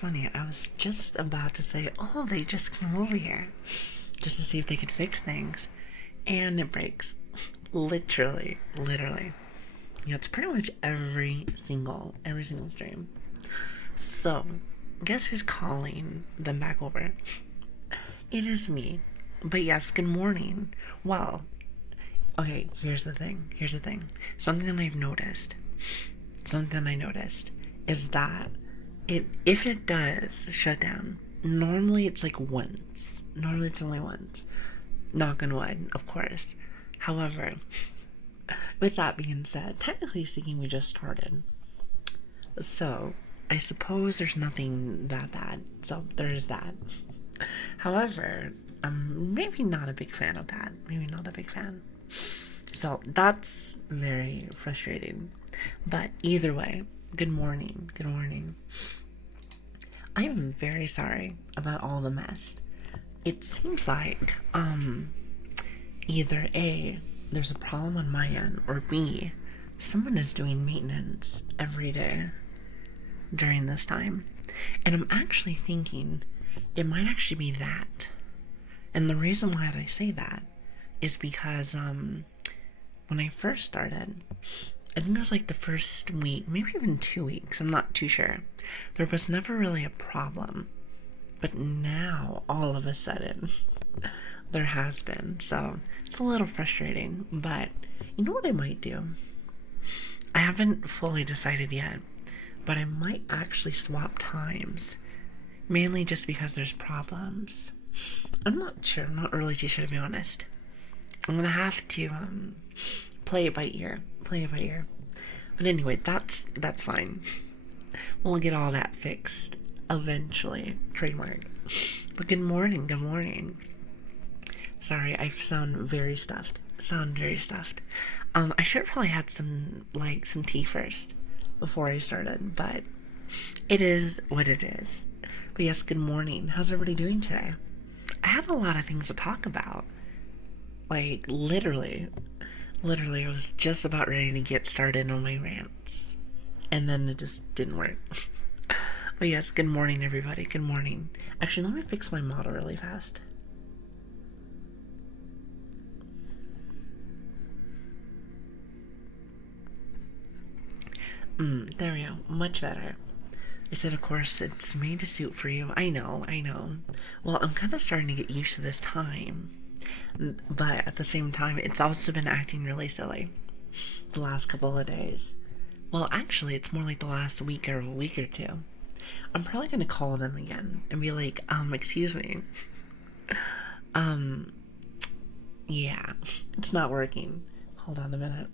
Funny, I was just about to say, oh, they just came over here just to see if they could fix things. And it breaks. Literally. Yeah, it's pretty much every single stream. So, guess who's calling them back over? It is me. But yes, good morning. Well, okay, here's the thing. Something that I've noticed, something I noticed is that if it does shut down, normally it's like once. Normally it's only once. Knock on wood, of course. However, with that being said, technically speaking, we just started. So, I suppose there's nothing that bad. So, there's that. However, I'm maybe not a big fan of that. Maybe not a big fan. So, that's very frustrating. But either way, good morning. Good morning. I am very sorry about all the mess. It seems like, either A, there's a problem on my end, or B, someone is doing maintenance every day during this time. And I'm actually thinking it might actually be that. And the reason why I say that is because when I first started, I think it was like the first week, maybe even 2 weeks, I'm not too sure. There was never really a problem. But now, all of a sudden, there has been. So it's a little frustrating. But you know what I might do? I haven't fully decided yet. But I might actually swap times. Mainly just because there's problems. I'm not sure. I'm not really too sure, to be honest. I'm going to have to play it by ear. Play it by ear. But anyway, that's fine. We'll get all that fixed eventually. Trademark. But good morning, good morning. Sorry, I sound very stuffed. I should have probably had some tea first before I started, but it is what it is. But yes, good morning. How's everybody doing today? I had a lot of things to talk about. Like, literally, I was just about ready to get started on my rants. And then it just didn't work. But yes, good morning, everybody. Good morning. Actually, let me fix my model really fast. There we go. Much better. I said, of course, it's made to suit for you. I know. Well, I'm kind of starting to get used to this time. But at the same time, it's also been acting really silly the last couple of days. Well, actually, it's more like the last week or a week or two. I'm probably gonna call them again and be like, excuse me. Um, yeah, it's not working. Hold on a minute.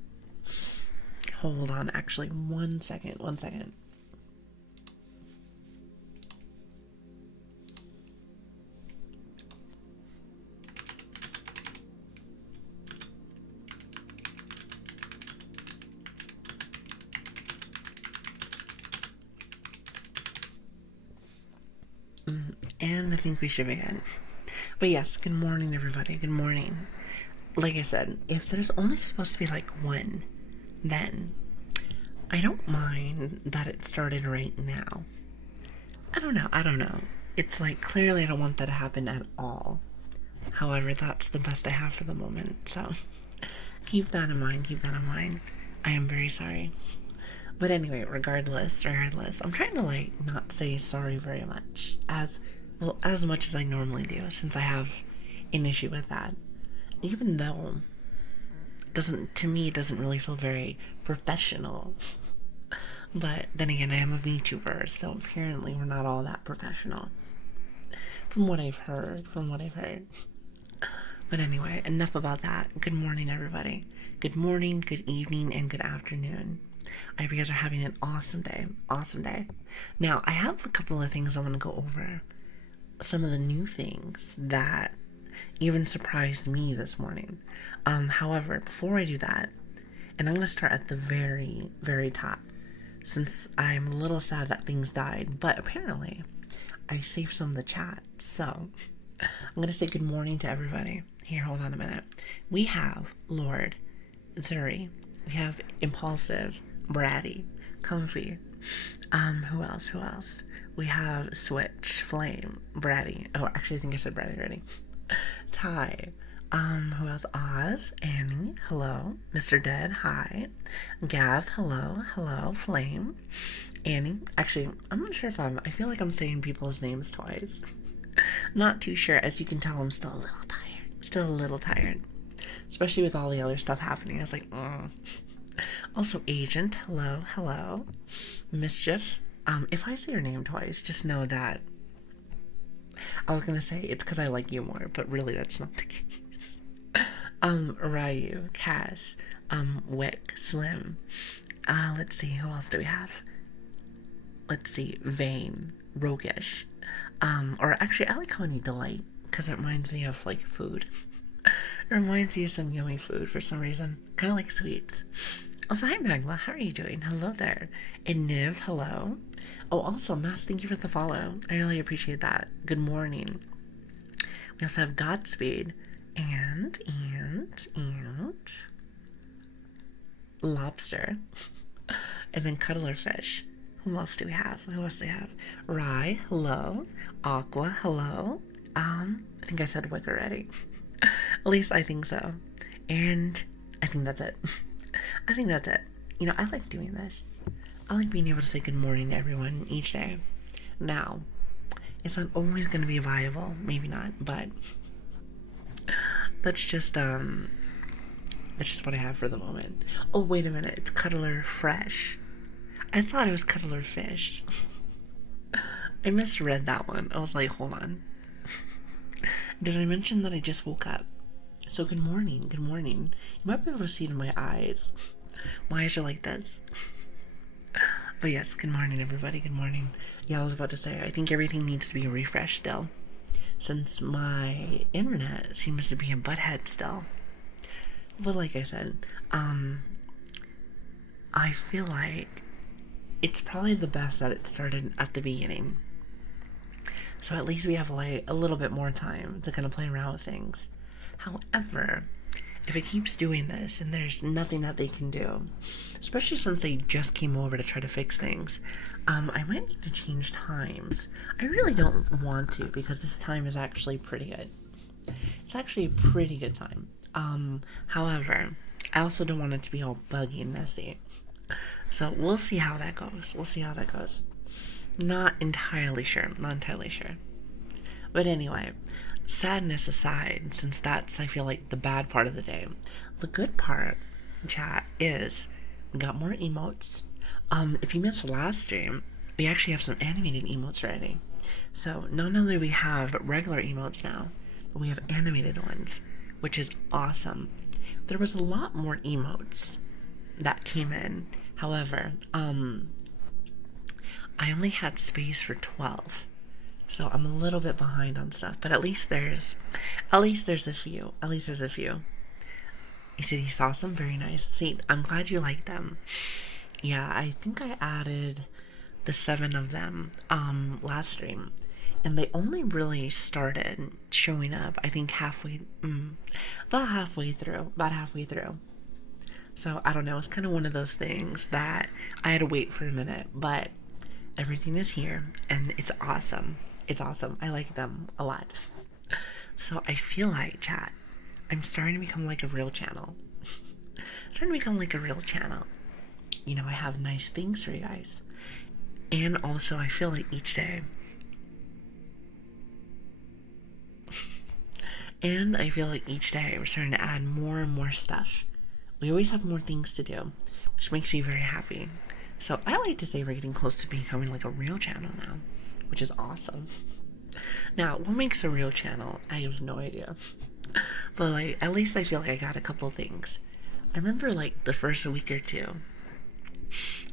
Hold on, actually, one second. And I think we should begin. But yes, good morning, everybody. Good morning. Like I said, if there's only supposed to be like one, then I don't mind that it started right now. I don't know. It's like clearly I don't want that to happen at all. However, that's the best I have for the moment. So keep that in mind. I am very sorry. But anyway, regardless, I'm trying to not say sorry very much. As much as I normally do, since I have an issue with that. Even though it doesn't really feel very professional. But then again, I am a VTuber, so apparently we're not all that professional. From what I've heard. But anyway, enough about that. Good morning, everybody. Good morning, good evening, and good afternoon. I hope you guys are having an awesome day. Now, I have a couple of things I want to go over. Some of the new things that even surprised me this morning. However, before I do that, and I'm going to start at the very, very top, since I'm a little sad that things died, but apparently I saved some of the chat, so I'm going to say good morning to everybody. Here, hold on a minute. We have Lord, Zuri, we have Impulsive, Bratty, Comfy, who else? We have Switch, Flame, Bratty. Oh, actually, I think I said Bratty already. Ty. Who else? Oz, Annie, hello. Mr. Dead, hi. Gav, hello, hello. Flame, Annie. Actually, I'm not sure if I feel like I'm saying people's names twice. Not too sure. As you can tell, I'm still a little tired. Still a little tired. Especially with all the other stuff happening. I was like, oh. Also, Agent, hello, hello. Mischief. If I say your name twice, just know that I was gonna say it's because I like you more, but really that's not the case. Ryu, Cass, Wick, Slim. Let's see, who else do we have? Let's see, Vane, Roguish. Or actually, I like calling you Delight because it reminds me of like food. It reminds you of some yummy food for some reason. Kind of like sweets. Also, hi Magma, how are you doing? Hello there. And Niv, hello. Oh, also, Mass, thank you for the follow. I really appreciate that. Good morning. We also have Godspeed and Lobster. And then Cuddlerfish. Who else do we have? Who else do we have? Rye, hello. Aqua, hello. I think I said Wick already. At least I think so. And I think that's it. I think that's it. You know, I like doing this. I like being able to say good morning to everyone each day. Now, it's not always going to be viable. Maybe not, but that's just what I have for the moment. Oh, wait a minute. It's Cuddler Fresh. I thought it was Cuddler Fish. I misread that one. I was like, hold on. Did I mention that I just woke up? So good morning, good morning. You might be able to see it in my eyes. My eyes are like this. But yes, good morning everybody, good morning. Yeah, I was about to say, I think everything needs to be refreshed still. Since my internet seems to be a butthead still. But like I said, I feel like it's probably the best that it started at the beginning. So at least we have like a little bit more time to kind of play around with things. However, if it keeps doing this and there's nothing that they can do, especially since they just came over to try to fix things, I might need to change times. I really don't want to because this time is actually pretty good. It's actually a pretty good time. However, I also don't want it to be all buggy and messy. So we'll see how that goes. We'll see how that goes. Not entirely sure. Not entirely sure. But anyway, sadness aside, since that's, I feel like, the bad part of the day, the good part, chat, is we got more emotes. If you missed last stream, we actually have some animated emotes ready. So not only do we have regular emotes now, but we have animated ones, which is awesome. There was a lot more emotes that came in. However, I only had space for 12. So I'm a little bit behind on stuff, but at least there's a few. At least there's a few. You said you saw some, very nice. See, I'm glad you like them. Yeah, I think I added the 7 of them last stream, and they only really started showing up I think about halfway through. So I don't know, it's kind of one of those things that I had to wait for a minute, but everything is here and it's awesome. It's awesome. I like them a lot. So I feel like, chat, I'm starting to become like a real channel. You know, I have nice things for you guys. And also, I feel like each day. We're starting to add more and more stuff. We always have more things to do, which makes me very happy. So I like to say we're getting close to becoming like a real channel now, which is awesome. Now, what makes a real channel? I have no idea. But like, at least I feel like I got a couple things. I remember like the first week or two,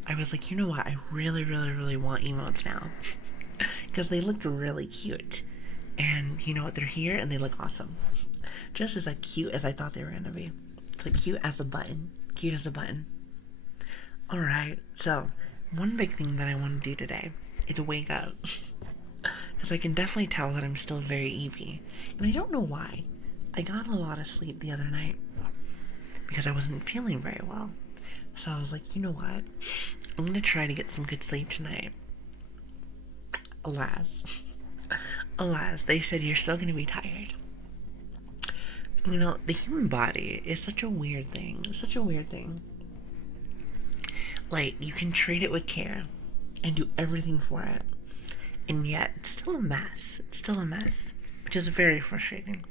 I was like, you know what? I really, really, really want emotes now. Because they looked really cute. And you know what? They're here and they look awesome. Just as like cute as I thought they were going to be. It's like cute as a button. Cute as a button. Alright, so one big thing that I want to do today is wake up. Because I can definitely tell that I'm still very eepy. And I don't know why. I got a lot of sleep the other night. Because I wasn't feeling very well. So I was like, you know what? I'm going to try to get some good sleep tonight. alas, alas, they said you're still going to be tired. You know, the human body is such a weird thing. Such a weird thing. Like, you can treat it with care and do everything for it. And yet, it's still a mess. It's still a mess. Which is very frustrating.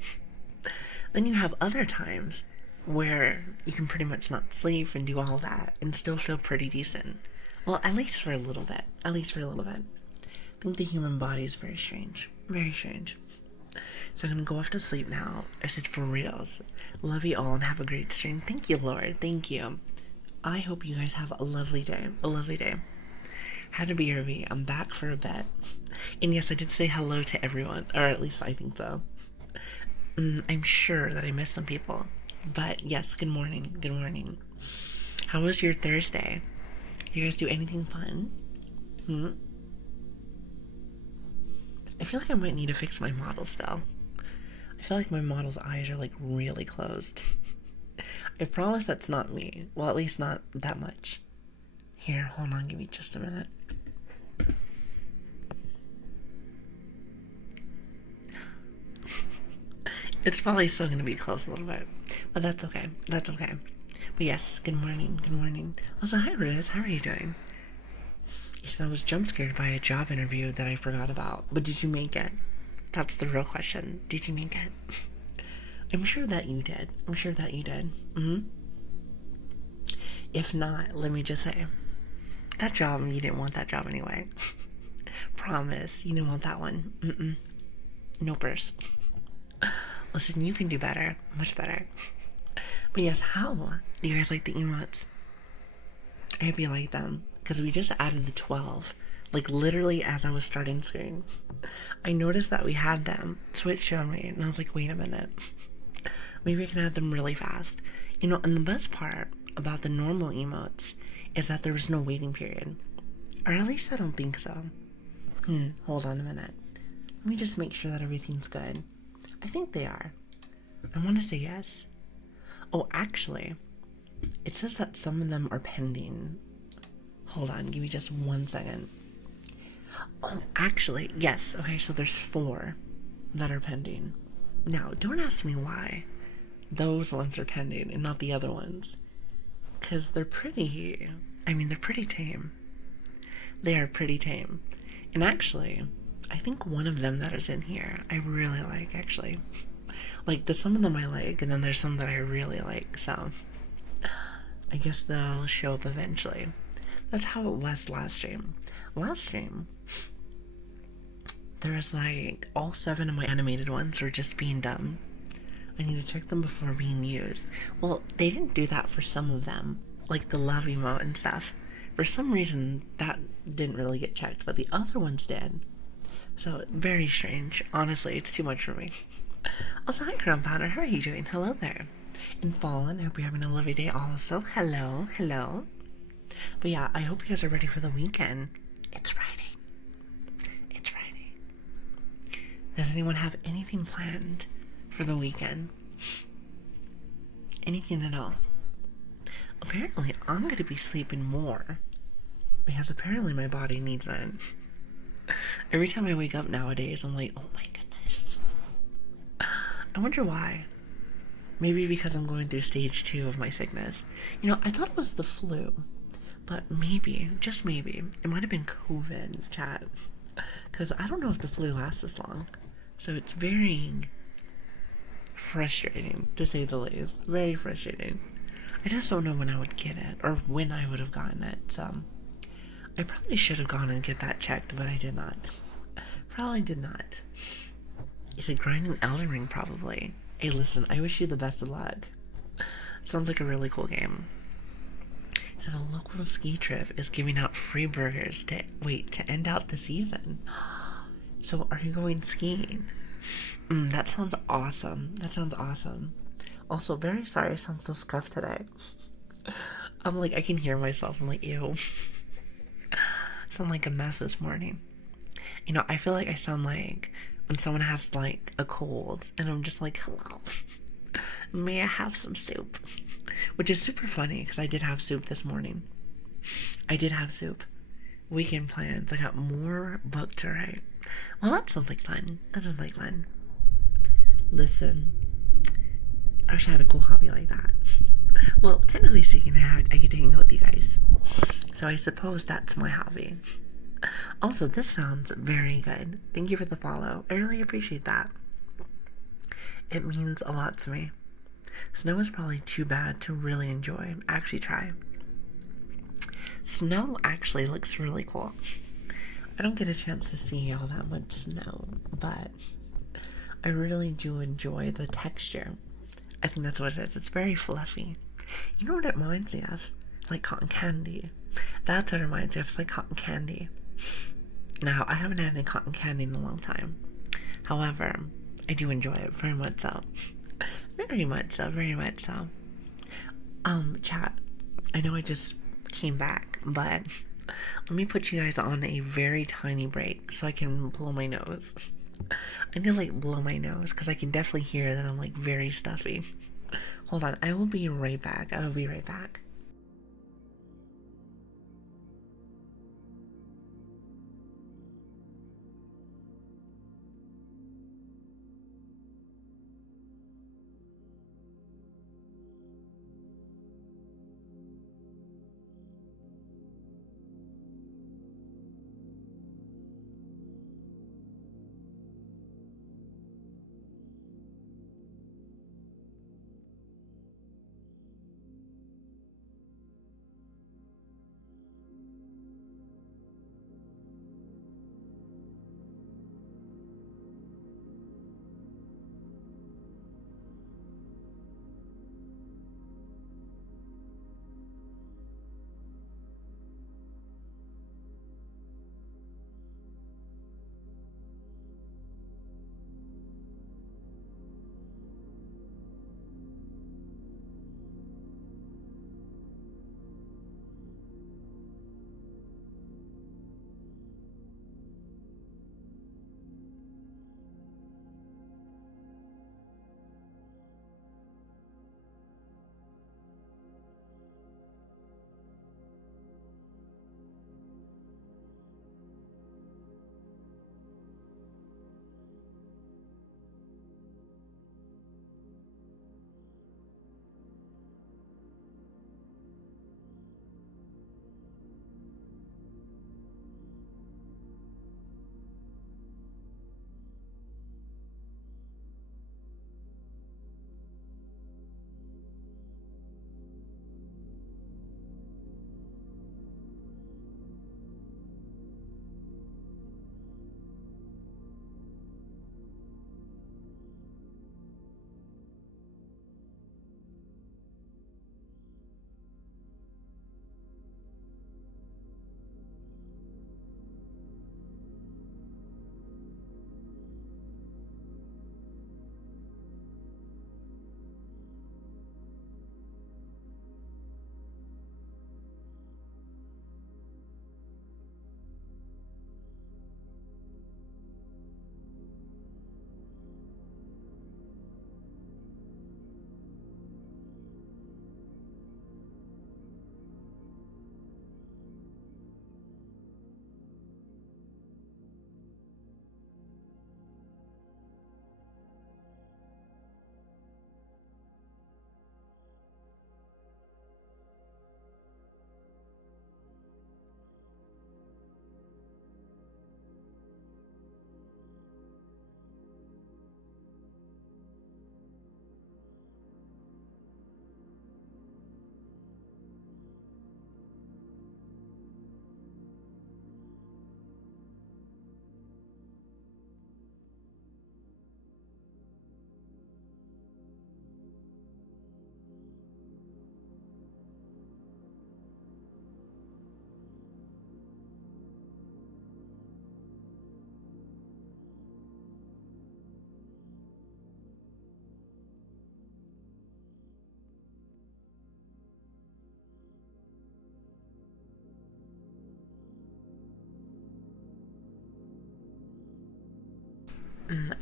Then you have other times where you can pretty much not sleep and do all that and still feel pretty decent. Well, at least for a little bit. At least for a little bit. I think the human body is very strange. Very strange. So I'm gonna go off to sleep now. I said for reals. Love you all and have a great stream. Thank you, Lord. Thank you. I hope you guys have a lovely day. A lovely day. Had a BRB. I'm back for a bit. And yes, I did say hello to everyone. Or at least I think so. I'm sure that I missed some people. But yes, good morning. Good morning. How was your Thursday? Did you guys do anything fun? I feel like I might need to fix my model still. I feel like my model's eyes are like really closed. I promise that's not me. Well, at least not that much. Here, hold on, give me just a minute. It's probably still going to be close a little bit. But that's okay. That's okay. But yes, good morning. Good morning. Also, hi Riz, how are you doing? You said I was jump scared by a job interview that I forgot about. But did you make it? That's the real question. Did you make it? I'm sure that you did. I'm sure that you did. If not, let me just say, that job, you didn't want that job anyway. Promise, you didn't want that one. No purse. Listen, you can do better. Much better. But yes, how do you guys like the emotes? I hope you like them. Because we just added the 12. Like literally as I was starting screen. I noticed that we had them. So it showed me. And I was like, wait a minute. Maybe I can add them really fast. You know, and the best part about the normal emotes is that there was no waiting period. Or at least I don't think so. Hold on a minute. Let me just make sure that everything's good. I think they are. I want to say yes. Oh, actually, it says that some of them are pending. Hold on, give me just 1 second. Oh, actually, yes. Okay, so there's 4 that are pending. Now, don't ask me why those ones are pending and not the other ones. Because they're pretty, they're pretty tame. They are pretty tame. And actually, I think one of them that is in here, I really like, actually. Like, some of them I like, and then there's some that I really like, so I guess they'll show up eventually. That's how it was last stream. Last stream, there was like, all 7 of my animated ones were just being done. I need to check them before being used. Well, they didn't do that for some of them, like the love emote and stuff. For some reason, that didn't really get checked, but the other ones did. So, very strange. Honestly, it's too much for me. Also, hi, Crown Powder. How are you doing? Hello there. And Fallen, I hope you're having a lovely day also. Hello, hello. But yeah, I hope you guys are ready for the weekend. It's Friday. It's Friday. Does anyone have anything planned for the weekend? Anything at all? Apparently, I'm going to be sleeping more. Because apparently my body needs it. Every time I wake up nowadays, I'm like, oh my goodness. I wonder why. Maybe because I'm going through stage 2 of my sickness. You know, I thought it was the flu. But maybe, just maybe, it might have been COVID, chat. Because I don't know if the flu lasts this long. So it's very frustrating, to say the least. Very frustrating. I just don't know when I would get it, or when I would have gotten it, so I probably should have gone and get that checked, but I did not. Probably did not. You said grinding Elden Ring, probably. Hey, listen, I wish you the best of luck. Sounds like a really cool game. He said a local ski trip is giving out free burgers to end out the season. So, are you going skiing? That sounds awesome. That sounds awesome. Also, very sorry I sound so scuffed today. I'm like, I can hear myself. I'm like, ew. I sound like a mess this morning. You know, I feel like I sound like when someone has like a cold and I'm just like, hello, may I have some soup? Which is super funny because I did have soup this morning. I did have soup. weekend plans. I got more booked to write. Well, that sounds like fun. That sounds like fun. Listen, I wish I had a cool hobby like that. Well, technically speaking, I get to hang out with you guys. So I suppose that's my hobby. Also, this sounds very good. Thank you for the follow. I really appreciate that. It means a lot to me. Snow is probably too bad to really enjoy. Actually, try. Snow actually looks really cool. I don't get a chance to see all that much snow, but I really do enjoy the texture. I think that's what it is. It's very fluffy. You know what it reminds me of? Like cotton candy. That's what it reminds me of. It's like cotton candy. Now, I haven't had any cotton candy in a long time. However, I do enjoy it very much so. Very much so, very much so. Chat, I know I just came back, but let me put you guys on a very tiny break so I can blow my nose. I need to like blow my nose because I can definitely hear that I'm like very stuffy. Hold on, I will be right back. I will be right back.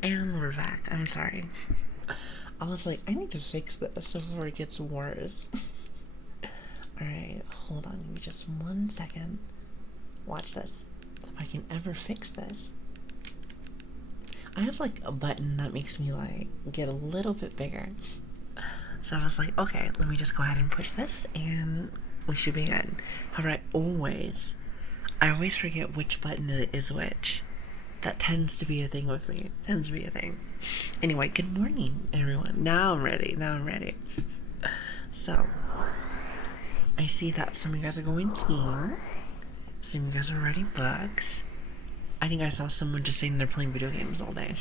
And we're back. I'm sorry. I was like, I need to fix this before it gets worse. Alright, hold on. Give me just 1 second. watch this. If I can ever fix this. I have like a button that makes me like get a little bit bigger. So I was like, okay, let me just go ahead and push this and we should be good. However, I always forget which button is which. That tends to be a thing with me. Tends to be a thing. Anyway, good morning, everyone. Now I'm ready. So, I see that some of you guys are going skiing. Some of you guys are writing books. I think I saw someone just saying they're playing video games all day.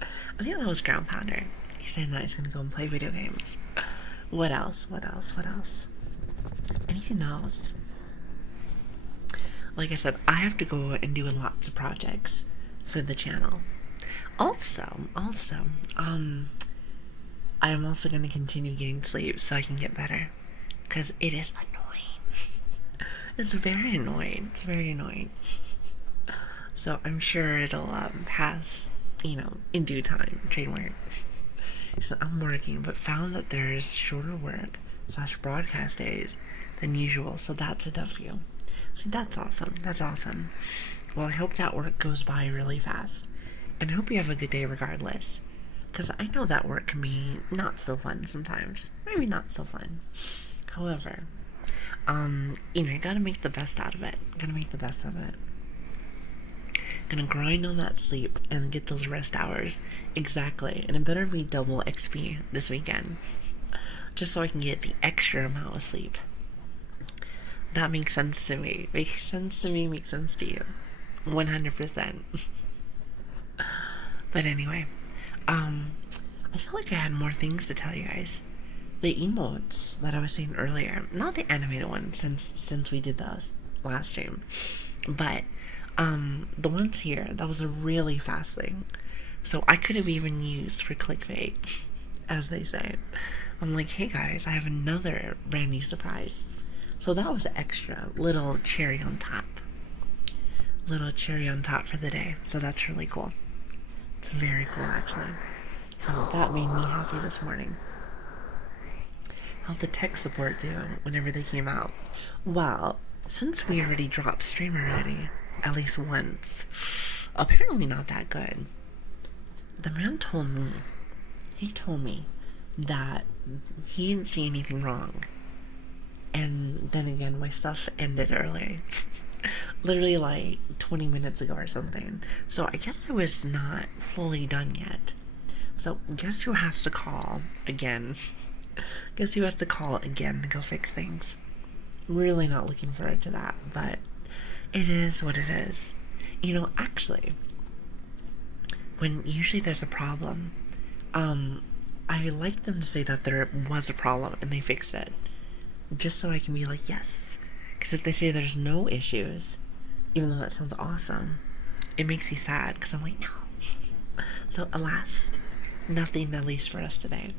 I think that was Ground Pounder. He's saying that he's gonna go and play video games. What else? Anything else? Like I said, I have to go and do lots of projects for the channel. Also, I am also going to continue getting sleep so I can get better. Because it is annoying. It's very annoying. So I'm sure it'll pass, in due time, trademark. So I'm working, but found that there's shorter work / broadcast days than usual. So that's a W. So that's awesome. Well, I hope that work goes by really fast. And I hope you have a good day regardless. Because I know that work can be not so fun sometimes. Maybe not so fun. However, you gotta make the best out of it. Gonna grind on that sleep and get those rest hours. Exactly. And it better be double XP this weekend. Just so I can get the extra amount of sleep. That makes sense to me. Makes sense to you. 100%. But anyway, I feel like I had more things to tell you guys. The emotes that I was saying earlier, not the animated ones since we did those last stream, but the ones here, that was a really fast thing. So I could have even used for clickbait, as they say. I'm like, hey guys, I have another brand new surprise. So that was extra, little cherry on top for the day. So that's really cool. It's very cool, actually. So that made me happy this morning. How'd the tech support do whenever they came out? Well, since we already dropped stream already, at least once, apparently not that good. The man told me that he didn't see anything wrong. And then again, my stuff ended early. Literally like 20 minutes ago or something. So I guess it was not fully done yet. So guess who has to call again? To go fix things? Really not looking forward to that, but it is what it is. Actually, when usually there's a problem, I like them to say that there was a problem and they fixed it. Just so I can be like, yes. Because if they say there's no issues, even though that sounds awesome, it makes me sad because I'm like, no. So alas, nothing at least for us today.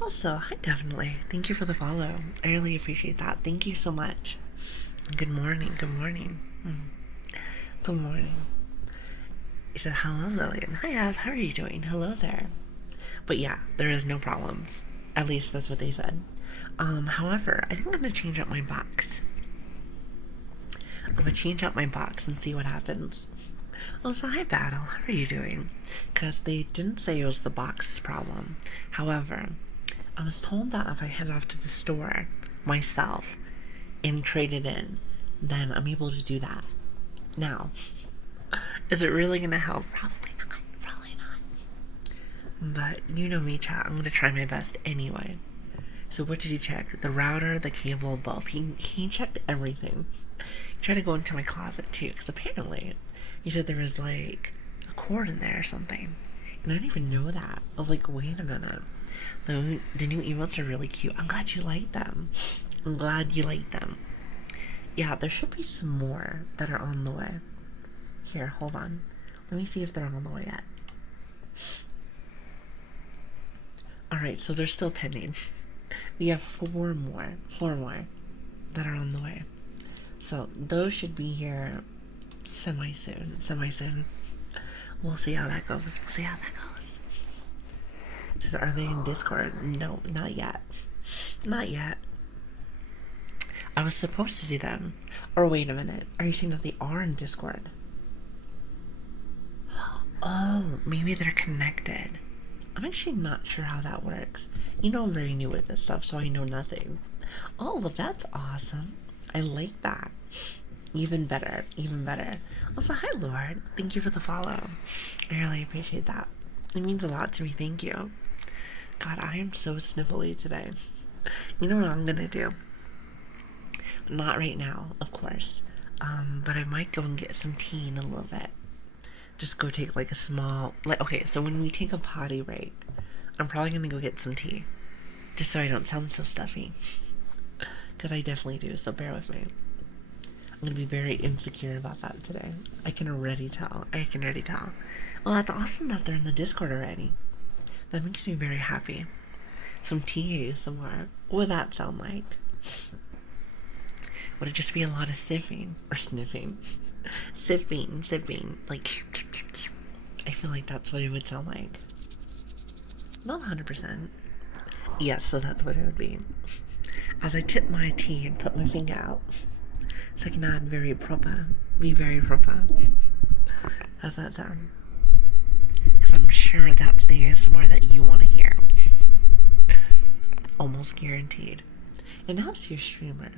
Also, hi Definitely. Thank you for the follow. I really appreciate that. Thank you so much. Good morning. Good morning. You said, hello Lilian. Hi Av, how are you doing? Hello there. But yeah, there is no problems. At least that's what they said. However, I think I'm gonna change up my box. And see what happens. Oh, so hi Battle, how are you doing? Because they didn't say it was the box's problem. However, I was told that if I head off to the store myself and trade it in, then I'm able to do that. Now, is it really gonna help? Probably not. But you know me, chat, I'm gonna try my best anyway. So what did he check? The router, the cable, both. He checked everything. He tried to go into my closet too, because apparently he said there was like a cord in there or something. And I didn't even know that. I was like, wait a minute. The new emotes are really cute. I'm glad you like them. Yeah, there should be some more that are on the way. Here, hold on. Let me see if they're on the way yet. Alright, so they're still pending. We have four more that are on the way. So those should be here semi soon. We'll see how that goes. So are they in Discord? No, not yet. I was supposed to do them. Or wait a minute. Are you saying that they are in Discord? Oh, maybe they're connected. I'm actually not sure how that works. You know, I'm very new with this stuff, so I know nothing. Oh, well, that's awesome. I like that. Even better, even better. Also, hi, Lord. Thank you for the follow. I really appreciate that. It means a lot to me. Thank you. God, I am so sniffly today. You know what I'm gonna do? Not right now, of course. But I might go and get some tea in a little bit. Just go take like a small, like, okay, so when we take a potty break, I'm probably gonna go get some tea. Just so I don't sound so stuffy. Because I definitely do, so bear with me. I'm gonna be very insecure about that today. I can already tell. I can already tell. Well, that's awesome that they're in the Discord already. That makes me very happy. Some tea somewhere. What would that sound like? Would it just be a lot of sipping? Or sniffing? Sipping. Like, I feel like that's what it would sound like. Not 100%. Yes, so that's what it would be. As I tip my tea and put my finger out. So I can add very proper. Be very proper. How's that sound? Because I'm sure that's the ASMR that you want to hear. Almost guaranteed. And as your streamer,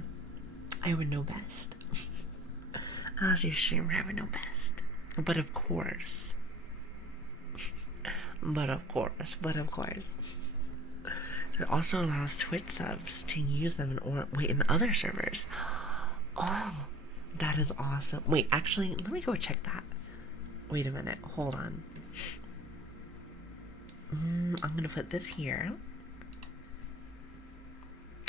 I would know best. As your streamer, I would know best. But of course. It also allows Twitch subs to use them in other servers. Oh, that is awesome. Wait, actually, let me go check that. Wait a minute. Hold on. I'm gonna put this here.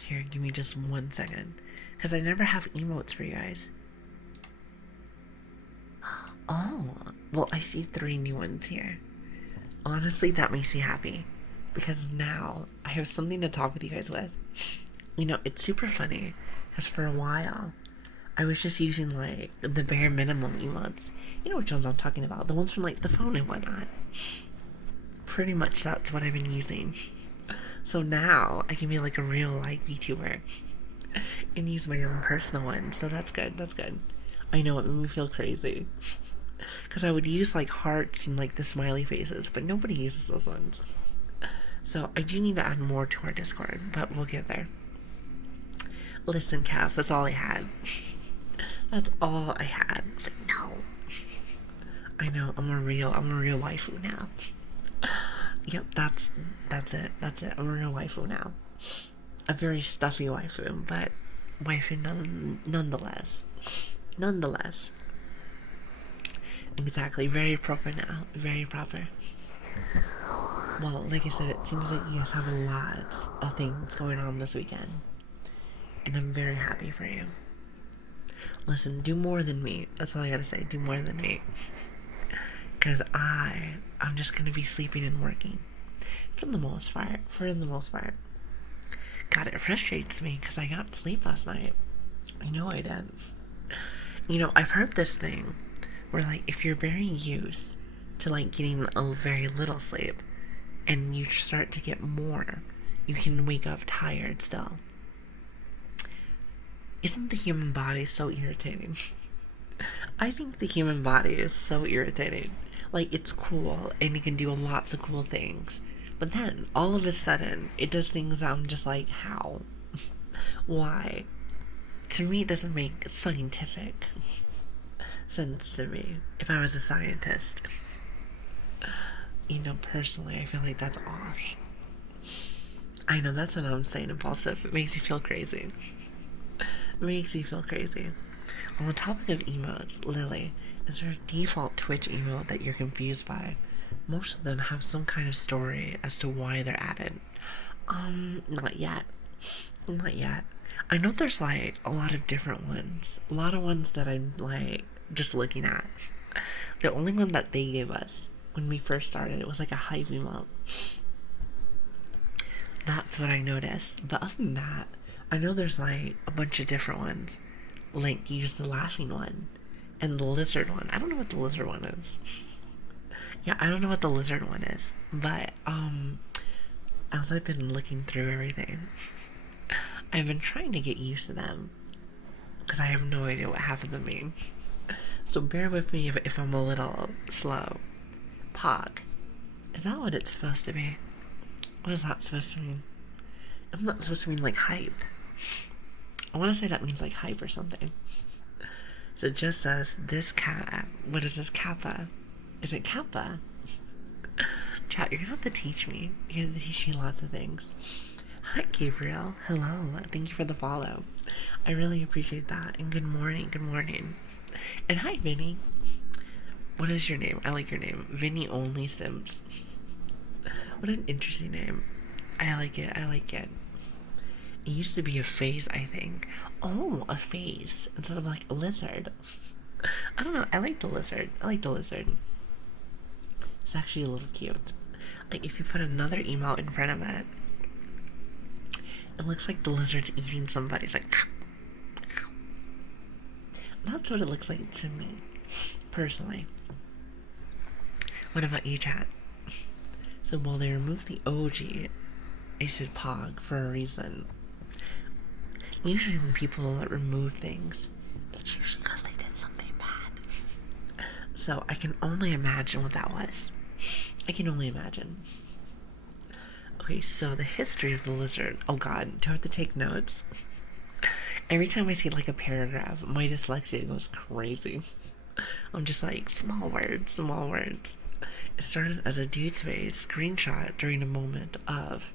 Here, give me just 1 second. Because I never have emotes for you guys. Oh, well, I see 3 new ones here. Honestly, that makes me happy. Because now I have something to talk with you guys with. You know, it's super funny. Because for a while, I was just using, like, the bare minimum emotes. You know which ones I'm talking about. The ones from, like, the phone and whatnot. Pretty much that's what I've been using. So now, I can be, like, a real life VTuber. And use my own personal one. So that's good, that's good. I know, it made me feel crazy. Because I would use, like, hearts and, like, the smiley faces. But nobody uses those ones. So I do need to add more to our Discord. But we'll get there. Listen, Cass, that's all I had. That's all I had. I was like, no. I know, I'm a real waifu now. Yep, that's it. I'm a real waifu now. A very stuffy waifu, but waifu nonetheless. Nonetheless. Exactly, very proper now. Very proper. Well, like I said, it seems like you guys have a lot of things going on this weekend. And I'm very happy for you. Listen, do more than me. That's all I gotta say. Do more than me. Because I'm just gonna be sleeping and working. For the most part. God, it frustrates me because I got sleep last night. I know I did. You know, I've heard this thing where, like, if you're very used to, like, getting a very little sleep and you start to get more, you can wake up tired still. Isn't the human body so irritating? I think the human body is so irritating. Like, it's cool and it can do lots of cool things. But then, all of a sudden, it does things that I'm just like, how? Why? To me, it doesn't make scientific sense to me if I was a scientist. You know, personally, I feel like that's off. I know, that's what I'm saying, impulsive. It makes you feel crazy. It makes you feel crazy. On the topic of emotes, Lili, is there a default Twitch emote that you're confused by? Most of them have some kind of story as to why they're added. Not yet. Not yet. I know there's, like, a lot of different ones. A lot of ones that I'm, like, just looking at. The only one that they gave us when we first started, it was like a hype emote. That's what I noticed. But other than that, I know there's, like, a bunch of different ones. Like, use the laughing one and the lizard one. I don't know what the lizard one is. Yeah, I don't know what the lizard one is. But, as I've been looking through everything, I've been trying to get used to them. because I have no idea what happened to me. So bear with me if I'm a little slow. Pog. Is that what it's supposed to be? What is that supposed to mean? Isn't that supposed to mean like hype? I want to say that means like hype or something. So it just says this cat. What is this kappa? Is it kappa? Chat, you're gonna have to teach me. You're gonna teach me lots of things. Hi, Gabriel. Hello. Thank you for the follow. I really appreciate that. And good morning. Good morning. And hi, Vinny. What is your name? I like your name. Vinny Only Sims. What an interesting name. I like it. I like it. It used to be a face, I think. Oh, a face instead of like a lizard. I don't know. I like the lizard. I like the lizard. It's actually a little cute. Like if you put another emote in front of it, it looks like the lizard's eating somebody. It's like that's what it looks like to me, personally. What about you, chat? So while they removed the OG, I said Pog for a reason. Usually when people remove things, it's usually because they did something bad. So I can only imagine what that was. I can only imagine. Okay, so the history of the lizard. Oh god, do I have to take notes? Every time I see like a paragraph, my dyslexia goes crazy. I'm just like, small words, small words. It started as a dude's face screenshot during a moment of,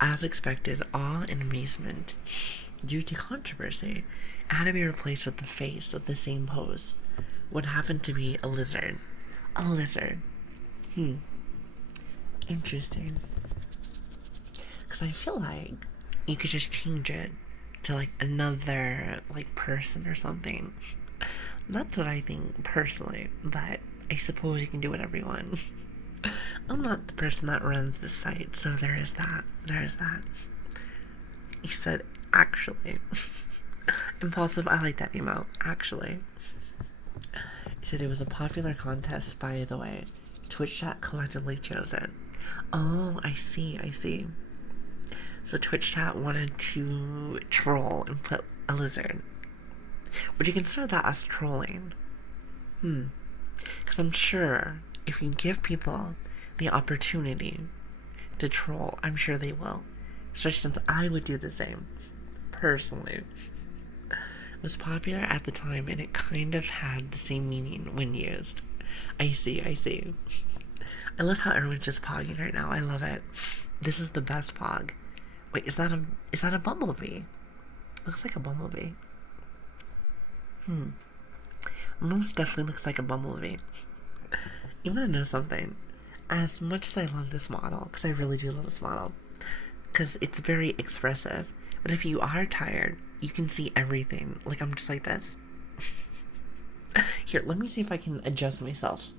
as expected, awe and amazement. Due to controversy, it had to be replaced with the face of the same pose. What happened to be a lizard. A lizard. Interesting. Because I feel like you could just change it to like another like person or something. That's what I think personally, but I suppose you can do whatever you want. I'm not the person that runs the site, so there is that. There is that. You said actually. Impulsive, I like that email. Actually. He said it was a popular contest, by the way. Twitch chat collectively chose it. Oh, I see, I see. So Twitch chat wanted to troll and put a lizard. Would you consider that as trolling? Because I'm sure if you give people the opportunity to troll, I'm sure they will. Especially since I would do the same. Personally. It was popular at the time and it kind of had the same meaning when used. I see, I see. I love how everyone's just pogging right now. I love it. This is the best pog. Wait, is that a bumblebee? Looks like a bumblebee. Most definitely looks like a bumblebee. You want to know something? As much as I love this model, because I really do love this model, because it's very expressive, but if you are tired, you can see everything. Like, I'm just like this. Here, let me see if I can adjust myself.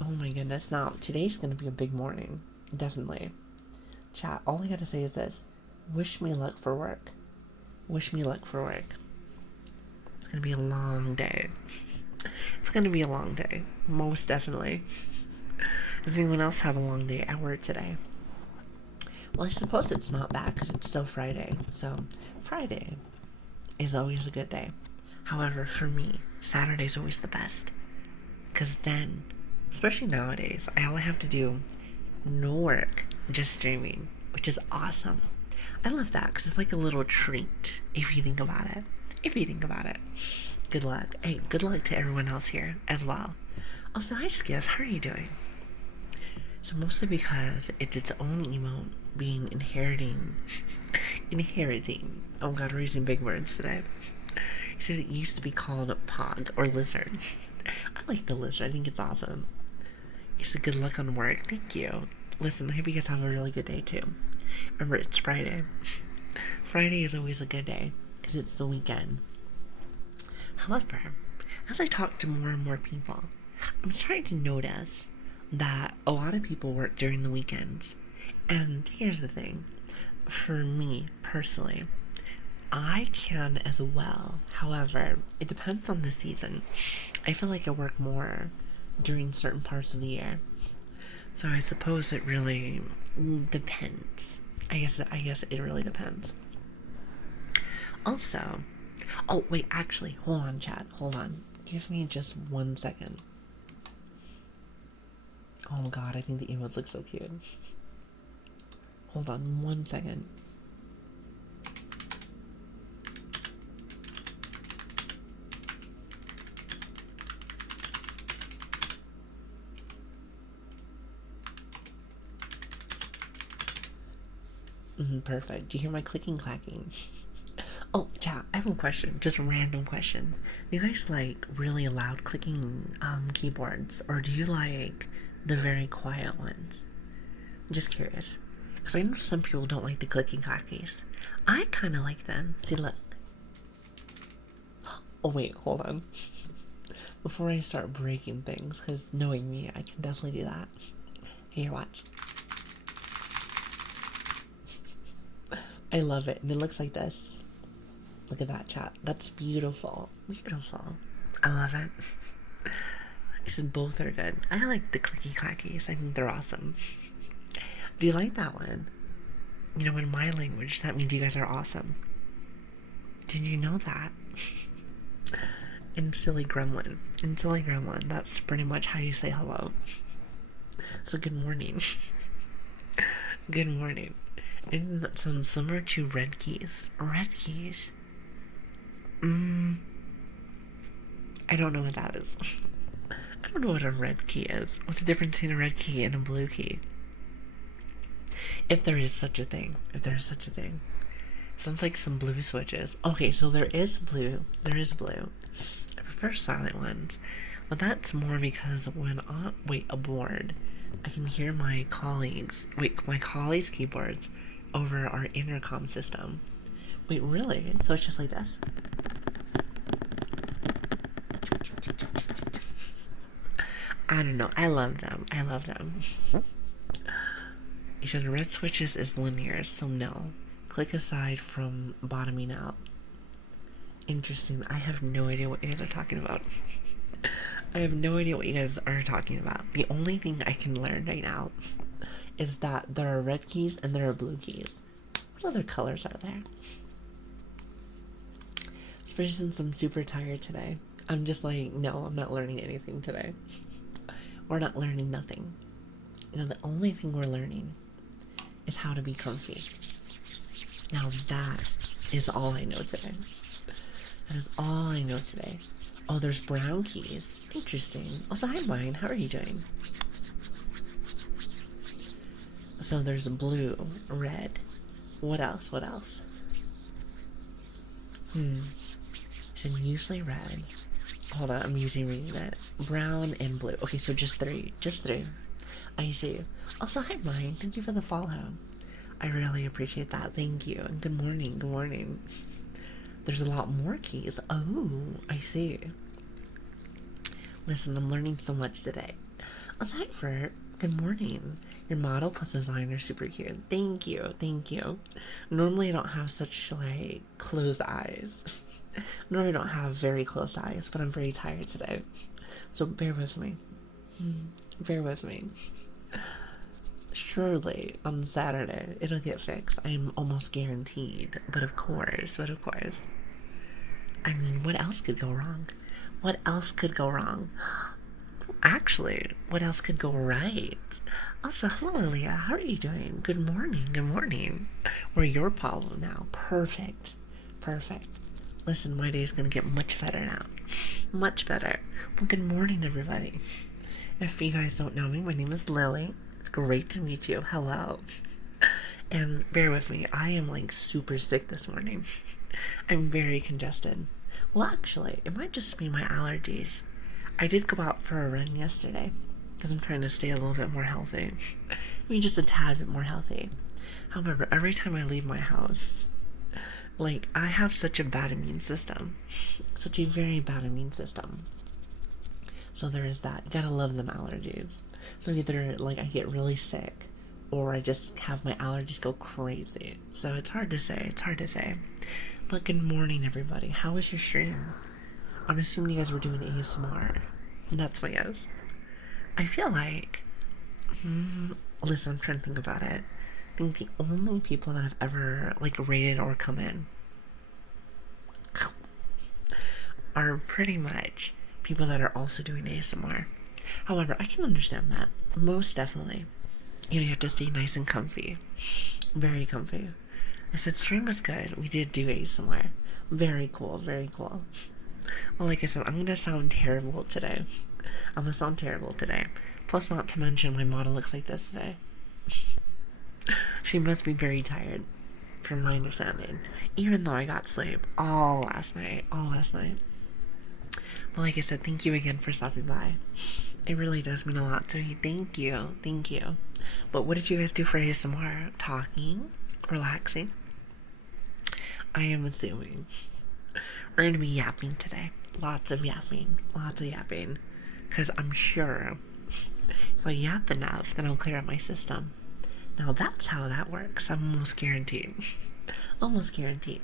Oh my goodness, now, today's gonna be a big morning. Definitely. Chat, all I gotta say is this. Wish me luck for work. Wish me luck for work. It's gonna be a long day. It's gonna be a long day. Most definitely. Does anyone else have a long day at work today? Well, I suppose it's not bad because it's still Friday. So, Friday is always a good day. However, for me, Saturday's always the best. Because then, especially nowadays, all I have to do, no work, just streaming, which is awesome. I love that because it's like a little treat if you think about it. If you think about it. Good luck. Hey, good luck to everyone else here as well. Also, hi Skiff, how are you doing? So mostly because it's its own emote being inheriting. Oh god, we're using big words today. He said it used to be called Pog or Lizard. I like the lizard, I think it's awesome. He said good luck on work. Thank you. Listen, I hope you guys have a really good day too. Remember, it's Friday. Friday is always a good day because it's the weekend. However, as I talk to more and more people, I'm starting to notice that a lot of people work during the weekends. And here's the thing. For me, personally, I can as well. However, it depends on the season. I feel like I work more during certain parts of the year. So I suppose it really depends. I guess it really depends. Also, oh wait, actually, hold on, chat. Hold on. Give me just 1 second. Oh god, I think the emotes look so cute. Hold on 1 second. Perfect. Do you hear my clicking clacking? Oh, chat, I have a question. Just a random question. Do you guys like really loud clicking keyboards, or do you like the very quiet ones? I'm just curious. Because I know some people don't like the clicking clackies. I kind of like them. See, look. Oh, wait, hold on. Before I start breaking things, because knowing me, I can definitely do that. Here, watch. I love it. And it looks like this. Look at that, chat. That's beautiful. Beautiful. I love it. I said both are good. I like the clicky clackies. I think they're awesome. Do you like that one? You know, in my language, that means you guys are awesome. Did you know that? In Silly Gremlin. In Silly Gremlin, that's pretty much how you say hello. So good morning. Good morning. Isn't that sound similar to red keys? Red keys? I don't know what that is. I don't know what a red key is. What's the difference between a red key and a blue key? If there is such a thing. If there is such a thing. Sounds like some blue switches. Okay, so there is blue. There is blue. I prefer silent ones. But that's more because when on a board, I can hear my colleagues keyboards over our intercom system. Wait, really? So it's just like this? I don't know. I love them. I love them. You said red switches is linear, so no. Click aside from bottoming out. Interesting. I have no idea what you guys are talking about. I have no idea what you guys are talking about. The only thing I can learn right now is that there are red keys and there are blue keys. What other colors are there? Especially since I'm super tired today. I'm just like, no, I'm not learning anything today. We're not learning nothing. You know, the only thing we're learning is how to be comfy. Now that is all I know today. That is all I know today. Oh, there's brown keys. Interesting. Also, hi, Mine. How are you doing? So there's blue, red. What else? What else? So usually red. Hold on, I'm usually reading it. Brown and blue. Okay, so just three. Just three. I see. Also, hi, Mine. Thank you for the follow. I really appreciate that. Thank you. And good morning. Good morning. There's a lot more keys. Oh, I see. Listen, I'm learning so much today. Aside for good morning. Your model plus design are super cute. Thank you. Thank you. Normally I don't have such like closed eyes. Normally I don't have very closed eyes, but I'm very tired today. So bear with me. Bear with me. Surely on Saturday it'll get fixed. I'm almost guaranteed. But of course. I mean, what else could go wrong? What else could go wrong? Actually, what else could go right? Also, hello, Lilia. How are you doing? Good morning. Good morning. We're your Paulo now. Perfect. Perfect. Listen, my day's gonna get much better now. Much better. Well, good morning, everybody. If you guys don't know me, my name is Lili. It's great to meet you. Hello. And bear with me. I am like super sick this morning. I'm very congested. Well, actually, it might just be my allergies. I did go out for a run yesterday because I'm trying to stay a little bit more healthy. I mean, just a tad bit more healthy. However, every time I leave my house, like, I have such a bad immune system. Such a very bad immune system. So there is that. You gotta love them allergies. So either, like, I get really sick or I just have my allergies go crazy. So it's hard to say. It's hard to say. But good morning, everybody. How was your stream? I'm assuming you guys were doing ASMR. And that's my guess. I feel like... listen, I'm trying to think about it. I think the only people that have ever, like, rated or come in are pretty much people that are also doing ASMR. However, I can understand that. Most definitely. You have to stay nice and comfy. Very comfy. I said stream was good. We did do ASMR. Very cool, very cool. Well, like I said, I'm gonna sound terrible today. I'm gonna sound terrible today. Plus, not to mention, my model looks like this today. She must be very tired, from my understanding. Even though I got sleep all last night. All last night. But like I said, thank you again for stopping by. It really does mean a lot to me. Thank you. Thank you. But what did you guys do for ASMR? Talking? Relaxing? I am assuming. We're going to be yapping today. Lots of yapping. Lots of yapping. Because I'm sure if I yap enough, then I'll clear out my system. Now that's how that works. I'm almost guaranteed. Almost guaranteed.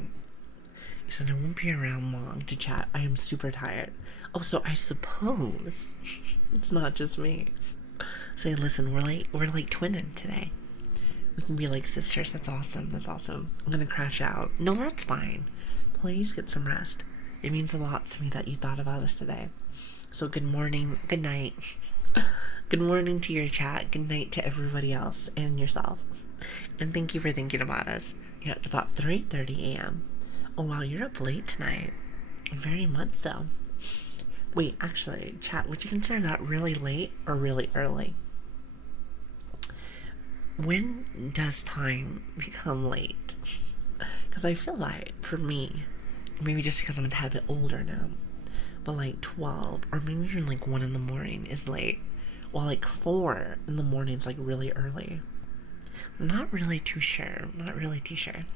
He said I won't be around long to chat. I am super tired. Oh, so I suppose it's not just me. Say, listen, we're like twinning today. We can be like sisters. That's awesome. That's awesome. I'm gonna crash out. No, that's fine. Please get some rest. It means a lot to me that you thought about us today. So good morning, good night. Good morning to your chat. Good night to everybody else and yourself. And thank you for thinking about us. Yeah, it's about 3:30 a.m. Oh wow, you're up late tonight. Very much so. Wait, actually, chat, would you consider that really late or really early? When does time become late? Because I feel like, for me, maybe just because I'm a tad bit older now, but like 12 or maybe even like 1 in the morning is late, while like 4 in the morning is like really early. Not really too sure. Not really too sure.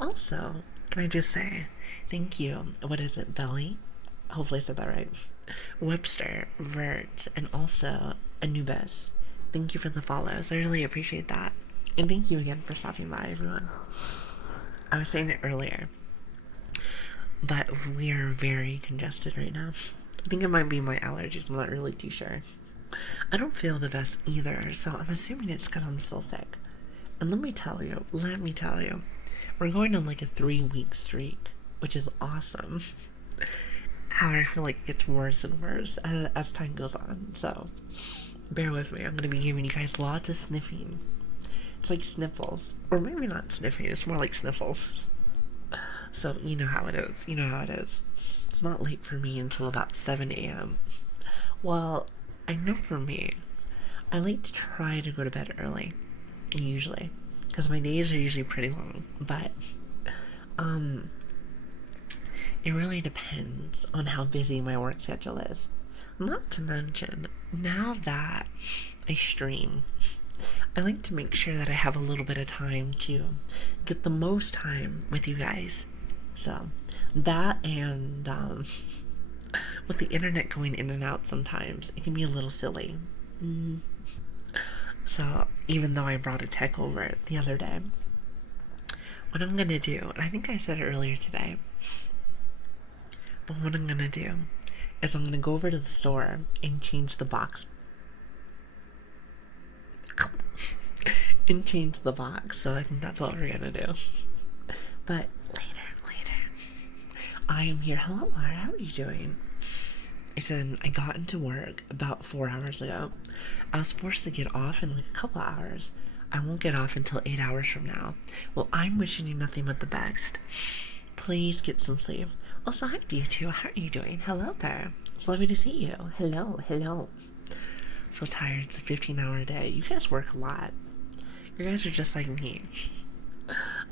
Also, can I just say, thank you. What is it, Belly? Hopefully I said that right. Webster, Vert, and also Anubis. Thank you for the follows. I really appreciate that. And thank you again for stopping by, everyone. I was saying it earlier, but we are very congested right now. I think it might be my allergies. I'm not really too sure. I don't feel the best either, so I'm assuming it's because I'm still sick. And let me tell you, we're going on like a 3-week streak, which is awesome. How I feel like it gets worse and worse as time goes on, so bear with me. I'm going to be giving you guys lots of sniffing. It's like sniffles, or maybe not sniffing, it's more like sniffles. So you know how it is, you know how it is. It's not late for me until about 7 a.m. Well, I know for me, I like to try to go to bed early, usually, because my days are usually pretty long, but it really depends on how busy my work schedule is. Not to mention, now that I stream, I like to make sure that I have a little bit of time to get the most time with you guys. So, that and with the internet going in and out sometimes, it can be a little silly. So, even though I brought a tech over the other day, what I'm gonna do, and I think I said it earlier today, but what I'm gonna do is I'm gonna go over to the store and change the box. And change the box, so I think that's what we're gonna do. But later. I am here. Hello, Laura, how are you doing? I said I got into work about 4 hours ago. I was forced to get off in like a couple hours. I won't get off until 8 hours from now. Well, I'm wishing you nothing but the best. Please get some sleep. Also, hi to you too. How are you doing? Hello there. It's lovely to see you. Hello. So tired. It's a 15-hour day. You guys work a lot. You guys are just like me.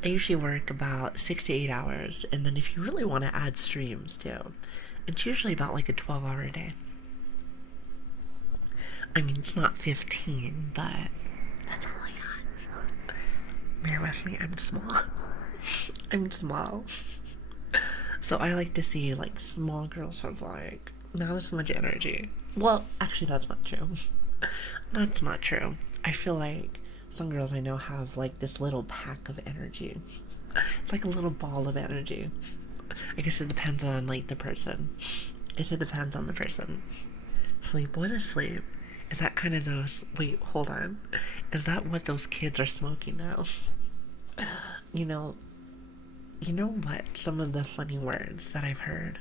I usually work about 6 to 8 hours, and then if you really want to add streams too, it's usually about like a 12-hour day. I mean, it's not 15, but that's all I got. Bear with me, I'm small. I'm small. So I like to see like small girls have like not as much energy. Well, actually that's not true. That's not true. I feel like some girls I know have like this little pack of energy. It's like a little ball of energy. I guess it depends on like the person. It depends on the person. Sleep, what is sleep? Is that kind of those, wait, hold on. Is that what those kids are smoking now? You know what? Some of the funny words that I've heard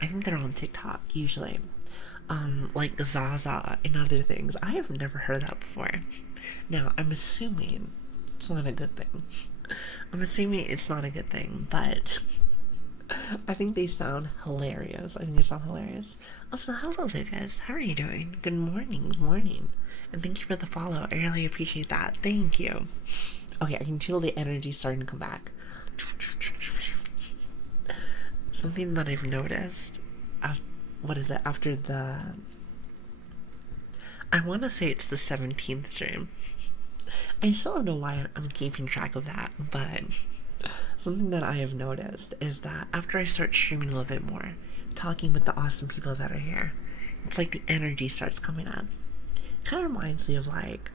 I think they're on TikTok usually. Like Zaza and other things. I have never heard that before. Now, I'm assuming it's not a good thing. I'm assuming it's not a good thing, but I think they sound hilarious. I think they sound hilarious. Also, hello, Lucas. How are you doing? Good morning, good morning. And thank you for the follow. I really appreciate that. Thank you. Okay, I can feel the energy starting to come back. Something that I've noticed, what is it, after the, I want to say it's the 17th stream. I still don't know why I'm keeping track of that, but something that I have noticed is that after I start streaming a little bit more, talking with the awesome people that are here, it's like the energy starts coming up. Kind of reminds me of like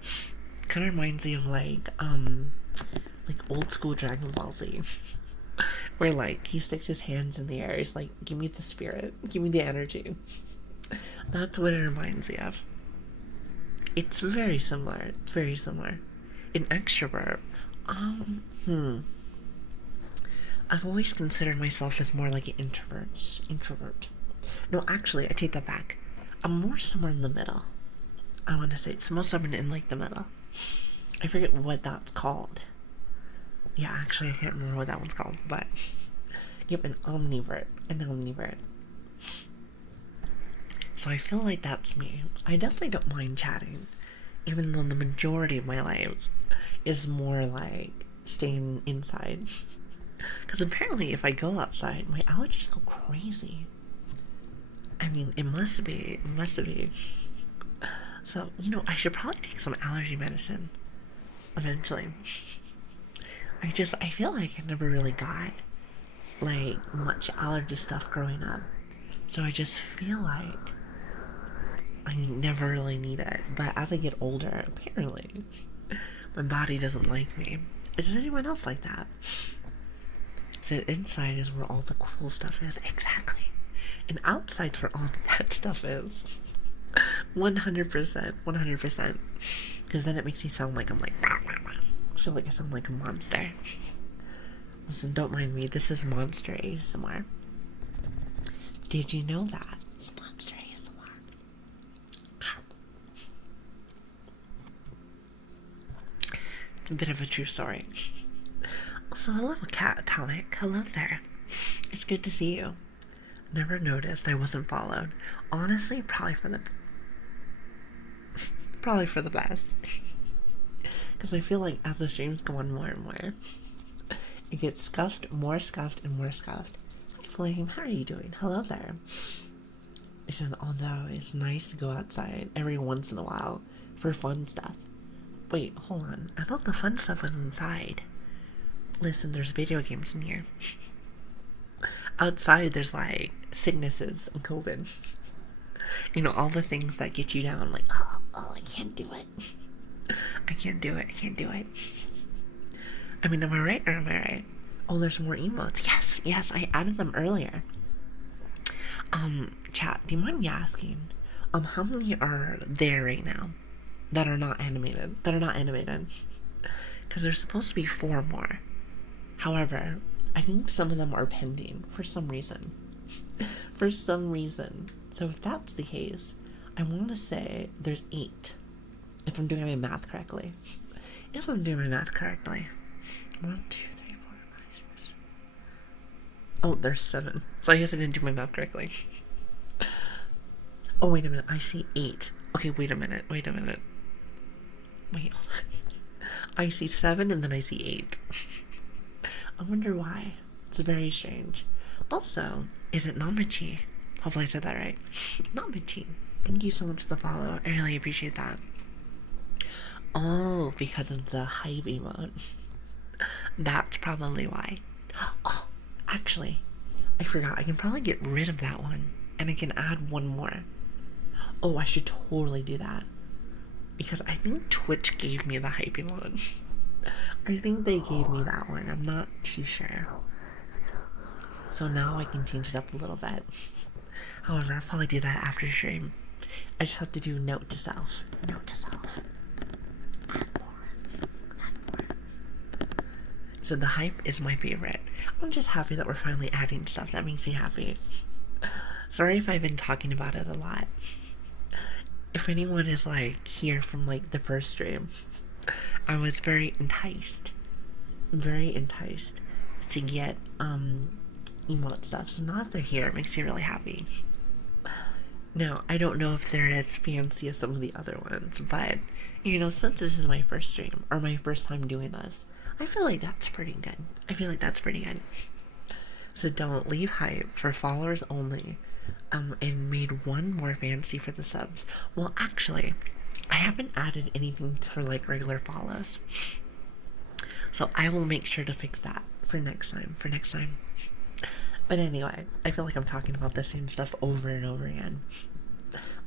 old school Dragon Ball Z, where like he sticks his hands in the air. He's like, "Give me the spirit, give me the energy." That's what it reminds me of. It's very similar. It's very similar. An extrovert. I've always considered myself as more like an introvert. No, actually, I take that back. I'm more somewhere in the middle. I want to say it's most somewhere in like the middle. I forget what that's called. Yeah, actually, I can't remember what that one's called, but yep, an omnivert. So I feel like that's me. I definitely don't mind chatting, even though the majority of my life is more like staying inside. Because apparently if I go outside, my allergies go crazy. I mean, it must be. So, I should probably take some allergy medicine eventually. I feel like I never really got like much allergy stuff growing up. So I just feel like I never really need it. But as I get older, apparently, my body doesn't like me. Is anyone else like that? So inside is where all the cool stuff is. Exactly. And outside's where all the bad stuff is. 100%. Because then it makes me sound like I'm like, I feel like I sound like a monster. Listen, don't mind me. This is Monster ASMR. Did you know that? It's Monster ASMR. It's a bit of a true story. Also, hello, Catatonic. Hello there. It's good to see you. Never noticed I wasn't followed. Honestly, probably for the best. Because I feel like as the streams go on more and more, it gets scuffed, more scuffed, and more scuffed. Hi, Flame. How are you doing? Hello there. I said, although it's nice to go outside every once in a while for fun stuff. Wait, hold on. I thought the fun stuff was inside. Listen, there's video games in here. Outside, there's like sicknesses and COVID. All the things that get you down. Like, oh, I can't do it. I can't do it. I mean, am I right or am I right? Oh, there's more emotes. Yes, I added them earlier. Chat, do you mind me asking, how many are there right now that are not animated? Because there's supposed to be 4 more. However, I think some of them are pending for some reason. So if that's the case, I want to say there's 8. If I'm doing my math correctly. 1, 2, 3, 4, 5, 6. Oh, there's 7. So I guess I didn't do my math correctly. Oh, wait a minute. I see 8. Okay, wait a minute. Wait, hold on. I see 7 and then I see 8. I wonder why. It's very strange. Also, is it Namachi? Hopefully I said that right. Namachi. Thank you so much for the follow. I really appreciate that. Oh, because of the hype emote. That's probably why. Oh, actually, I forgot. I can probably get rid of that one. And I can add one more. Oh, I should totally do that. Because I think Twitch gave me the hype emote. I think they gave me that one. I'm not too sure. So now I can change it up a little bit. However, I'll probably do that after stream. I just have to do note to self. Add more. So the hype is my favorite. I'm just happy that we're finally adding stuff. That makes me happy. Sorry if I've been talking about it a lot. If anyone is like here from like the first stream, I was very enticed to get emote stuff. So now that they're here, it makes me really happy. Now, I don't know if they're as fancy as some of the other ones, but you know, since this is my first stream or my first time doing this, I feel like that's pretty good. So don't leave hype for followers only. And made one more fancy for the subs. Well, actually, I haven't added anything for like regular follows. So I will make sure to fix that for next time. But anyway, I feel like I'm talking about the same stuff over and over again.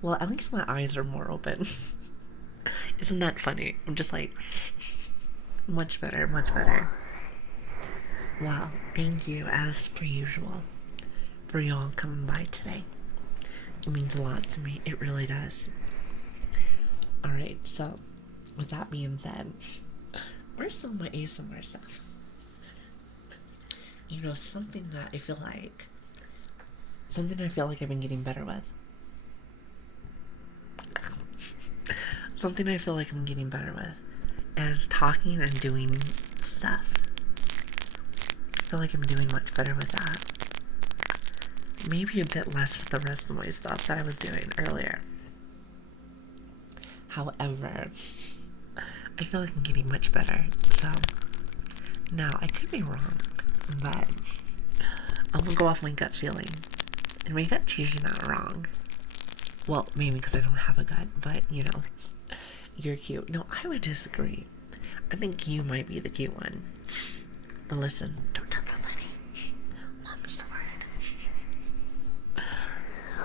Well, at least my eyes are more open. Isn't that funny? I'm just like, much better. Well, thank you as per usual for y'all coming by today. It means a lot to me. It really does. Alright, so with that being said, where's some of my ASMR stuff? You know, something I feel like I've been getting better with. Something I feel like I'm getting better with is talking and doing stuff. I feel like I'm doing much better with that. Maybe a bit less with the rest of my stuff that I was doing earlier. However, I feel like I'm getting much better. So, now I could be wrong, but I'm gonna go off my gut feeling. And my gut's usually not wrong. Well, maybe because I don't have a gut, but you know, you're cute. No, I would disagree. I think you might be the cute one. But listen, don't tell nobody. Mom's the word.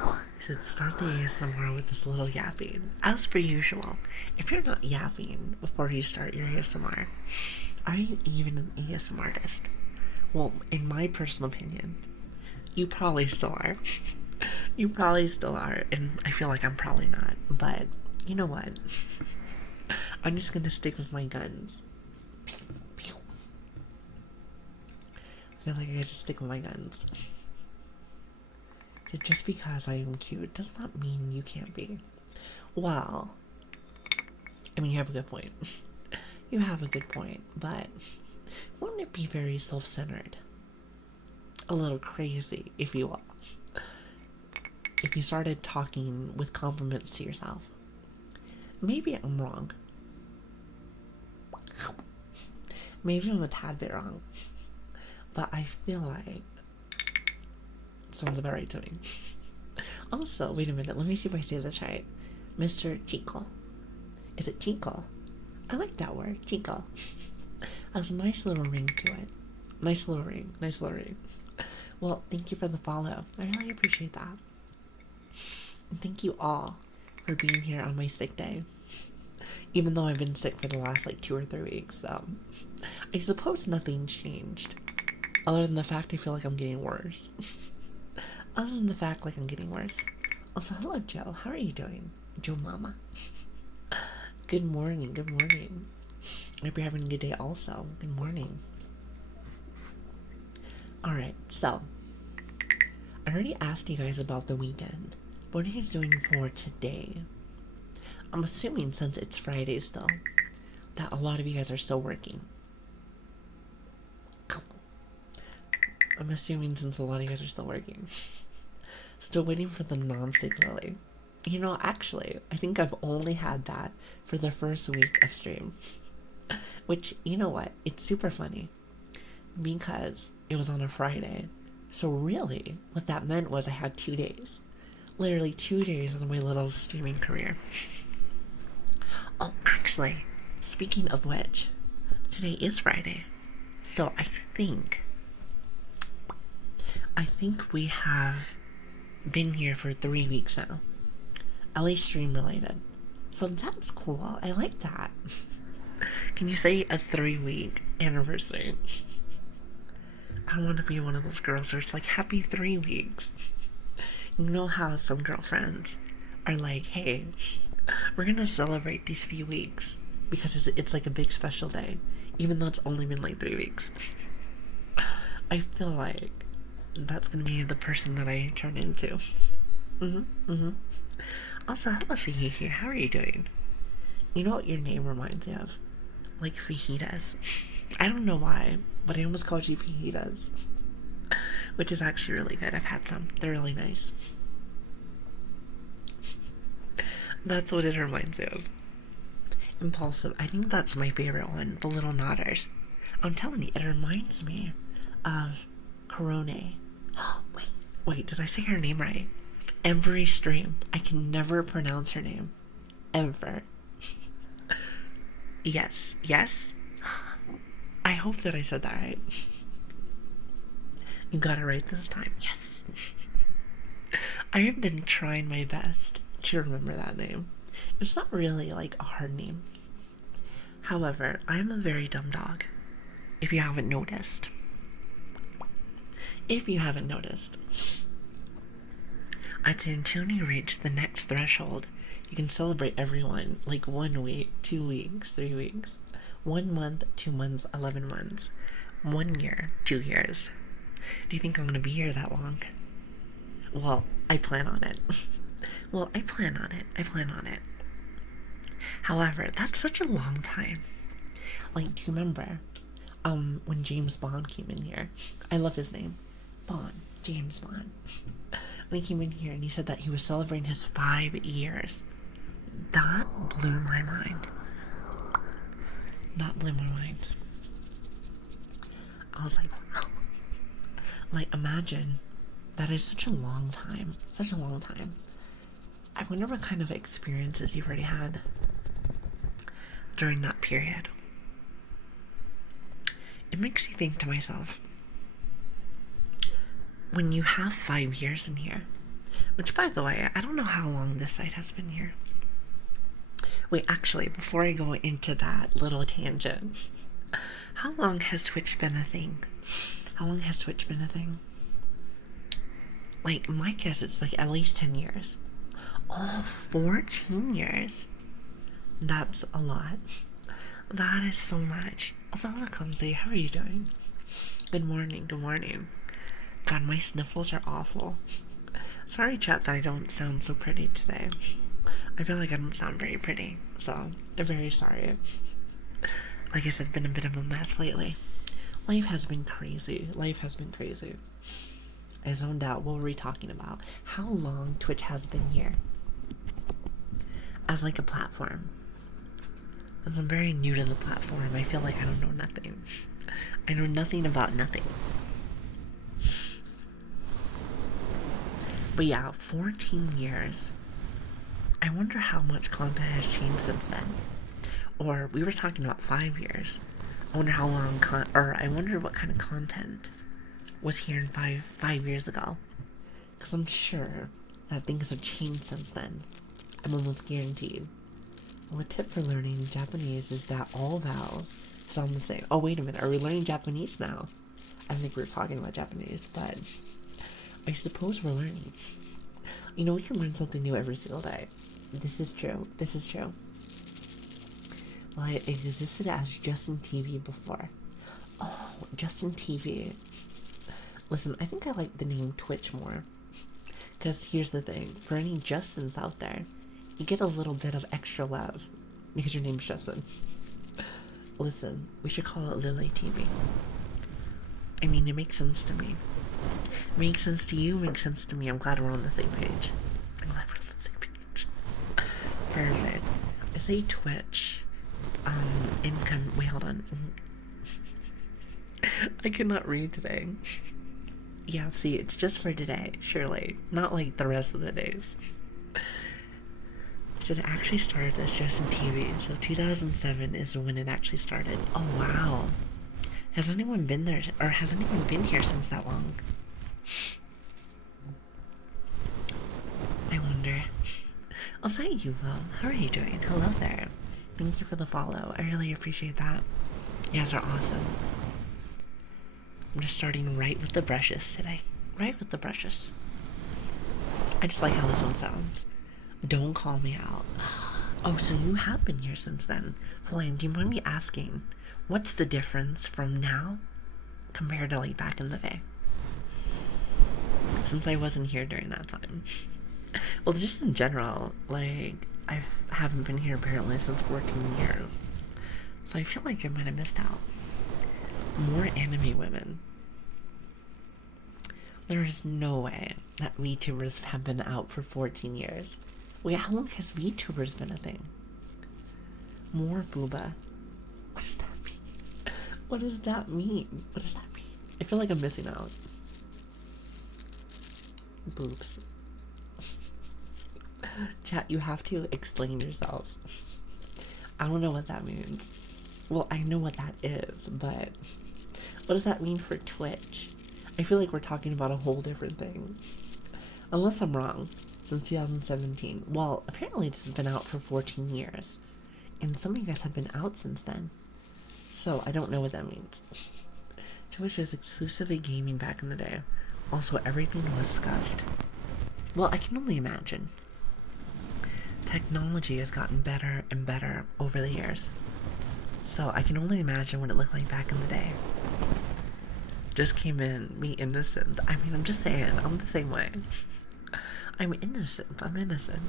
I said start the ASMR with this little yapping. As per usual, if you're not yapping before you start your ASMR, are you even an ASMR artist? Well, in my personal opinion, you probably still are. You probably still are, and I feel like I'm probably not. But you know what? I'm just gonna stick with my guns. I feel like I just stick with my guns. So just because I am cute does not mean you can't be. Well, I mean, you have a good point. You have a good point, but wouldn't it be very self-centered? A little crazy, if you will. If you started talking with compliments to yourself. Maybe I'm wrong. Maybe I'm a tad bit wrong. But I feel like it sounds about right to me. Also, wait a minute, let me see if I say this right. Mr. Chico. Is it Chico? I like that word, Chico. Has a nice little ring to it. Nice little ring. Well, thank you for the follow. I really appreciate that. And thank you all for being here on my sick day. Even though I've been sick for the last like 2 or 3 weeks, so I suppose nothing changed. Other than the fact I feel like I'm getting worse. Also, hello Joe, how are you doing? Joe Mama. Good morning. I hope you're having a good day also. Good morning. Alright, so I already asked you guys about the weekend. What are you guys doing for today? I'm assuming since it's Friday still, that a lot of you guys are still working. Still waiting for the non-stick Lili. You know, actually, I think I've only had that for the first week of stream. Which, you know what? It's super funny. Because it was on a Friday. So really, what that meant was I had 2 days. Literally 2 days on my little streaming career. Oh, actually, speaking of which, today is Friday. So I think we have been here for 3 weeks now. At least stream related. So that's cool. I like that. Can you say a 3-week anniversary? I don't want to be one of those girls where it's like, happy 3 weeks. You know how some girlfriends are like, hey, we're gonna celebrate these few weeks because it's like a big special day, even though it's only been like 3 weeks. I feel like that's gonna be the person that I turn into. Also, hello Fahihi, how are you doing? You know what your name reminds me of? Like fajitas. I don't know why, but I almost called you fajitas. Which is actually really good. I've had some. They're really nice. That's what it reminds me of. Impulsive. I think that's my favorite one. The little nodders. I'm telling you, it reminds me of Corone. Wait, did I say her name right? Every stream, I can never pronounce her name. Ever. Yes. I hope that I said that right. You got it right this time. Yes. I have been trying my best to remember that name. It's not really like a hard name. However, I am a very dumb dog. If you haven't noticed. I'd say until you reach the next threshold, you can celebrate everyone like 1 week, 2 weeks, 3 weeks, 1 month, 2 months, 11 months, 1 year, 2 years. Do you think I'm gonna be here that long? Well, I plan on it. I plan on it. However, that's such a long time. Like, do you remember when James Bond came in here? I love his name. James Bond. When he came in here and he said that he was celebrating his 5 years. That blew my mind. I was like, wow. Like, imagine. That is such a long time. I wonder what kind of experiences you've already had during that period. It makes me think to myself, when you have 5 years in here, which, by the way, I don't know how long this site has been here. Wait, actually, before I go into that little tangent, how long has Twitch been a thing? Like, my guess it's like at least 10 years. Oh, 14 years. That's a lot. That is so much. Zelda comes in. How are you doing? Good morning. God, my sniffles are awful. Sorry, chat, that I don't sound so pretty today. I feel like I don't sound very pretty, so I'm very sorry. Like I said, been a bit of a mess lately. Life has been crazy. I zoned out. What were we talking about? How long Twitch has been here as like a platform. As I'm very new to the platform, I feel like I don't know nothing. I know nothing about nothing. But yeah, 14 years. I wonder how much content has changed since then. Or we were talking about 5 years. I wonder how long I wonder what kind of content was here in five years ago. Because I'm sure that things have changed since then. I'm almost guaranteed. Well, a tip for learning Japanese is that all vowels sound the same. Oh, wait a minute. Are we learning Japanese now? I think we were talking about Japanese, but I suppose we're learning. You know, we can learn something new every single day. This is true. Well, it existed as Justin TV before. Oh, Justin TV. Listen, I think I like the name Twitch more. Because here's the thing. For any Justins out there, you get a little bit of extra love. Because your name's Justin. Listen, we should call it Lili TV. I mean, it makes sense to me. Makes sense to you, makes sense to me. I'm glad we're on the same page. Perfect. I say Twitch. Income. Wait, hold on. I cannot read today. Yeah, see, it's just for today, surely. Not like the rest of the days. So it actually started as Justin TV. So 2007 is when it actually started. Oh, wow. Has anyone been there, or has anyone been here since that long? I wonder. I'll say Yuval. How are you doing? Hello there. Thank you for the follow. I really appreciate that. You guys are awesome. I'm just starting right with the brushes today. Right with the brushes. I just like how this one sounds. Don't call me out. Oh, so you have been here since then. Flame, do you mind me asking, what's the difference from now compared to like back in the day? Since I wasn't here during that time. Well, just in general, like, I haven't been here apparently since 14 years. So I feel like I might have missed out. More anime women. There is no way that VTubers have been out for 14 years. Wait, how long has VTubers been a thing? More booba. What does that mean? What does that mean? What does that mean? I feel like I'm missing out. Boobs. Chat, you have to explain yourself. I don't know what that means. Well, I know what that is, but what does that mean for Twitch? I feel like we're talking about a whole different thing. Unless I'm wrong, since 2017. Well, apparently this has been out for 14 years. And some of you guys have been out since then. So I don't know what that means. Twitch was exclusively gaming back in the day. Also, everything was scuffed. Well, I can only imagine. Technology has gotten better and better over the years. So I can only imagine what it looked like back in the day. Just came in, me innocent. I mean, I'm just saying, I'm the same way. I'm innocent. I'm innocent.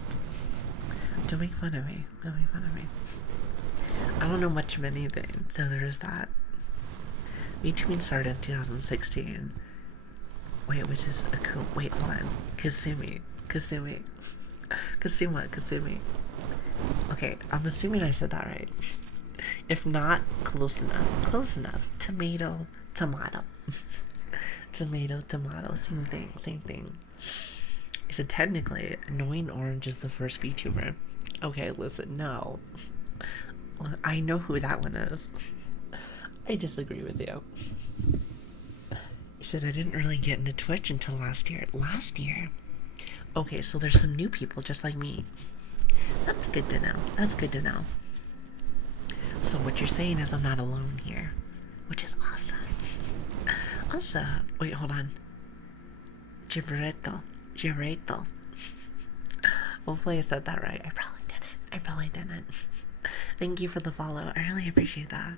Don't make fun of me. Don't make fun of me. I don't know much of anything, so there's that. VTubing started in 2016. Wait, which is a cool. Wait, hold on. Kasumi. Okay, I'm assuming I said that right. If not, close enough. Close enough. Tomato. Tomato. Same thing. So technically, Annoying Orange is the first VTuber. Okay, listen, no. I know who that one is. I disagree with you. He said I didn't really get into Twitch until last year. Last year? Okay, so there's some new people just like me. That's good to know. So what you're saying is I'm not alone here, which is awesome. Wait, hold on. Gibretto. Hopefully I said that right. I probably didn't. Thank you for the follow. I really appreciate that.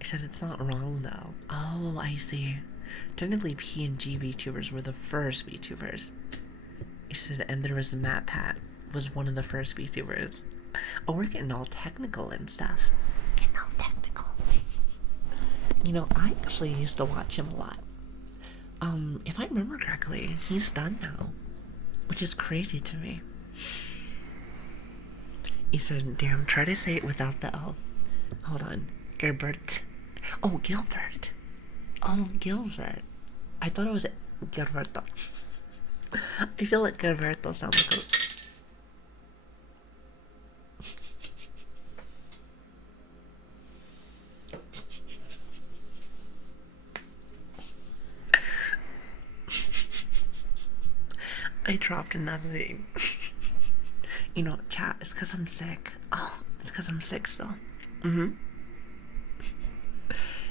I said it's not wrong though. Oh, I see. Technically P and G VTubers were the first VTubers. He said, and there was Matt Pat was one of the first VTubers. Oh, we're getting all technical and stuff. You know, I actually used to watch him a lot. If I remember correctly, he's done now, which is crazy to me. He said, damn, try to say it without the L. Hold on. Gilbert. Oh, Gilbert. I thought it was Gilberto. I feel like Gilberto sounds like a... I dropped another name. You know, chat, it's because I'm sick. Oh, it's because I'm sick still.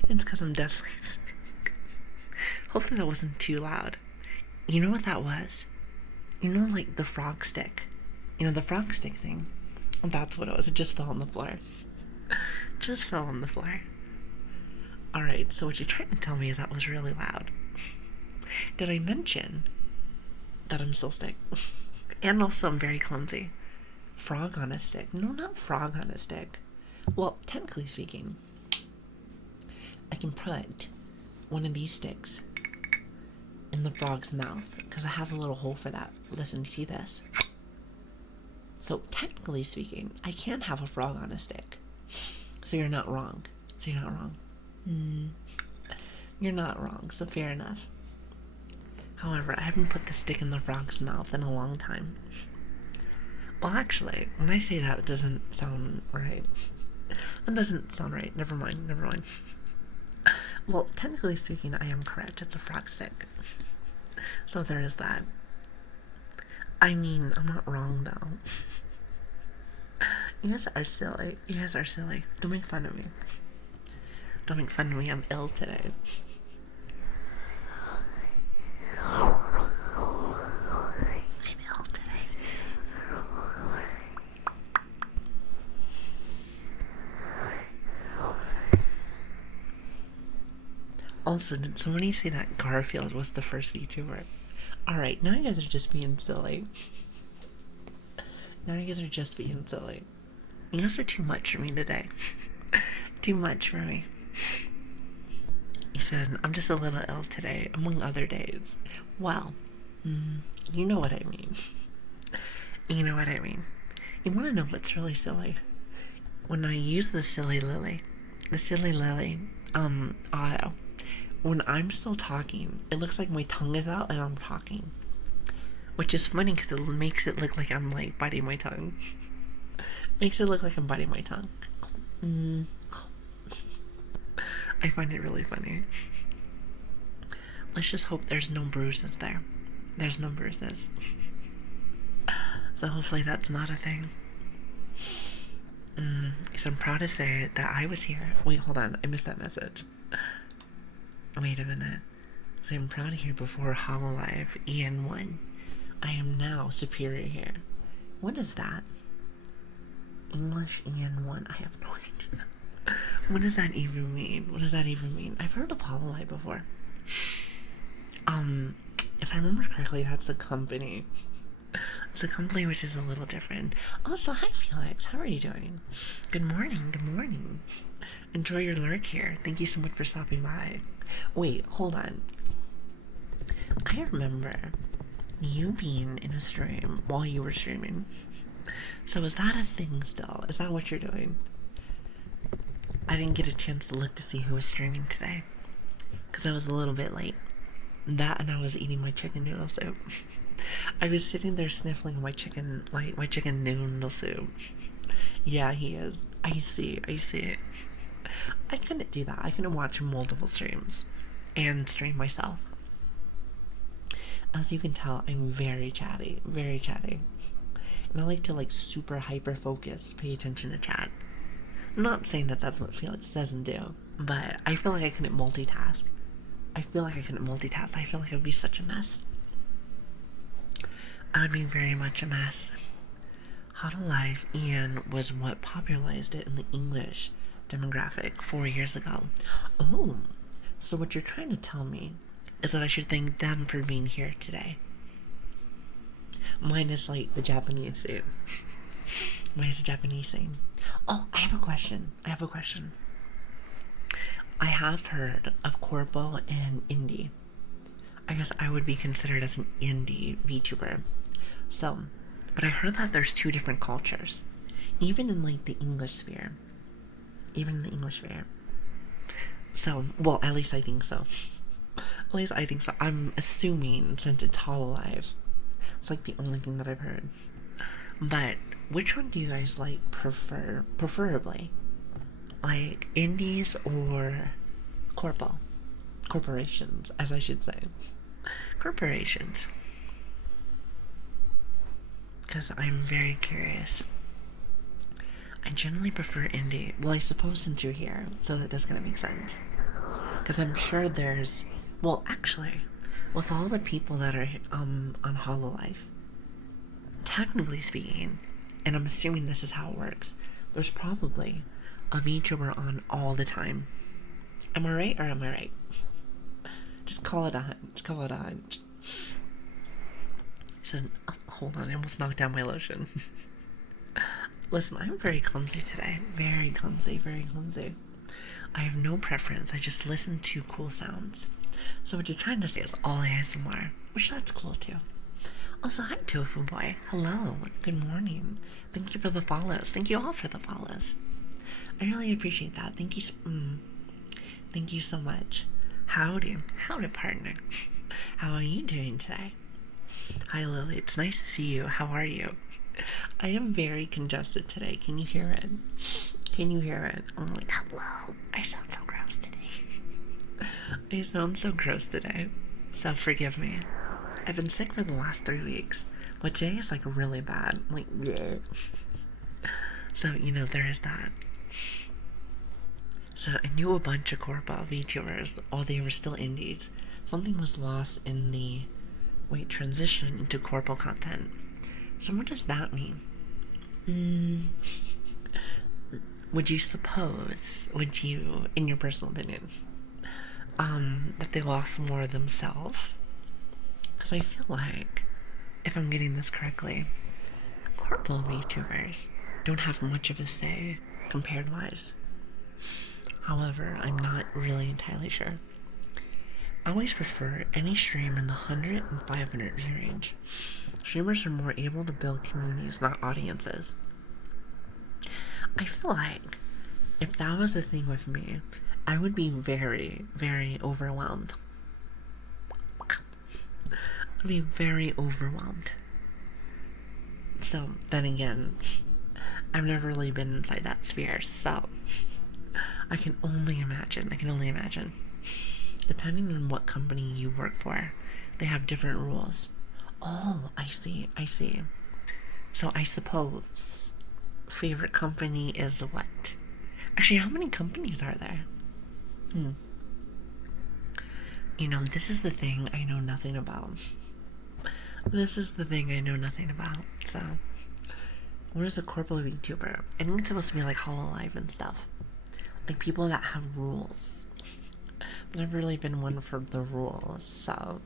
It's because I'm definitely sick. Hopefully that wasn't too loud. You know what that was? You know, like the frog stick. You know, the frog stick thing. That's what it was. It just fell on the floor. Alright, so what you're trying to tell me is that was really loud. Did I mention that I'm still sick? And also I'm very clumsy. Frog on a stick. No, not frog on a stick. Well, technically speaking, I can put one of these sticks in the frog's mouth because it has a little hole for that. Listen, see this? So technically speaking, I can have a frog on a stick. So you're not wrong. You're not wrong, so fair enough. However, I haven't put the stick in the frog's mouth in a long time. Well, actually, when I say that, it doesn't sound right. It doesn't sound right. Never mind. Well, technically speaking, I am correct. It's a frog stick. So there is that. I mean, I'm not wrong, though. You guys are silly. Don't make fun of me. I'm ill today. Also, did somebody say that Garfield was the first VTuber? Alright, now you guys are just being silly. Now you guys are just being silly. You guys are too much for me today. Too much for me. You said, I'm just a little ill today, among other days. Well, you know what I mean. You know what I mean. You want to know what's really silly? When I use the silly Lili, auto, when I'm still talking, it looks like my tongue is out and I'm talking. Which is funny because it makes it look like I'm like biting my tongue. Makes it look like I'm biting my tongue. I find it really funny. Let's just hope there's no bruises there. There's no bruises. So hopefully that's not a thing. So I'm proud to say that I was here. Wait, hold on. I missed that message. Wait a minute. So I'm proud to hear before Hololive EN1. I am now superior here. What is that? English EN1. I have no idea. What does that even mean? What does that even mean? I've heard of Hololive before. If I remember correctly, that's a company. It's a company which is a little different. Also, hi Felix, how are you doing? Good morning, good morning. Enjoy your lurk here. Thank you so much for stopping by. Wait, hold on. I remember you being in a stream while you were streaming. So is that a thing still? Is that what you're doing? I didn't get a chance to look to see who was streaming today because I was a little bit late. That and I was eating my chicken noodle soup. I was sitting there sniffling my chicken noodle soup. Yeah, he is. I see it. I couldn't do that. I couldn't watch multiple streams and stream myself. As you can tell, I'm very chatty. And I like to like super hyper focus, pay attention to chat. I'm not saying that that's what Felix doesn't do, but I feel like I couldn't multitask. I feel like I would be such a mess. I would be very much a mess. Hololive Ian was what popularized it in the English demographic 4 years ago. Oh, so what you're trying to tell me is that I should thank them for being here today. Minus like the Japanese suit. Minus the Japanese scene. Oh, I have a question. I have heard of Corpo and Indie. I guess I would be considered as an indie VTuber. So, but I heard that there's two different cultures. Even in like the English sphere. So, well, at least I think so. I'm assuming since it's Hololive. It's like the only thing that I've heard. But which one do you guys like preferably? Like indies or corporations, as I should say. Corporations. Because I'm very curious. I generally prefer indie. Well, I suppose since you're here, so that does kind of make sense. Because I'm sure there's... Well, actually, with all the people that are on Hololive, technically speaking, and I'm assuming this is how it works, there's probably a VTuber on all the time. Am I right or am I right? Just call it a hunch. So, hold on, I almost knocked down my lotion. Listen, I'm very clumsy today. Very clumsy. I have no preference. I just listen to cool sounds. So what you're trying to say is all ASMR, which that's cool too. Also, hi Tofu Boy. Hello. Good morning. Thank you for the follows. Thank you all for the follows. I really appreciate that. Thank you so much. Howdy partner. How are you doing today? Hi Lili. It's nice to see you. How are you? I am very congested today. Can you hear it? I'm like, hello. I sound so gross today. So forgive me. I've been sick for the last 3 weeks, but today is like really bad. Like, bleh. So, there is that. So I knew a bunch of Corpo VTubers while they were still indies. Something was lost in the transition into Corpo content. So what does that mean? Would you, in your personal opinion, that they lost more of themselves? Because I feel like, if I'm getting this correctly, corporal VTubers don't have much of a say compared wise. However, I'm not really entirely sure. I always prefer any stream in the 100 and 500 view range. Streamers are more able to build communities, not audiences. I feel like if that was the thing with me, I would be very, very overwhelmed. I'd be very overwhelmed. So, then again, I've never really been inside that sphere, so I can only imagine. Depending on what company you work for, they have different rules. Oh, I see. So I suppose favorite company is what? Actually, how many companies are there? You know, this is the thing I know nothing about. So, what is a corporate VTuber? I think it's supposed to be like Hololive and stuff. Like people that have rules. I've never really been one for the rules, so.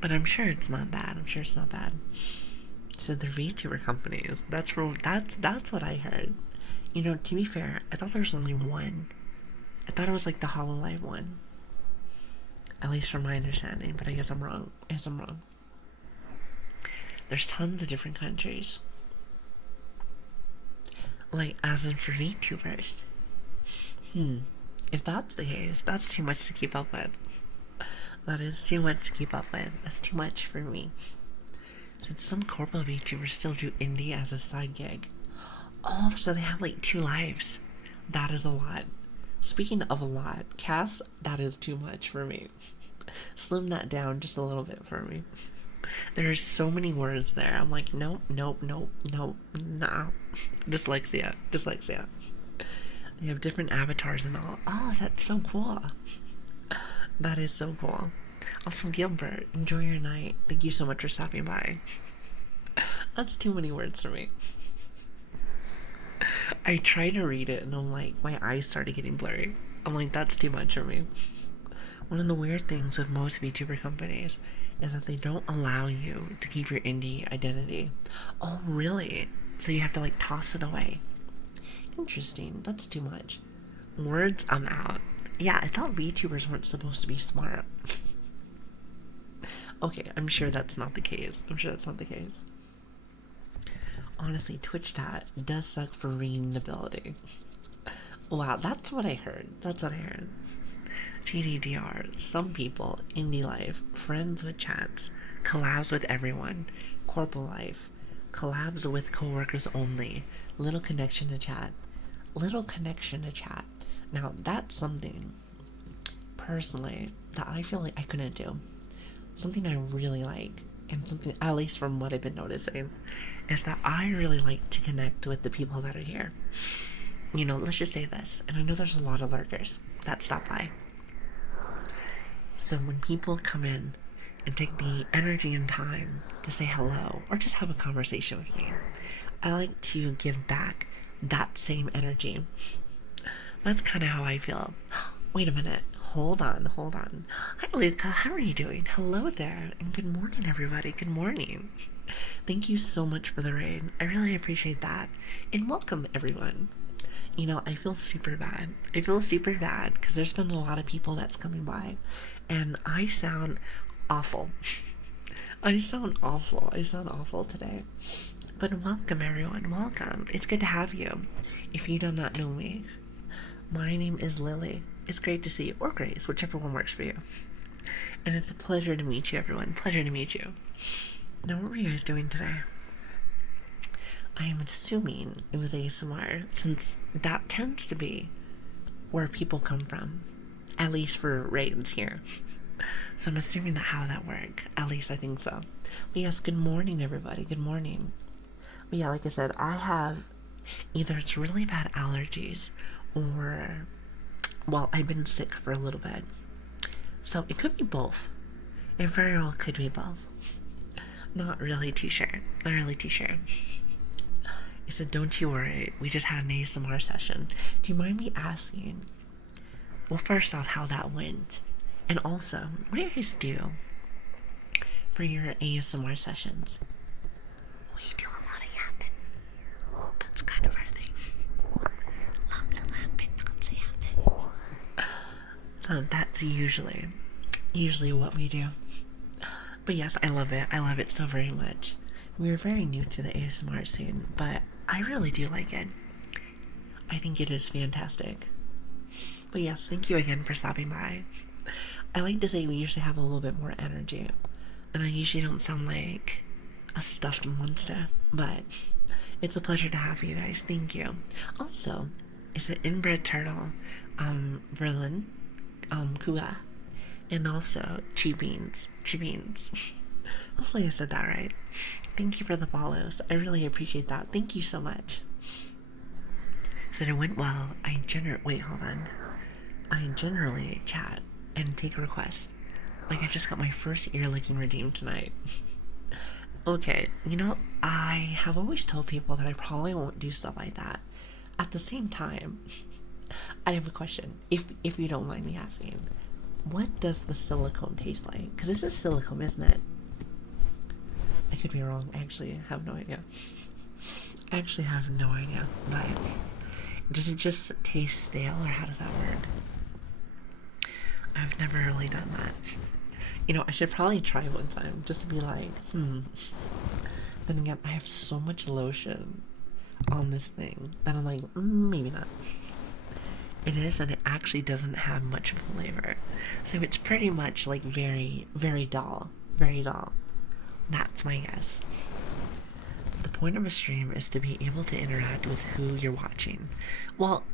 But I'm sure it's not bad. So the VTuber companies, that's what I heard. You know, to be fair, I thought there was only one. I thought it was like the Hololive one. At least from my understanding, but I guess I'm wrong. There's tons of different countries. Like, as in for VTubers. If that's the case, that's too much to keep up with. That's too much for me. Since some corporate VTubers still do indie as a side gig. Oh, so they have like 2 lives. That is a lot. Speaking of a lot, Cass, that is too much for me. Slim that down just a little bit for me. There's so many words there. I'm like, nope, no. Dyslexia. They have different avatars and all. Oh, that's so cool. That is so cool. Also, Gilbert, enjoy your night. Thank you so much for stopping by. That's too many words for me. I try to read it and I'm like, my eyes started getting blurry. I'm like, that's too much for me. One of the weird things with most VTuber companies is that they don't allow you to keep your indie identity. Oh, really? So you have to like toss it away. Interesting. That's too much. Words, I'm out. Yeah, I thought VTubers weren't supposed to be smart. Okay, I'm sure that's not the case. Honestly, Twitch chat does suck for readability. Wow, that's what I heard. TDDR, some people, indie life, friends with chats, collabs with everyone, corporal life, collabs with coworkers only, little connection to chat. Now, that's something, personally, that I feel like I couldn't do. Something I really like, and something, at least from what I've been noticing, is that I really like to connect with the people that are here. You know, let's just say this, and I know there's a lot of lurkers that stop by. So when people come in and take the energy and time to say hello or just have a conversation with me, I like to give back that same energy. That's kind of how I feel. Wait a minute. Hold on. Hi, Luca. How are you doing? Hello there. And good morning, everybody. Good morning. Thank you so much for the raid. I really appreciate that. And welcome, everyone. You know, I feel super bad. Because there's been a lot of people that's coming by. And I sound awful. I sound awful today. But welcome, everyone. Welcome. It's good to have you. If you do not know me, my name is Lili. It's great to see you. Or Grace, whichever one works for you. And it's a pleasure to meet you, everyone. Pleasure to meet you. Now, what were you guys doing today? I am assuming it was ASMR, since that tends to be where people come from. At least for raids here. So I'm assuming how that works. At least I think so. But yes, good morning, everybody. Good morning. But yeah, like I said, I have either it's really bad allergies or, well, I've been sick for a little bit. So it could be both. It very well could be both. Not really too sure. He said, don't you worry. We just had an ASMR session. Do you mind me asking, well, first off, how that went? And also, what do you guys do for your ASMR sessions? We do a lot of that's usually what we do. But yes, I love it. I love it so very much. We're very new to the ASMR scene, but I really do like it. I think it is fantastic. But yes, thank you again for stopping by. I like to say we usually have a little bit more energy, and I usually don't sound like a stuffed monster, but it's a pleasure to have you guys. Thank you. Also, it's an inbred turtle, Verlin, Kua, and also Chi Beans. Hopefully I said that right. Thank you for the follows. I really appreciate that. Thank you so much. Said it went well. Wait, hold on. I generally chat and take requests. Like, I just got my first ear licking redeemed tonight. Okay, I have always told people that I probably won't do stuff like that. At the same time, I have a question, if you don't mind me asking. What does the silicone taste like? Because this is silicone, isn't it? I could be wrong. I actually have no idea. But does it just taste stale, or how does that work? I've never really done that. I should probably try one time, just to be like, Then again, I have so much lotion on this thing that I'm like, maybe not. It is, and it actually doesn't have much flavor. So it's pretty much like very, very dull. Very dull. That's my guess. The point of a stream is to be able to interact with who you're watching. Well,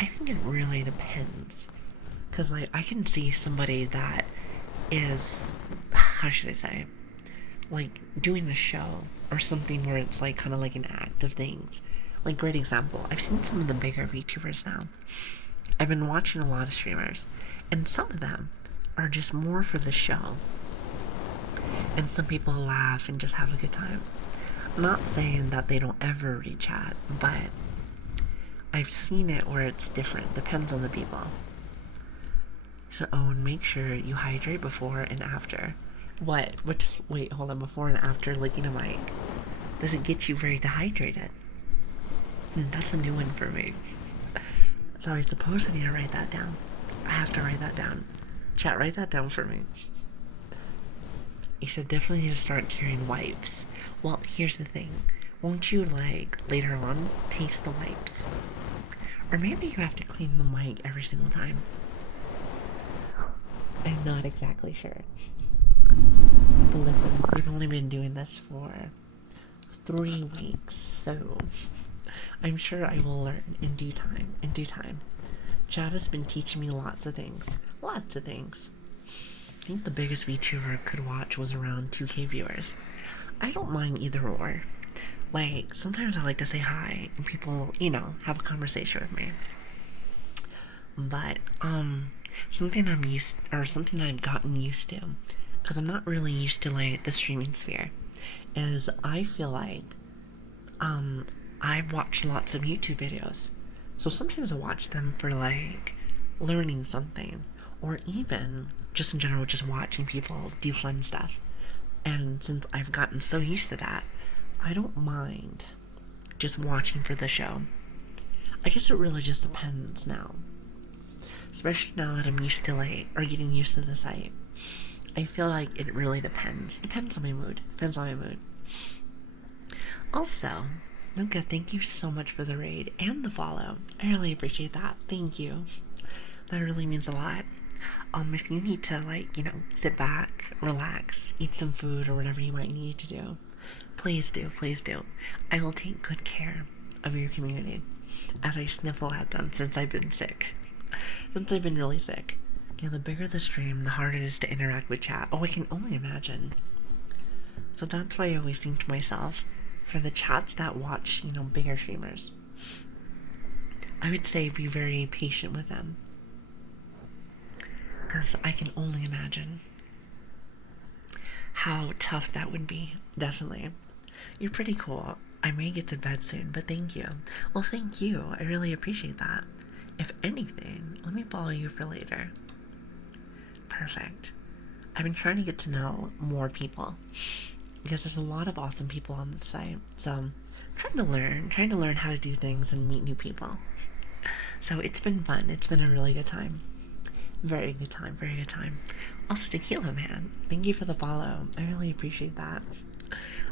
I think it really depends. Because, like, I can see somebody that is, how should I say, like, doing a show or something where it's, like, kind of like an act of things. Like, great example, I've seen some of the bigger VTubers now. I've been watching a lot of streamers, and some of them are just more for the show. And some people laugh and just have a good time. I'm not saying that they don't ever read chat, but I've seen it where it's different. Depends on the people. So, Owen, make sure you hydrate before and after. What? Wait, hold on. Before and after licking a mic. Does it get you very dehydrated? That's a new one for me. So I suppose I need to write that down. I have to write that down. Chat, write that down for me. You said definitely need to start carrying wipes. Well, here's the thing. Won't you, like, later on, taste the wipes? Or maybe you have to clean the mic every single time. I'm not exactly sure. But listen, we've only been doing this for 3 weeks, so I'm sure I will learn in due time. Chad has been teaching me lots of things. I think the biggest VTuber I could watch was around 2K viewers. I don't mind either or. Like, sometimes I like to say hi and people, have a conversation with me. But, something I've gotten used to, because I'm not really used to, like, the streaming sphere, is I feel like, I've watched lots of YouTube videos. So sometimes I watch them for, like, learning something, or even, just in general, just watching people do fun stuff. And since I've gotten so used to that, I don't mind just watching for the show. I guess it really just depends now. Especially now that I'm used to, like, or getting used to the site. I feel like it really depends. Depends on my mood. Also, Luca, thank you so much for the raid and the follow. I really appreciate that. Thank you. That really means a lot. If you need to, like, sit back, relax, eat some food, or whatever you might need to do, please do. I will take good care of your community, as I sniffle at them since I've been sick. Since I've been really sick. The bigger the stream, the harder it is to interact with chat. Oh, I can only imagine. So that's why I always think to myself, for the chats that watch, bigger streamers, I would say be very patient with them. Because I can only imagine how tough that would be. Definitely. You're pretty cool. I may get to bed soon, but thank you. Well, thank you. I really appreciate that. If anything, let me follow you for later. Perfect. I've been trying to get to know more people, because there's a lot of awesome people on the site. So I'm trying to learn how to do things and meet new people. So it's been fun. It's been a really good time. Very good time, very good time. Also, Tequila Man, thank you for the follow. I really appreciate that.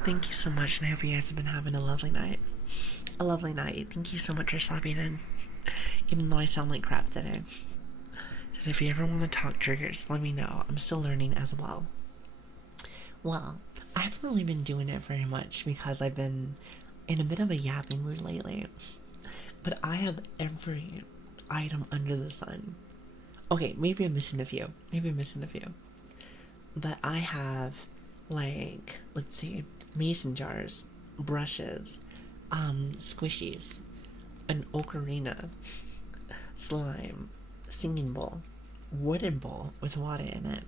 Thank you so much, and I hope you guys have been having a lovely night. A lovely night. Thank you so much for stopping in, even though I sound like crap today. And if you ever want to talk triggers, let me know. I'm still learning as well. Well, I haven't really been doing it very much because I've been in a bit of a yapping mood lately. But I have every item under the sun. Okay, maybe I'm missing a few. Maybe I'm missing a few. But I have, like, let's see, mason jars, brushes, squishies, an ocarina, slime, singing bowl, wooden bowl with water in it.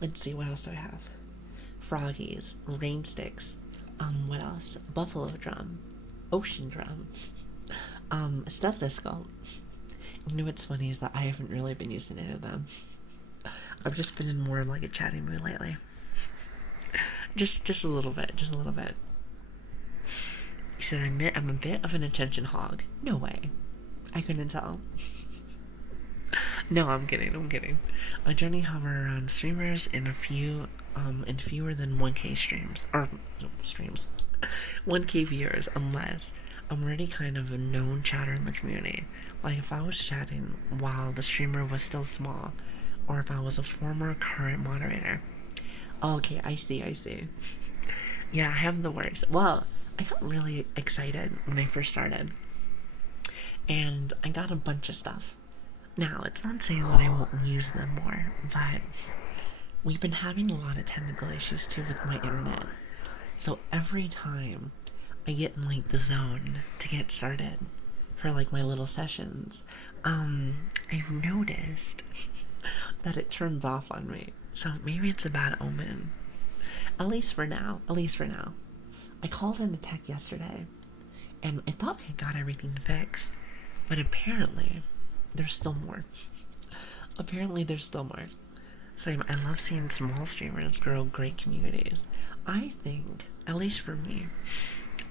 Let's see, what else do I have? Froggies, rain sticks, what else? Buffalo drum, ocean drum, stethoscope. You know what's funny is that I haven't really been using any of them. I've just been in more of like a chatting mood lately. Just a little bit, just a little bit. He said, I'm a bit of an attention hog. No way. I couldn't tell. No, I'm kidding, I'm kidding. I generally hover around streamers in fewer than 1k streams. Or, streams. 1k viewers, unless I'm already kind of a known chatter in the community. Like if I was chatting while the streamer was still small, or if I was a former current moderator. Okay, I see. Yeah, I have the worst. Well, I got really excited when I first started, and I got a bunch of stuff. Now, it's not saying that I won't use them more, but we've been having a lot of technical issues too with my internet. So every time I get in like the zone to get started for like my little sessions, I've noticed that it turns off on me. So maybe it's a bad omen. At least for now. I called in a tech yesterday, and I thought I got everything fixed, but apparently there's still more. Same, I love seeing small streamers grow great communities. I think, at least for me,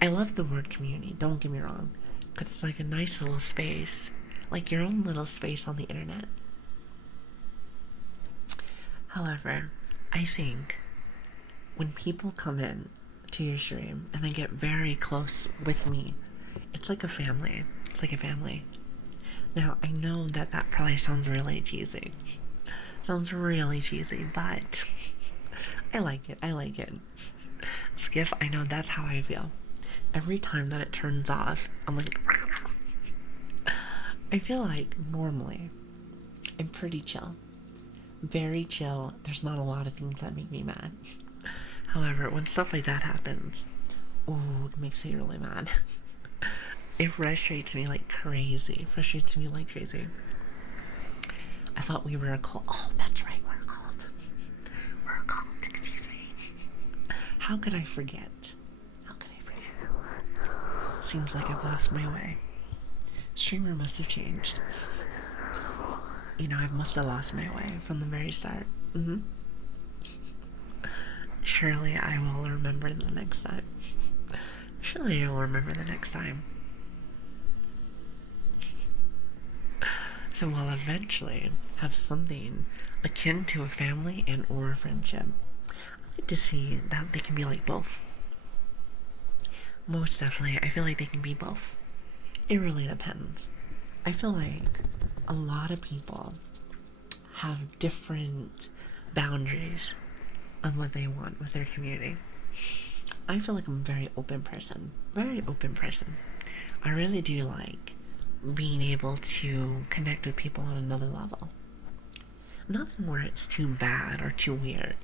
I love the word community, don't get me wrong, because it's like a nice little space, like your own little space on the internet. However, I think when people come in to your stream and they get very close with me, it's like a family. Now, I know that probably sounds really cheesy. But I like it. Skiff, I know that's how I feel. Every time that it turns off, I'm like, I feel like normally I'm pretty chill. Very chill. There's not a lot of things that make me mad. However, when stuff like that happens, ooh, it makes me really mad. It frustrates me like crazy. I thought we were a cult. Oh, that's right, we're a cult. Excuse me. How could I forget? Seems like I've lost my way. Streamer must have changed. You know, I must have lost my way from the very start. Surely I will remember the next time. So we'll eventually have something akin to a family and or a friendship. I like to see that they can be like both. Most definitely, I feel like they can be both. It really depends. I feel like a lot of people have different boundaries on what they want with their community. I feel like I'm a very open person. I really do like being able to connect with people on another level. Nothing where it's too bad or too weird.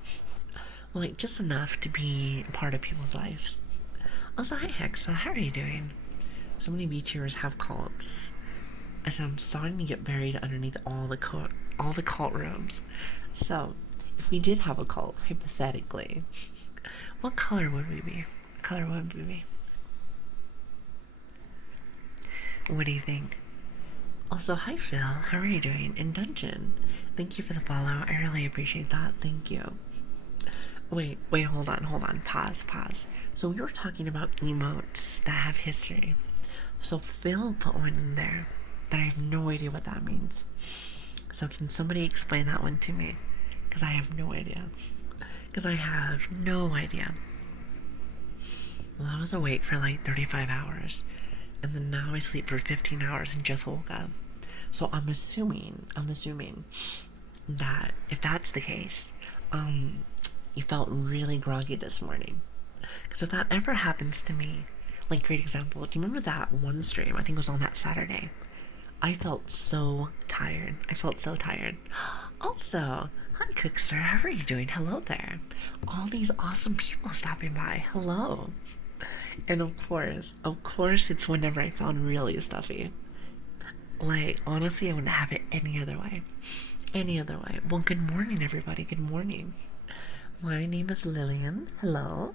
Like, just enough to be a part of people's lives. Also, hi Hexa, how are you doing? So many VTubers have cults. As I'm starting to get buried underneath all the cult rooms. So, if we did have a cult, hypothetically, what color would we be? What do you think? Also, hi Phil, how are you doing? In Dungeon, thank you for the follow. I really appreciate that. Thank you. Wait, hold on. Pause. So we were talking about emotes that have history. So Phil put one in there that I have no idea what that means. So can somebody explain that one to me? Because I have no idea. Because I have no idea. Well, I was awake for like 35 hours. And then now I sleep for 15 hours and just woke up. So I'm assuming that if that's the case, you felt really groggy this morning. Because if that ever happens to me, like, great example, do you remember that one stream? I think it was on that Saturday. I felt so tired. Also, hi Cookster, how are you doing? Hello there. All these awesome people stopping by. Hello. And of course, it's whenever I felt really stuffy. Like, honestly, I wouldn't have it any other way. Well, good morning, everybody. Good morning. My name is Lilian. Hello.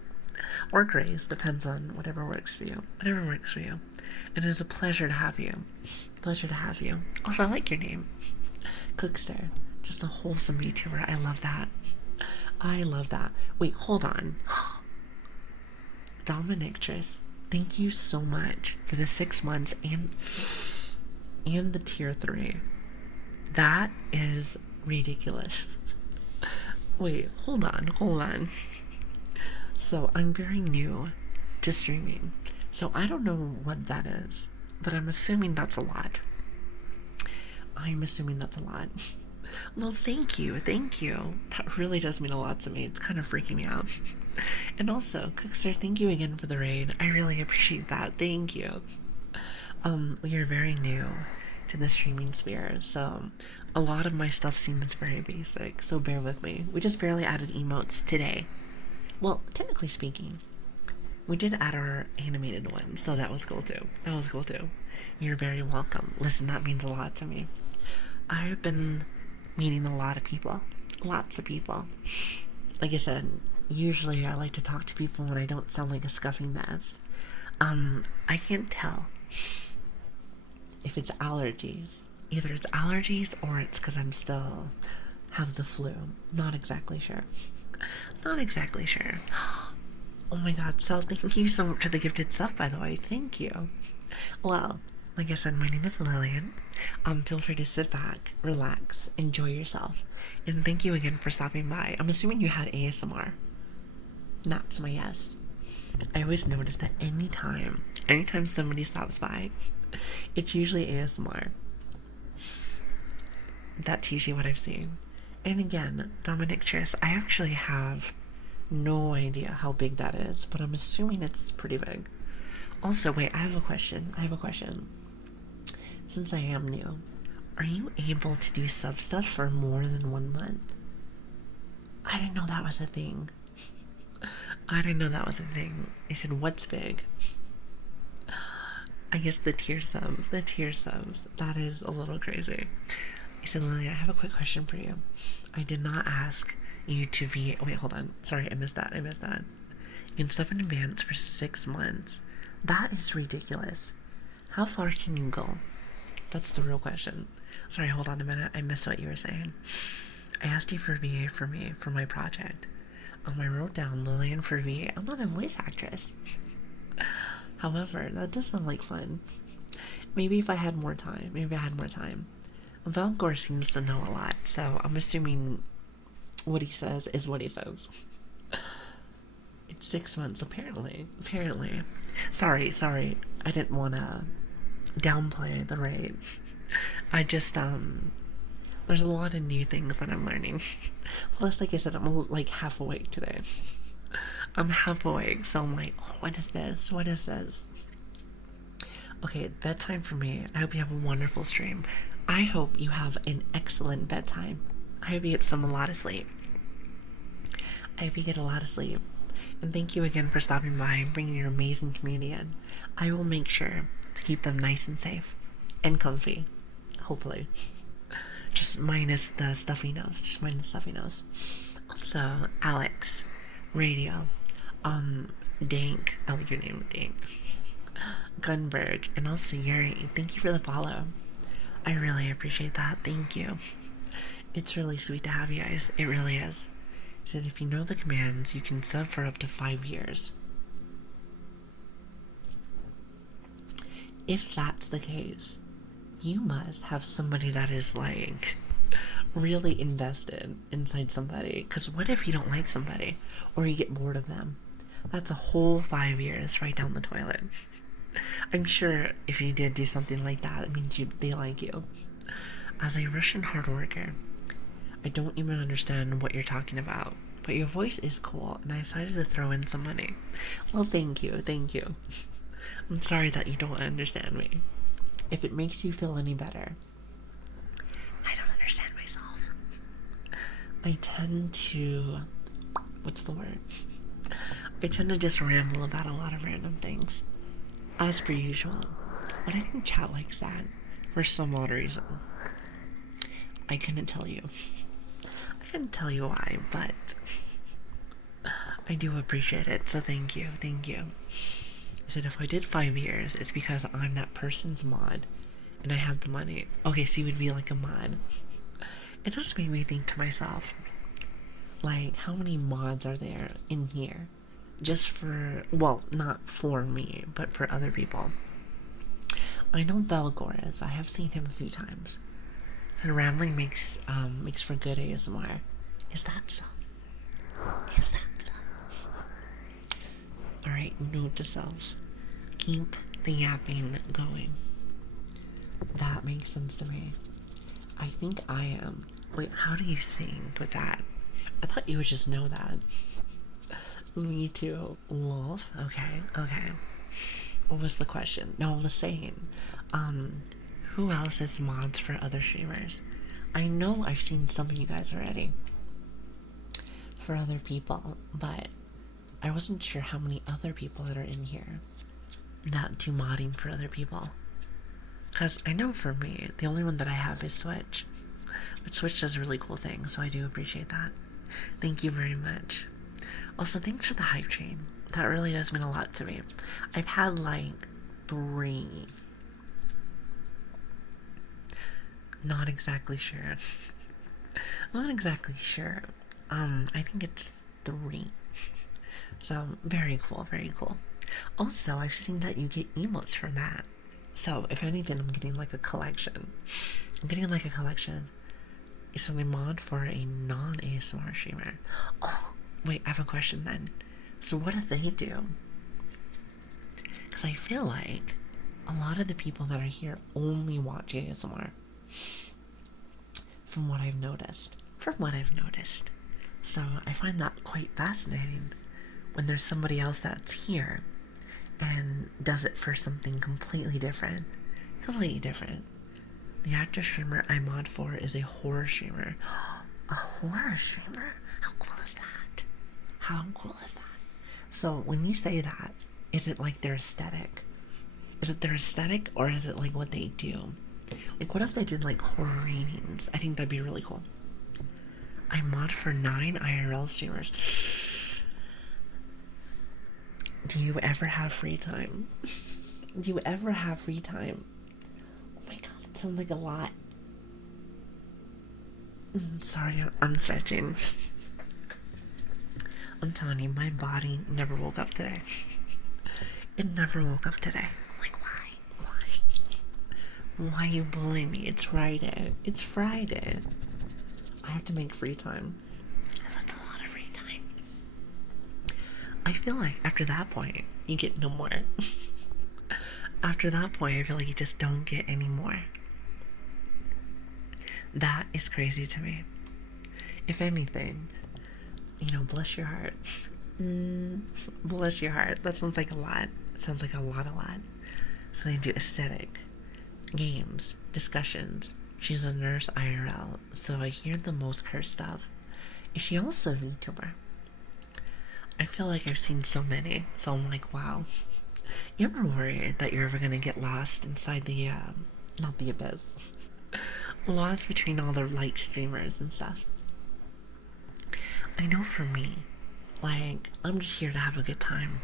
Or Grace, depends on whatever works for you. And it is a pleasure to have you. Also, I like your name. Cookster. Just a wholesome VTuber. I love that. Wait, hold on. Dominictress, thank you so much for the 6 months and the tier 3. That is ridiculous. Wait, hold on. So I'm very new to streaming, so I don't know what that is, but I'm assuming that's a lot. Well, thank you. That really does mean a lot to me. It's kind of freaking me out. And also, Cookster, thank you again for the raid. I really appreciate that. Thank you. We are very new to the streaming sphere, so a lot of my stuff seems very basic, so bear with me. We just barely added emotes today. Well, technically speaking, we did add our animated one, so that was cool too. You're very welcome. Listen, that means a lot to me. I've been meeting a lot of people. Lots of people. Like I said, usually I like to talk to people when I don't sound like a scuffing mess. I can't tell if it's allergies. Either it's allergies or it's because I'm still have the flu. Not exactly sure. Oh my god, Sel, thank you so much for the gifted sub, by the way. Thank you. Well, like I said, my name is Lilian. Feel free to sit back, relax, enjoy yourself. And thank you again for stopping by. I'm assuming you had ASMR. That's my yes. I always notice that anytime somebody stops by, it's usually ASMR. That's usually what I've seen. And again, Dominictress, I actually have no idea how big that is, but I'm assuming it's pretty big. Also, wait, I have a question. Since I am new, are you able to do sub stuff for more than 1 month? I didn't know that was a thing. I said, what's big? I guess the tier subs. That is a little crazy. I said, Lily, I have a quick question for you. I did not ask you to be... Wait, hold on. Sorry, I missed that. You can sub in advance for 6 months. That is ridiculous. How far can you go? That's the real question. Sorry, hold on a minute. I missed what you were saying. I asked you for VA for me, for my project. I wrote down Lilian for VA. I'm not a voice actress. However, that does sound like fun. Maybe if I had more time. Valgor seems to know a lot, so I'm assuming what he says is what he says. It's 6 months, apparently. Sorry. I didn't want to downplay the rate. I just, there's a lot of new things that I'm learning. Plus, like I said, I'm like half awake today. So I'm like, oh, what is this? Okay, bedtime for me. I hope you have a wonderful stream. I hope you have an excellent bedtime. I hope you get a lot of sleep. And thank you again for stopping by and bringing your amazing community in. I will make sure to keep them nice and safe and comfy. Hopefully. Just minus the stuffy nose. Also, Alex, Radio, Dank, I like your name, Dank, Gunberg, and also Yuri. Thank you for the follow. I really appreciate that. Thank you. It's really sweet to have you guys. It really is. He said if you know the commands, you can sub for up to 5 years. If that's the case, you must have somebody that is like really invested inside somebody. Because what if you don't like somebody or you get bored of them? That's a whole 5 years right down the toilet. I'm sure if you did do something like that, it means they like you. As a Russian hard worker, I don't even understand what you're talking about, but your voice is cool, and I decided to throw in some money. Well, thank you, thank you. I'm sorry that you don't understand me. If it makes you feel any better, I don't understand myself. I tend to. What's the word? I tend to just ramble about a lot of random things, as per usual. But I think chat likes that for some odd reason. I couldn't tell you. I couldn't tell you why, but I do appreciate it, so thank you, thank you. I said if I did 5 years, it's because I'm that person's mod, and I had the money. Okay, so you would be like a mod. It just made me think to myself, like, how many mods are there in here? Just for, well, not for me, but for other people. I know Velgor is. I have seen him a few times. And rambling makes for good ASMR. Is that so? Is that so? Alright, note to self. Keep the yapping going. That makes sense to me. I think I am. Wait, how do you think with that? I thought you would just know that. Me too. Wolf? Okay, okay. What was the question? No, I was saying, who else is mods for other streamers? I know I've seen some of you guys already for other people, but I wasn't sure how many other people that are in here that do modding for other people. Because I know for me, the only one that I have is Switch. But Switch does really cool things, so I do appreciate that. Thank you very much. Also, thanks for the hype train. That really does mean a lot to me. I've had like 3. Not exactly sure. Not exactly sure. I think it's 3. So, very cool, very cool. Also, I've seen that you get emotes from that. So, if anything, I'm getting like a collection. I'm getting like a collection. So they mod for a non-ASMR streamer. Oh, wait, I have a question then. So what if they do? Because I feel like a lot of the people that are here only watch ASMR. From what I've noticed. So I find that quite fascinating when there's somebody else that's here and does it for something completely different. Completely different. The actor streamer I mod for is a horror streamer. A horror streamer? How cool is that? How cool is that? So when you say that, is it like their aesthetic? Is it their aesthetic or is it like what they do? Like what if they did like horror readings? I think that'd be really cool. I mod for 9 IRL streamers. Do you ever have free time? Do you ever have free time? Oh my god, it sounds like a lot. Sorry, I'm stretching. I'm telling you, my body never woke up today. It never woke up today. Like, why? Why are you bullying me? It's Friday. It's Friday. I have to make free time. That's a lot of free time. I feel like after that point, you get no more. After that point, I feel like you just don't get any more. That is crazy to me. If anything, you know, bless your heart. Bless your heart. That sounds like a lot. It sounds like a lot. So they do aesthetic, games, discussions. She's a nurse IRL, so I hear the most her stuff. Is she also a VTuber? I feel like I've seen so many, so I'm like, wow. You ever worried that you're ever gonna get lost inside the, not the abyss, lost between all the light streamers and stuff? I know for me, like, I'm just here to have a good time.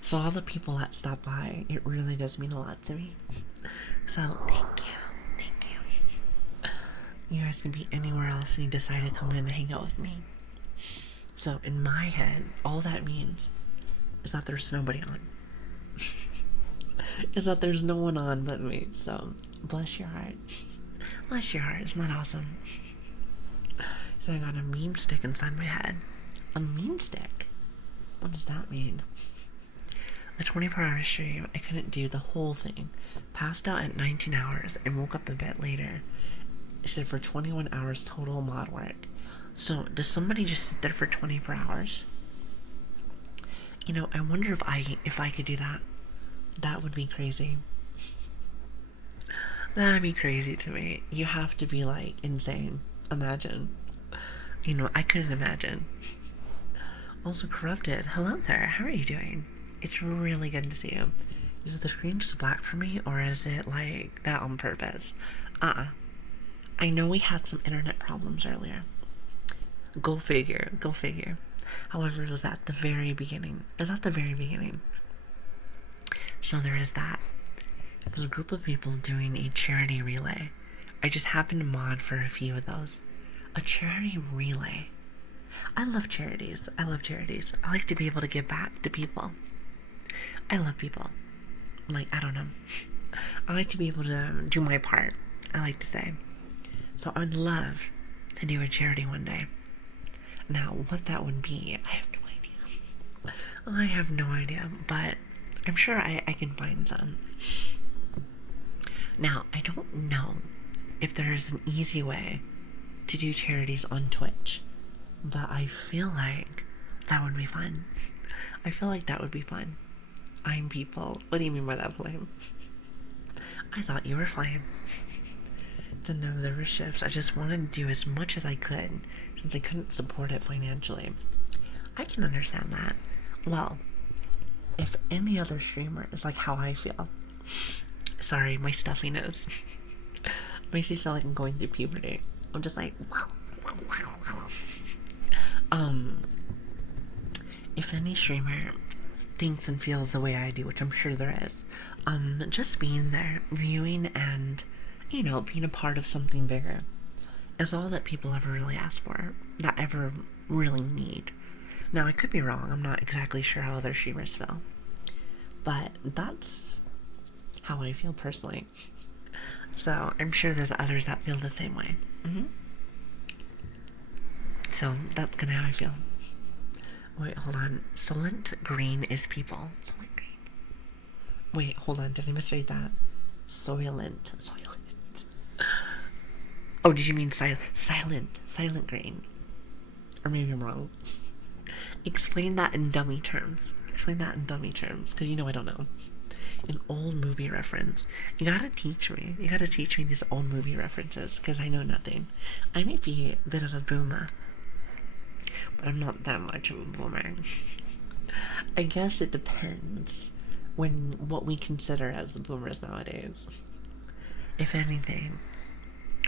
So all the people that stop by, it really does mean a lot to me. So, thank you. You guys can be anywhere else and you decide to come in and hang out with me. So, in my head, all that means is that there's nobody on. Is that there's no one on but me. So, Bless your heart. Bless your heart. Isn't that awesome? So I got a meme stick inside my head. A meme stick? What does that mean? A 24-hour stream, I couldn't do the whole thing. Passed out at 19 hours and woke up a bit later. It said for 21 hours total mod work. So, does somebody just sit there for 24 hours? You know, I wonder if I could do that. That would be crazy. That would be crazy to me. You have to be, like, insane. Imagine. You know, I couldn't imagine. Also corrupted. Hello there. How are you doing? It's really good to see you. Is the screen just black for me, or is it like that on purpose? I know we had some internet problems earlier. Go figure. Go figure. However, it was at the very beginning. It was at the very beginning. So there is that. There's a group of people doing a charity relay. I just happened to mod for a few of those. A charity relay. I love charities. I love charities. I like to be able to give back to people. I love people. Like, I don't know. I like to be able to do my part, I like to say. So I would love to do a charity one day. Now, what that would be, I have no idea. I have no idea, but I'm sure I can find some. Now, I don't know if there's an easy way to do charities on Twitch, but I feel like that would be fun. I feel like that would be fun. I'm people. What do you mean by that, Flame? I thought you were Flame. To know there were shifts, I just wanted to do as much as I could since I couldn't support it financially. I can understand that. Well, if any other streamer is like how I feel. Sorry, my stuffiness makes me feel like I'm going through puberty. I'm just like, if any streamer thinks and feels the way I do, which I'm sure there is, just being there, viewing, and, you know, being a part of something bigger is all that people ever really ask for, that ever really need. Now, I could be wrong. I'm not exactly sure how other streamers feel, but that's how I feel personally. So I'm sure there's others that feel the same way. So that's kind of how I feel. Wait, hold on. Solent green is people. Solent green. Wait, hold on. Did I misread that? Soylent. Soylent. Oh, did you mean silent? Silent green. Or maybe I'm wrong. Explain that in dummy terms. Explain that in dummy terms. Because you know I don't know. An old movie reference. You gotta teach me. You gotta teach me these old movie references. Because I know nothing. I may be a bit of a boomer. But I'm not that much of a boomer. I guess it depends what we consider as the boomers nowadays. If anything,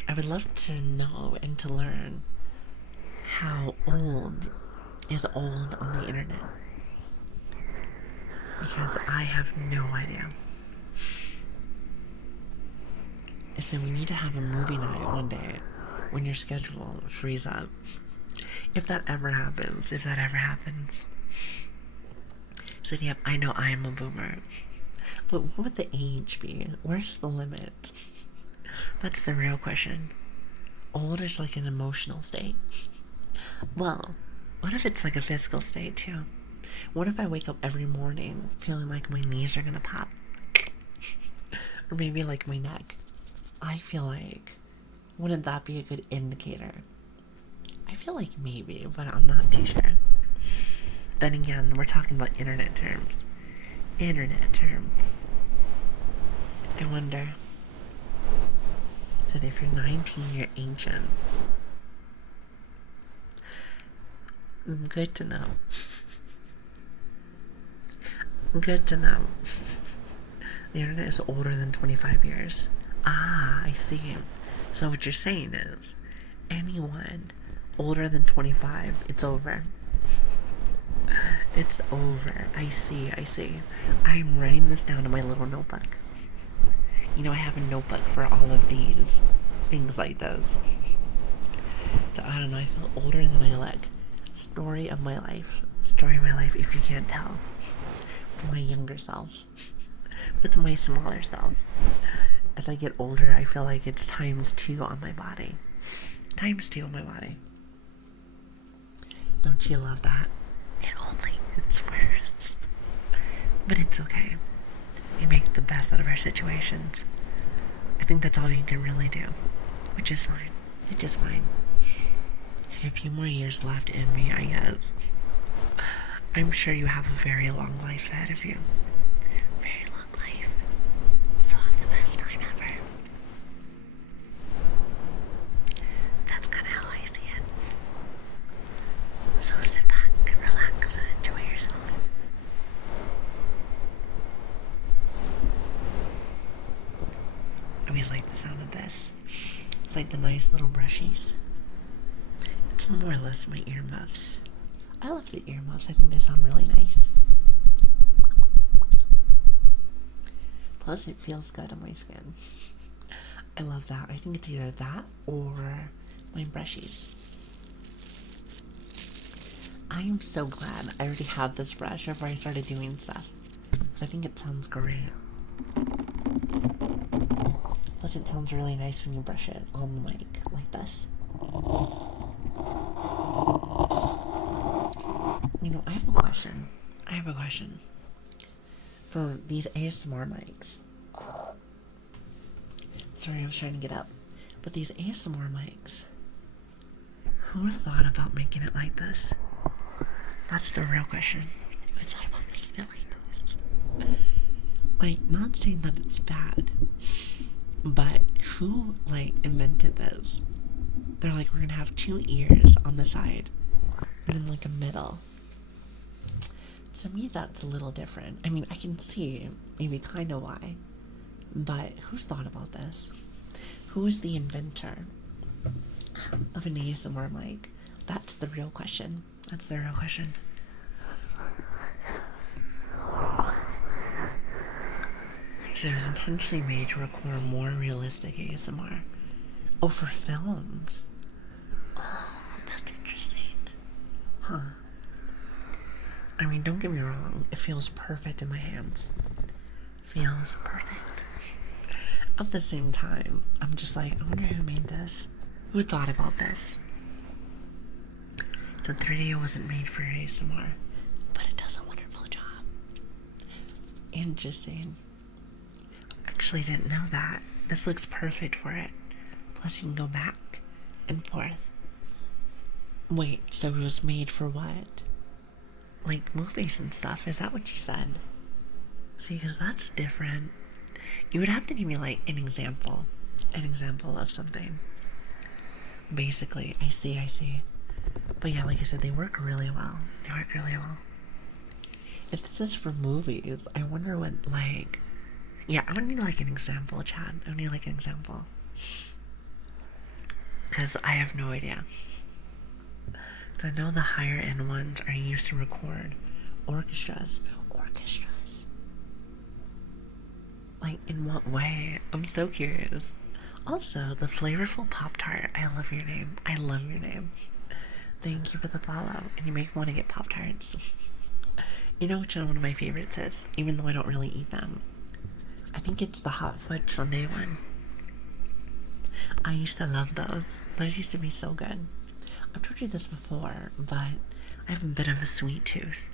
I would love to know and to learn how old is old on the internet. Because I have no idea. So we need to have a movie night one day when your schedule frees up. If that ever happens. So yep, I know I am a boomer. But what would the age be? Where's the limit? That's the real question. Old is like an emotional state. Well, what if it's like a physical state too? What if I wake up every morning feeling like my knees are gonna pop? Or maybe like my neck. I feel like, wouldn't that be a good indicator? I feel like maybe, but I'm not too sure. Then again, we're talking about internet terms. Internet terms. I wonder. That if you're 19, you're ancient. Good to know. Good to know. The internet is older than 25 years. Ah, I see. So what you're saying is, anyone older than 25, it's over. It's over. I see. I'm writing this down in my little notebook. You know, I have a notebook for all of these things like this. So I don't know, I feel older than I look. Story of my life. Story of my life, if you can't tell. With my younger self. With my smaller self. As I get older, I feel like it's times 2 on my body. Times 2 on my body. Don't you love that? It only gets worse. But it's okay. We make the best out of our situations. I think that's all you can really do. Which is fine. It's just fine. So a few more years left in me, I guess. I'm sure you have a very long life ahead of you. Very long life. So have the best time ever. That's kind of how I see it. So sit back, relax, and enjoy yourself. I always like the sound of this. It's like the nice little brushies. It's more or less my earmuffs. I love the earmuffs. I think they sound really nice. Plus, it feels good on my skin. I love that. I think it's either that or my brushies. I am so glad I already had this brush before I started doing stuff. Because I think it sounds great. Plus, it sounds really nice when you brush it on the mic, like this. You know, I have a question. For these ASMR mics. Sorry, I was trying to get up. But these ASMR mics, who thought about making it like this? That's the real question. Who thought about making it like this? Like, not saying that it's bad, but who, like, invented this? They're like, we're gonna have 2 ears on the side, and then, like, a middle. To me, that's a little different. I mean, I can see maybe kind of why, but who thought about this? Who is the inventor of an ASMR mic? That's the real question. That's the real question. So it was intentionally made to record more realistic ASMR. Oh, for films. Oh, that's interesting. Huh. I mean, don't get me wrong. It feels perfect in my hands. Feels perfect. At the same time, I'm just like, I wonder who made this. Who thought about this? So 3D wasn't made for ASMR, but it does a wonderful job. Interesting. Actually didn't know that. This looks perfect for it. Plus you can go back and forth. Wait, so it was made for what? Like movies and stuff, is that what you said? See, because that's different. You would have to give me like an example of something. Basically, I see. But yeah, like I said, they work really well. If this is for movies, I wonder what, like, yeah, I would need like an example, Chad. I would need like an example. Because I have no idea. So I know the higher end ones are used to record orchestras. Like, in what way? I'm so curious. Also, the flavorful Pop-Tart. I love your name. Thank you for the follow. And you make me want to get Pop-Tarts. You know which one of my favorites is, even though I don't really eat them. I think it's the Hot Fudge Sundae one. I used to love those. Those used to be so good. I've told you this before, but I have a bit of a sweet tooth.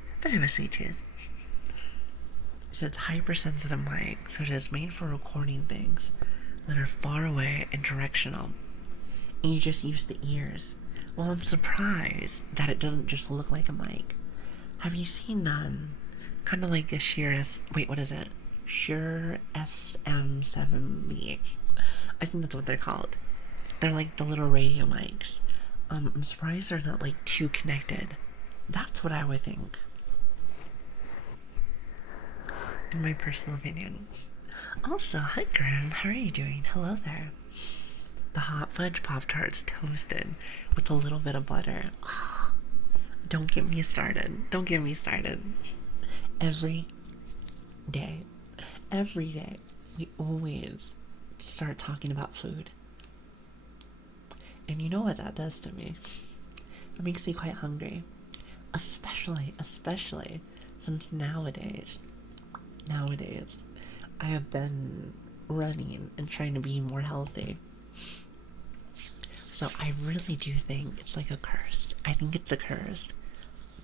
So it's hypersensitive mic, so it is made for recording things that are far away and directional. And you just use the ears. Well, I'm surprised that it doesn't just look like a mic. Have you seen kind of like a Shure SM7B? I think that's what they're called. They're like the little radio mics. I'm surprised they're not like too connected. That's what I would think. In my personal opinion. Also, hi Grim, how are you doing? Hello there. The Hot Fudge Pop-Tarts toasted with a little bit of butter. Oh, don't get me started. Every day, we always start talking about food. And you know what that does to me? It makes me quite hungry. Especially since nowadays, I have been running and trying to be more healthy. So I really do think it's like a curse. I think it's a curse.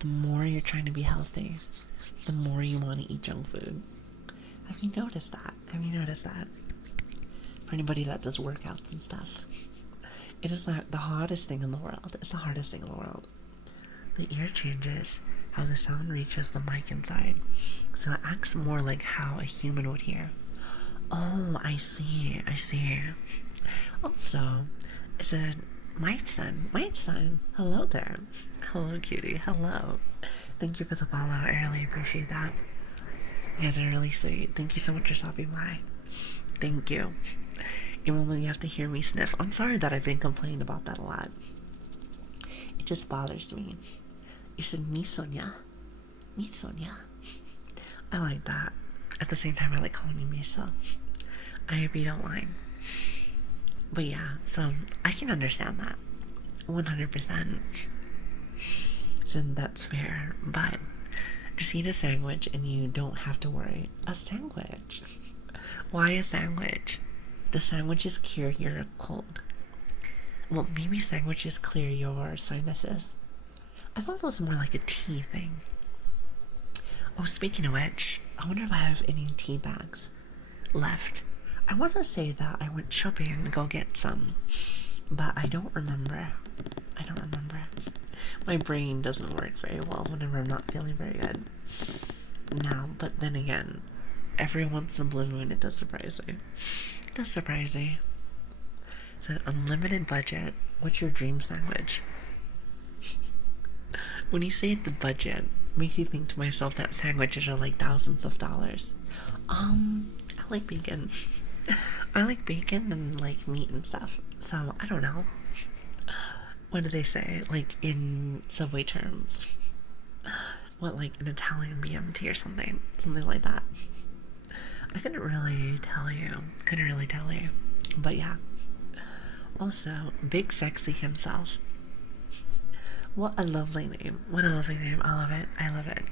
The more you're trying to be healthy, the more you want to eat junk food. Have you noticed that? Have you noticed that? For anybody that does workouts and stuff, it is not the hardest thing in the world. It's the hardest thing in the world. The ear changes how the sound reaches the mic inside. So it acts more like how a human would hear. Oh, I see. I see. Also, it's a White Sun. Hello there. Hello, cutie. Hello. Thank you for the follow. I really appreciate that. You guys are really sweet. Thank you so much for stopping by. Thank you. Even when you have to hear me sniff. I'm sorry that I've been complaining about that a lot. It just bothers me. You said me Sonia. Me Sonia. I like that. At the same time, I like calling you Misa. I hope you don't mind. But yeah, so I can understand that. 100%. So that's fair. But just eat a sandwich and you don't have to worry. A sandwich? Why a sandwich? The sandwiches cure your cold. Well, maybe sandwiches clear your sinuses. I thought that was more like a tea thing. Oh, speaking of which, I wonder if I have any tea bags left. I want to say that I went shopping to go get some, but I don't remember. I don't remember. My brain doesn't work very well whenever I'm not feeling very good. Now, but then again, every once in a blue moon it does surprise me. It does surprise me. It's an unlimited budget. What's your dream sandwich? When you say the budget, it makes you think to myself that sandwiches are like thousands of dollars. I like bacon. I like bacon and like meat and stuff. So I don't know. What do they say? Like in Subway terms. What, like an Italian BMT or something? Something like that. I couldn't really tell you. Couldn't really tell you. But yeah. Also, Big Sexy himself. What a lovely name. What a lovely name. I love it. I love it.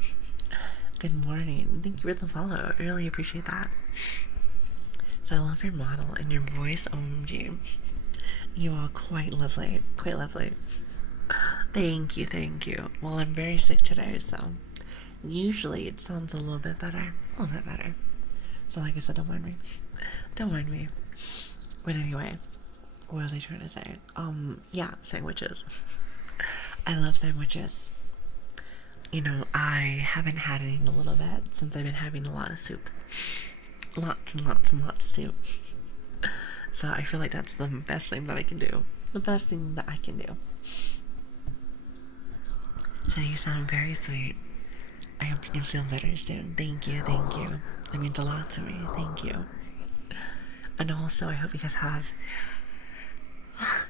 Good morning. Thank you for the follow. I really appreciate that. So I love your model and your voice. OMG. You are quite lovely. Quite lovely. Thank you. Thank you. Well, I'm very sick today, so usually it sounds a little bit better. A little bit better. So like I said, don't mind me. Don't mind me. But anyway, what was I trying to say? Yeah, sandwiches. I love sandwiches. You know, I haven't had any in a little bit since I've been having a lot of soup. Lots and lots and lots of soup. So I feel like that's the best thing that I can do. The best thing that I can do. So you sound very sweet. I hope you can feel better soon. Thank you, thank you. It means a lot to me. Thank you. And also, I hope you guys have...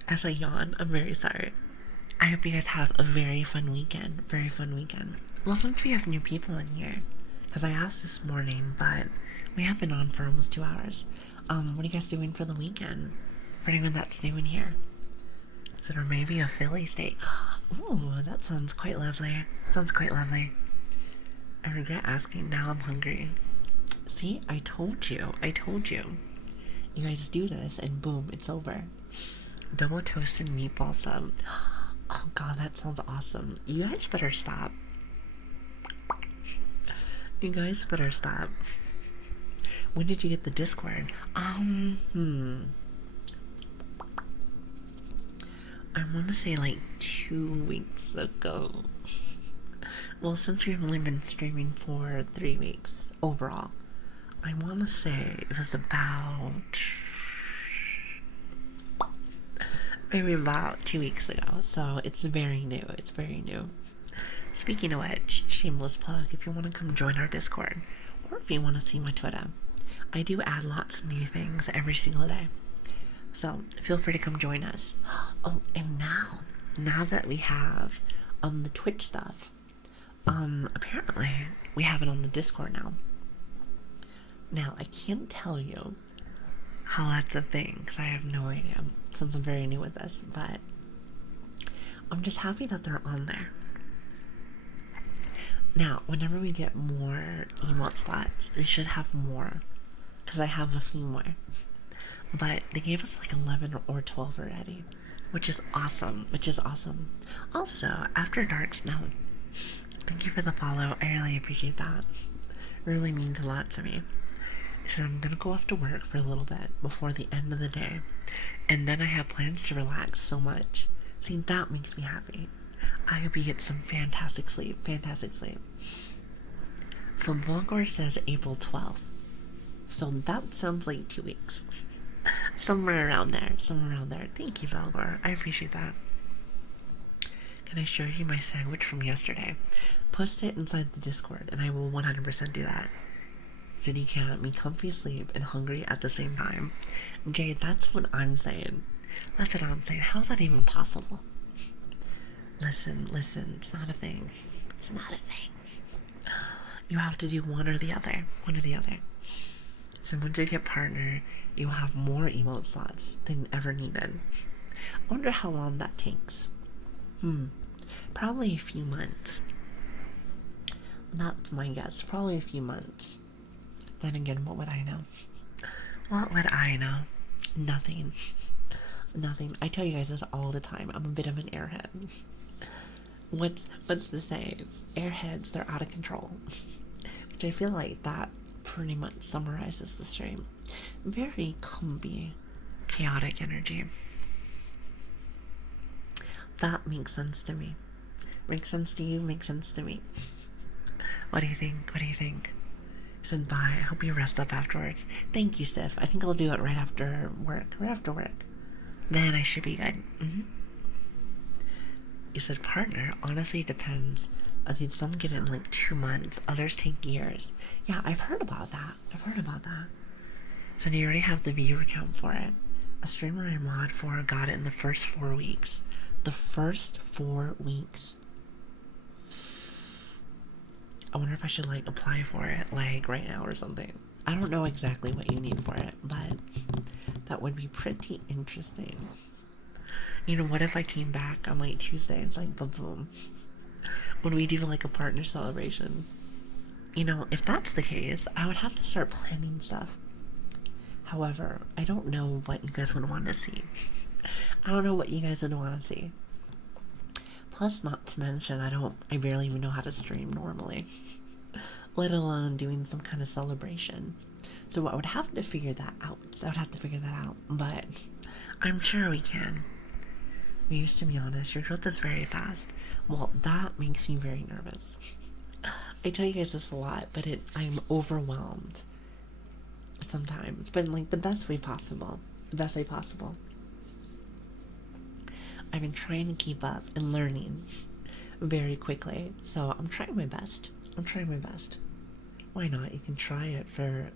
As I yawn, I'm very sorry. I hope you guys have a very fun weekend. Very fun weekend. Well, since we have new people in here, because I asked this morning, but we have been on for almost 2 hours. What are you guys doing for the weekend? For anyone that's new in here? Is it or maybe a Philly steak? Ooh, that sounds quite lovely. Sounds quite lovely. I regret asking. Now I'm hungry. See, I told you. I told you. You guys do this, and boom, it's over. Double toasted meatball sub. Oh god, that sounds awesome. You guys better stop. You guys better stop. When did you get the Discord? I want to say like 2 weeks ago. Well, since we've only been streaming for 3 weeks overall, I want to say it was about maybe about 2 weeks ago. So it's very new. It's very new. Speaking of which, shameless plug, if you want to come join our Discord, or if you want to see my Twitter, I do add lots of new things every single day. So feel free to come join us. Oh, and now that we have the Twitch stuff, apparently we have it on the Discord now. Now I can't tell you how that's a thing because I have no idea since I'm very new with this, but I'm just happy that they're on there. Now, whenever we get more emote slots, we should have more because I have a few more. But they gave us like 11 or 12 already, which is awesome. Which is awesome. Also, After Dark's now. Thank you for the follow. I really appreciate that. It really means a lot to me. So I'm gonna go off to work for a little bit before the end of the day, and then I have plans to relax so much. See, that makes me happy. I hope you get some fantastic sleep. Fantastic sleep. So Volgor says April 12th. So that sounds like 2 weeks. Somewhere around there. Somewhere around there. Thank you, Volgor. I appreciate that. Can I show you my sandwich from yesterday? Post it inside the Discord, and I will 100% do that. Said you can't be comfy asleep and hungry at the same time. Jade, that's what I'm saying. That's what I'm saying. How's that even possible? Listen, it's not a thing. It's not a thing. You have to do one or the other. One or the other. So once you get partner, you will have more emote slots than ever needed. I wonder how long that takes. Probably a few months. That's my guess. Probably a few months. Then again, what would I know? What would I know? Nothing. Nothing. I tell you guys this all the time. I'm a bit of an airhead. What's the saying? Airheads, they're out of control. Which I feel like that pretty much summarizes the stream. Very comfy, chaotic energy. That makes sense to me. Makes sense to you, makes sense to me. What do you think? What do you think? Said bye. I hope you rest up afterwards. Thank you, Sif. I think I'll do it right after work. Right after work. Then I should be good. You said partner. Honestly, it depends. I think some get it in like 2 months. Others take years. Yeah, I've heard about that. So do you already have the viewer count for it? A streamer I mod for got it in the first 4 weeks. The first 4 weeks. I wonder if I should like apply for it like right now or something. I don't know exactly what you need for it, but that would be pretty interesting. You know, what if I came back on like Tuesday and it's like boom boom? When we do like a partner celebration. You know, if that's the case, I would have to start planning stuff. However, I don't know what you guys would want to see. I don't know what you guys would want to see. Plus, not to mention, I barely even know how to stream normally. Let alone doing some kind of celebration. So I would have to figure that out. But I'm sure we can. We used to be honest, your growth is very fast. Well, that makes me very nervous. I tell you guys this a lot, but I'm overwhelmed sometimes, but in like the best way possible. I've been trying to keep up and learning very quickly, so I'm trying my best. Why not? You can try it for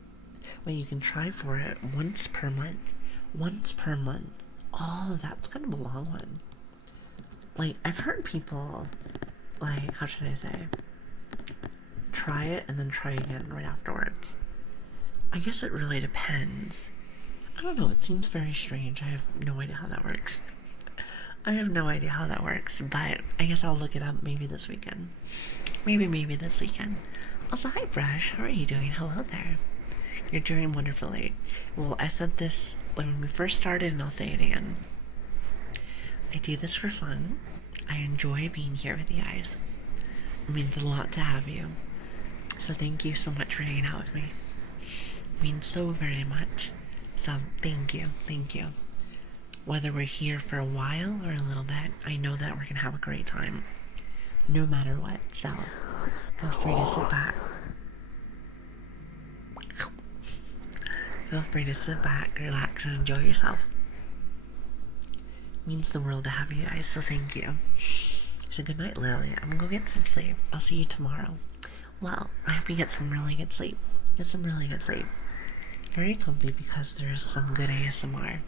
it once per month. Oh, that's kind of a long one. Like, I've heard people, like, how should I say, try it and then try again right afterwards. I guess it really depends. I don't know, it seems very strange. I have no idea how that works. But I guess I'll look it up maybe this weekend. Maybe this weekend. Also, hi Brush, how are you doing? Hello there. You're doing wonderfully. Well, I said this when we first started, and I'll say it again. I do this for fun. I enjoy being here with you guys. It means a lot to have you. So thank you so much for hanging out with me. It means so very much. So thank you. Whether we're here for a while or a little bit, I know that we're gonna have a great time. No matter what. So feel free to sit back. Relax, and enjoy yourself. It means the world to have you guys, so thank you. So good night, Lily. I'm gonna go get some sleep. I'll see you tomorrow. Well, I hope you get some really good sleep. Very comfy because there's some good ASMR.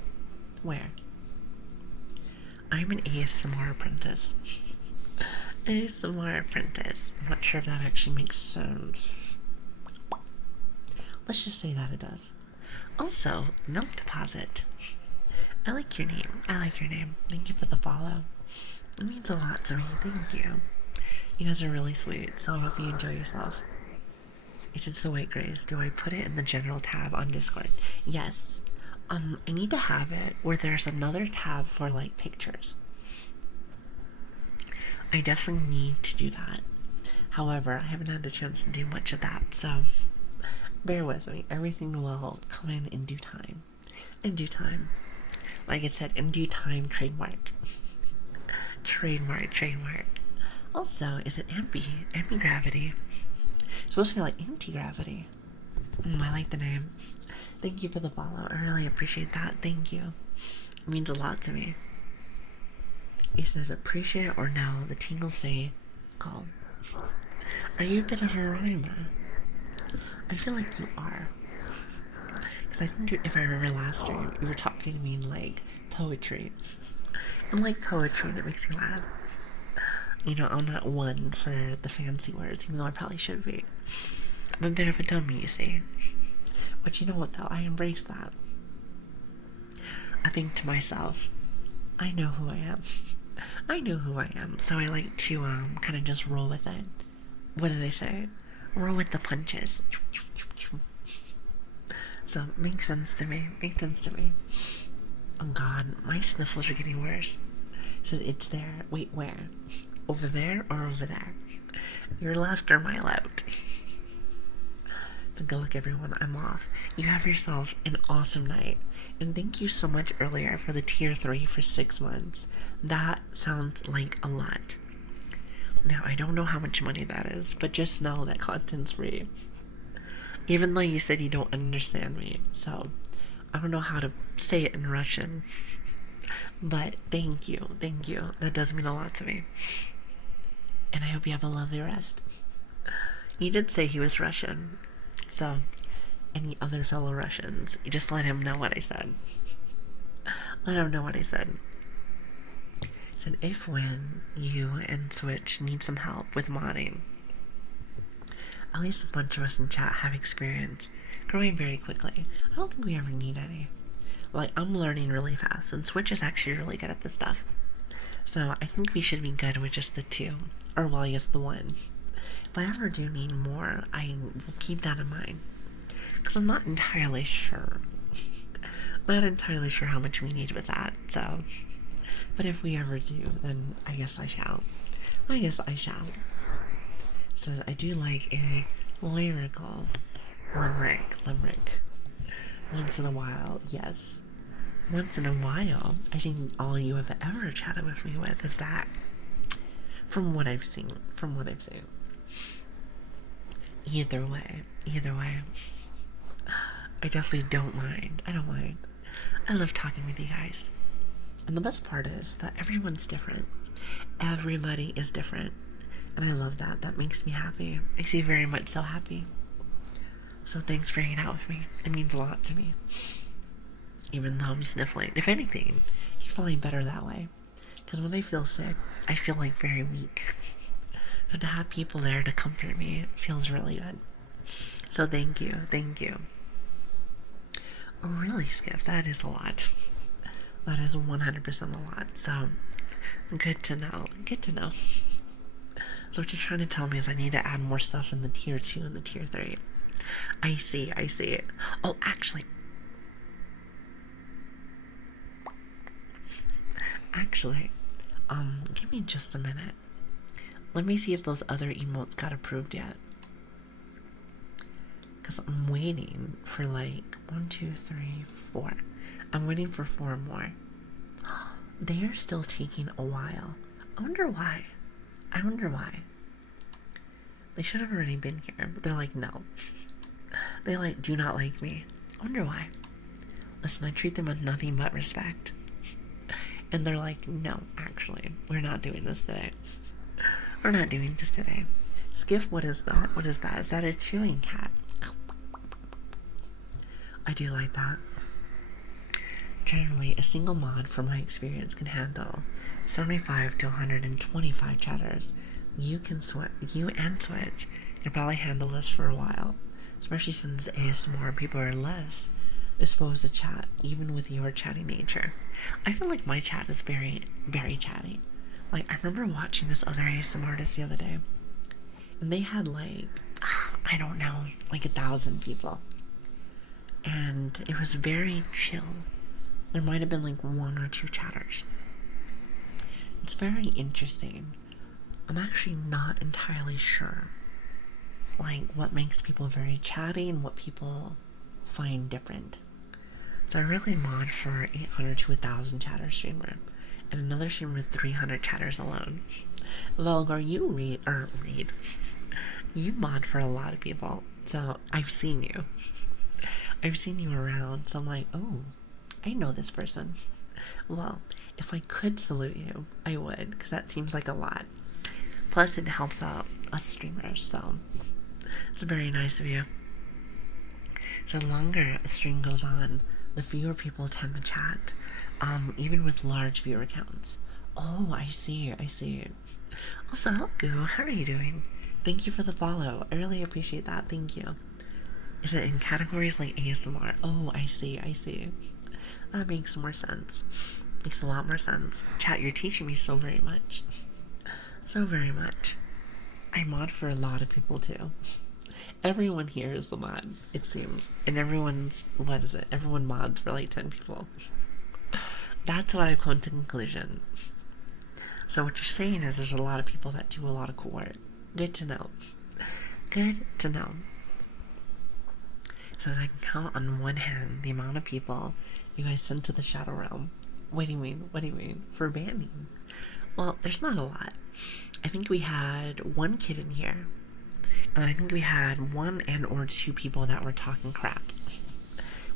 Where? I'm an ASMR apprentice. ASMR apprentice. I'm not sure if that actually makes sense. Let's just say that it does. Also, Milk Deposit. I like your name. Thank you for the follow. It means a lot to me. Thank you. You guys are really sweet, so I hope you enjoy yourself. It said, so wait, Grace, do I put it in the general tab on Discord? Yes. I need to have it where there's another tab for like pictures. I definitely need to do that. However, I haven't had a chance to do much of that, so bear with me. Everything will come in due time. In due time. Like I said, in due time, trademark. Trademark. Also, is it anti-gravity? It's supposed to be like anti-gravity. I like the name. Thank you for the follow. I really appreciate that. Thank you. It means a lot to me. You said appreciate or no? The Tingles say call. Are you a bit of a rhymer? I feel like you are. Because I think if I remember last stream, you were talking to me in like poetry. And like poetry that makes me laugh. You know, I'm not one for the fancy words, even though I probably should be. I'm a bit of a dummy, you see. But you know what though? I embrace that. I think to myself, I know who I am. I know who I am, so I like to kind of just roll with it. What do they say? Roll with the punches. So makes sense to me. Makes sense to me. Oh God, my sniffles are getting worse. So it's there. Wait, where? Over there or over there? Your left or my left? So good luck, everyone. I'm off. You have yourself an awesome night. And thank you so much earlier for the tier 3 for 6 months. That sounds like a lot. Now, I don't know how much money that is, but just know that content's free. Even though you said you don't understand me, so I don't know how to say it in Russian. But thank you. That does mean a lot to me. And I hope you have a lovely rest. He did say he was Russian, so any other fellow Russians, you just let him know what I said. Let him know what I said. I said if when you and Switch need some help with modding, at least a bunch of us in chat have experience growing very quickly. I don't think we ever need any. Like, I'm learning really fast, and Switch is actually really good at this stuff. So I think we should be good with just the 2. Or, well, I guess the 1. If I ever do need more, I will keep that in mind. Because I'm not entirely sure. Not entirely sure how much we need with that, so. But if we ever do, then I guess I shall. So I do like a lyrical limerick. Once in a while, yes. Once in a while, I think all you have ever chatted with me with is that. From what I've seen. Either way. I definitely don't mind. I don't mind. I love talking with you guys. And the best part is that everyone's different. Everybody is different. And I love that. That makes me happy. Makes me very much so happy. So thanks for hanging out with me. It means a lot to me. Even though I'm sniffling. If anything, he's feeling better that way. Because when I feel sick, I feel like very weak. So to have people there to comfort me feels really good. So thank you. Oh, really, Skip? That is a lot. That is 100% a lot. So good to know. So what you're trying to tell me is I need to add more stuff in the tier 2 and the tier 3. I see. Oh, actually, give me just a minute. Let me see if those other emotes got approved yet. Because I'm waiting for like 1, 2, 3, 4. I'm waiting for 4 more. They are still taking a while. I wonder why. They should have already been here, but they're like, no. They like do not like me. I wonder why. Listen, I treat them with nothing but respect. And they're like, no, actually, we're not doing this today. Skiff, what is that? Is that a chewing cat? I do like that. Generally, a single mod, from my experience, can handle 75 to 125 chatters. You and Switch can probably handle this for a while, especially since ASMR people are less disposed to chat, even with your chatty nature. I feel like my chat is very, very chatty. Like, I remember watching this other ASMR artist the other day, and they had like I don't know, like 1,000 people. And it was very chill. There might have been like one or two chatters. It's very interesting. I'm actually not entirely sure, like, what makes people very chatty and what people find different. So I really mod for 800 to 1,000 chatter streamer, and another streamer with 300 chatters alone. Velgar, you read. You mod for a lot of people, so I've seen you. I've seen you around, so I'm like, oh, I know this person. Well, if I could salute you, I would, because that seems like a lot. Plus, it helps out us streamers, so it's very nice of you. So the longer a stream goes on, the fewer people tend to chat, even with large viewer counts. Oh, I see, I see. Also, hello, how are you doing? Thank you for the follow. I really appreciate that. Thank you. Is it in categories like ASMR? Oh, I see, I see. That makes more sense. Makes a lot more sense. Chat, you're teaching me so very much. So very much. I mod for a lot of people too. Everyone here is the mod, it seems. And everyone's, what is it? Everyone mods for like 10 people. That's what I've come to conclusion. So what you're saying is there's a lot of people that do a lot of cool work. Good to know. Good to know. So that I can count on one hand the amount of people you guys sent to the Shadow Realm. What do you mean? What do you mean? For banning? Well, there's not a lot. I think we had one kid in here. And I think we had one and or two people that were talking crap.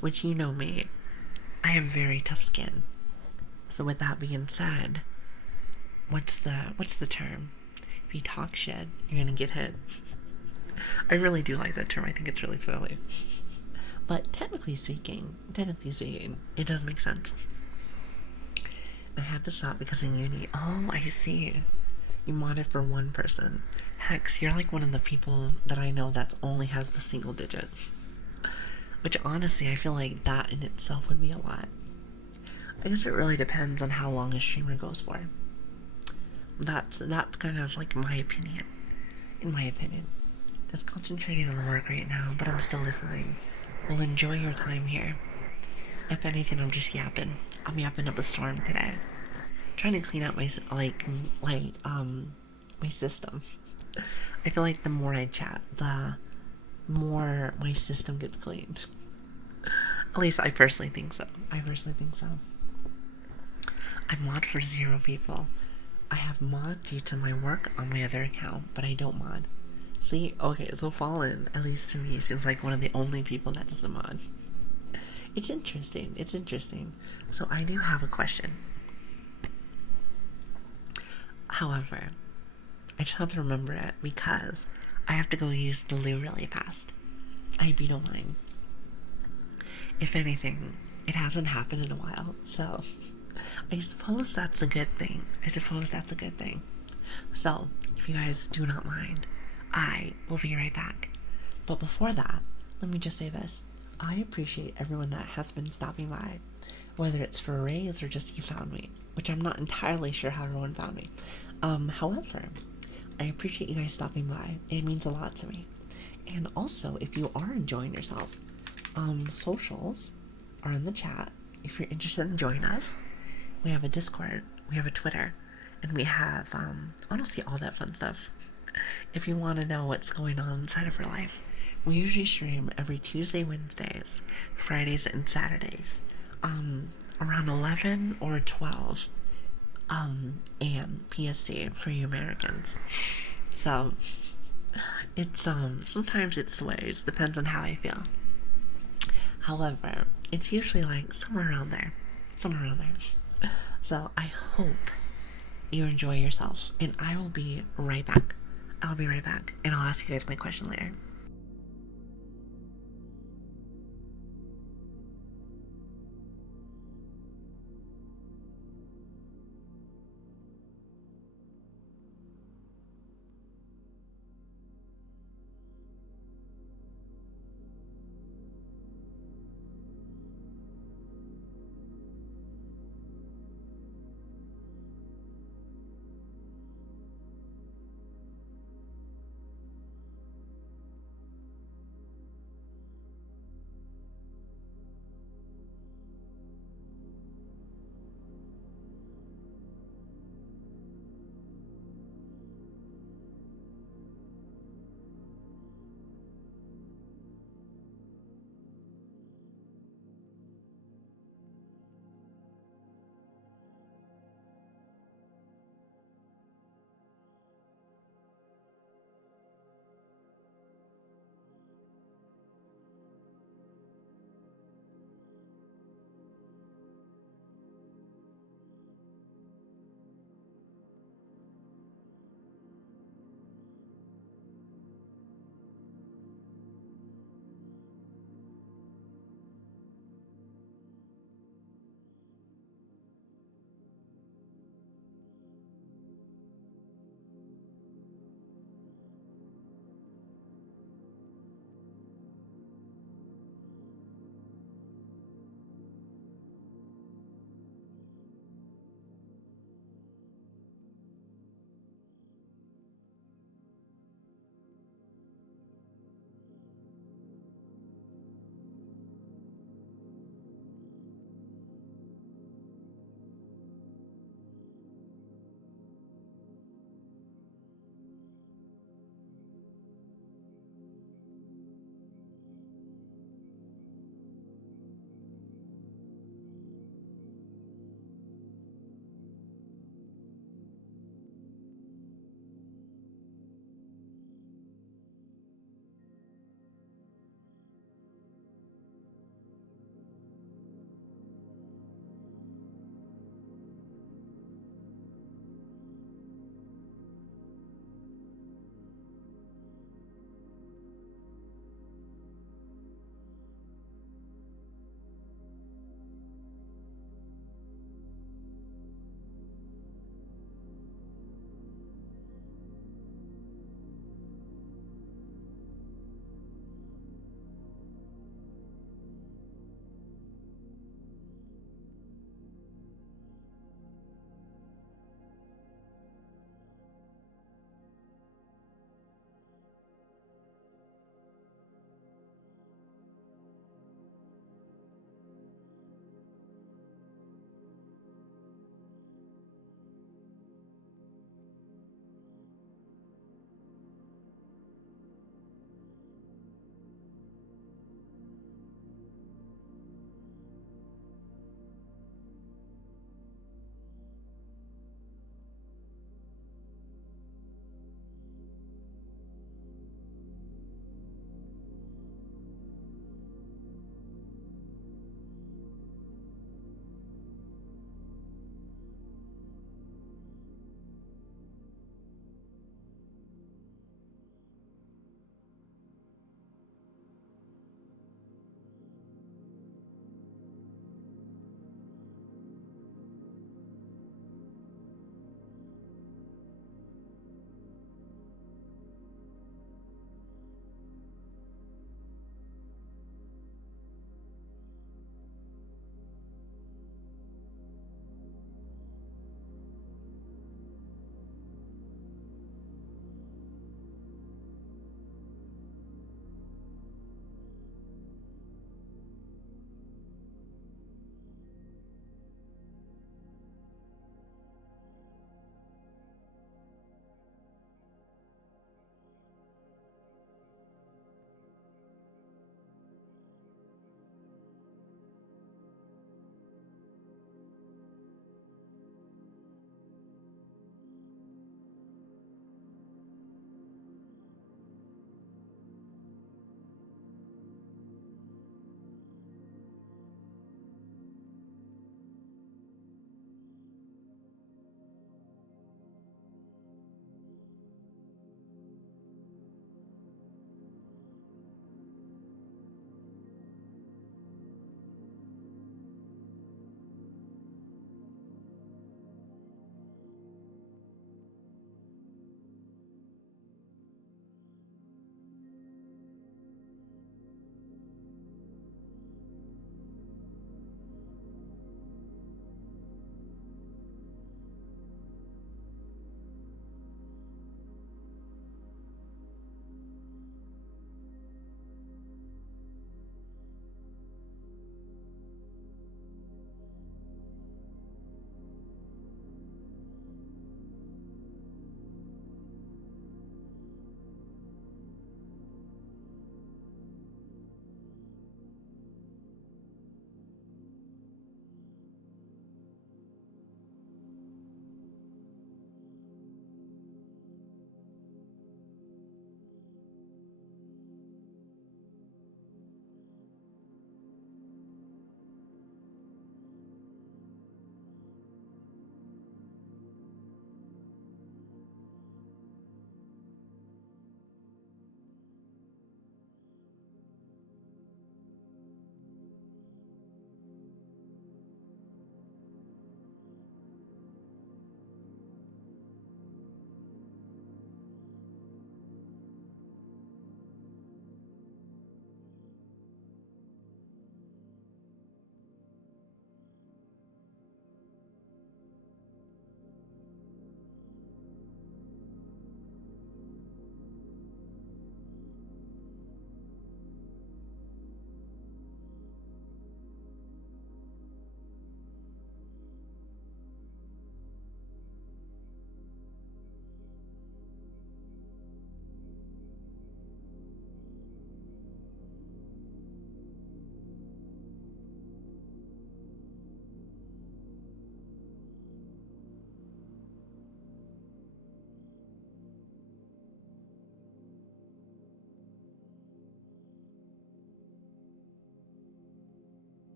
Which, you know me, I have very tough skin. So with that being said, what's the term? If you talk shit, you're gonna get hit. I really do like that term. I think it's really silly. But technically speaking, it does make sense. I had to stop because in uni, oh, I see. You modded for one person. Hex, you're like one of the people that I know that only has the single digit. Which honestly, I feel like that in itself would be a lot. I guess it really depends on how long a streamer goes for. That's kind of like my opinion. In my opinion. Just concentrating on work right now, but I'm still listening. Well, enjoy your time here. If anything, I'm just yapping. I'm yapping up a storm today. Trying to clean out my my system. I feel like the more I chat, the more my system gets cleaned. At least I personally think so. I mod for 0 people. I have mod due to my work on my other account, but I don't mod. See? Okay, so Fallen, at least to me, seems like one of the only people that doesn't mod. It's interesting. It's interesting. So I do have a question. However, I just have to remember it because I have to go use the loo really fast. I hope you don't mind. If anything, it hasn't happened in a while, so I suppose that's a good thing. So, if you guys do not mind, I will be right back. But before that, let me just say this. I appreciate everyone that has been stopping by, whether it's for a raise or just you found me, which I'm not entirely sure how everyone found me. However, I appreciate you guys stopping by. It means a lot to me. And also, if you are enjoying yourself, socials are in the chat. If you're interested in joining us, we have a Discord, we have a Twitter, and we have, honestly, all that fun stuff. If you want to know what's going on inside of our life, we usually stream every Tuesday, Wednesdays, Fridays, and Saturdays, around 11 or 12, a.m. PST for you Americans. So, it's, sometimes it sways, depends on how I feel. However, it's usually like somewhere around there. So I hope you enjoy yourself, and I will be right back. I'll be right back, and I'll ask you guys my question later.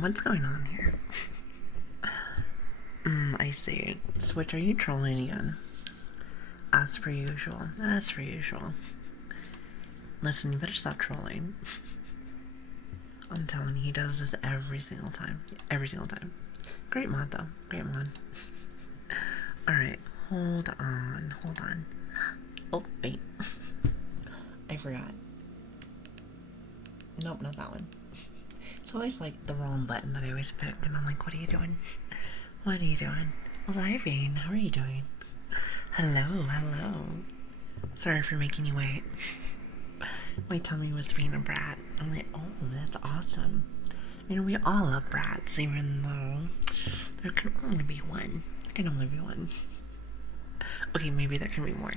What's going on here? I see. Switch, are you trolling again? As per usual. As per usual. Listen, you better stop trolling. I'm telling you, he does this every single time. Every single time. Great mod, though. Great mod. Alright, hold on. Hold on. Oh, wait. I forgot. Nope, not that one. It's always like the wrong button that I always pick, and I'm like, what are you doing? What are you doing? Lilian, how are you doing? Hello, hello. Sorry for making you wait. My tummy was being a brat. I'm like, oh, that's awesome. You know, we all love brats, even though there can only be one. There can only be one. Okay, maybe there can be more.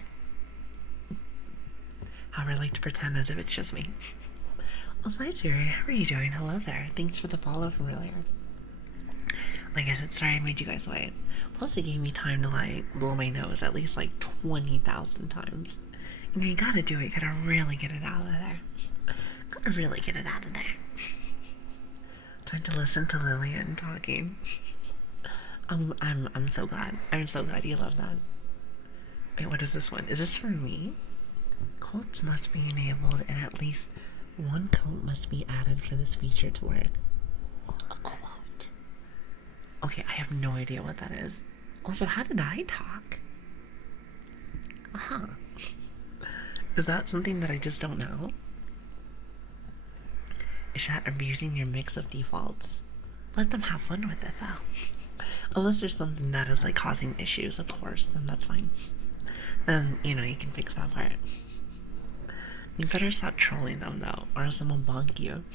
However, I like to pretend as if it's just me. Well, hi, Siri. How are you doing? Hello there. Thanks for the follow from earlier. Like I said, sorry I made you guys wait. Plus, it gave me time to, like, blow my nose at least, like, 20,000 times. You know, you gotta do it. You gotta really get it out of there. Gotta really get it out of there. Time to listen to Lilian talking. I'm so glad. I'm so glad you love that. Wait, what is this one? Is this for me? Quotes must be enabled, and at least one quote must be added for this feature to work. A quote. Okay, I have no idea what that is. Also, how did I talk? Uh-huh. Is that something that I just don't know? Is that abusing your mix of defaults? Let them have fun with it, though. Unless there's something that is, like, causing issues, of course, then that's fine. Then, you know, you can fix that part. You better stop trolling them, though, or else someone will bonk you.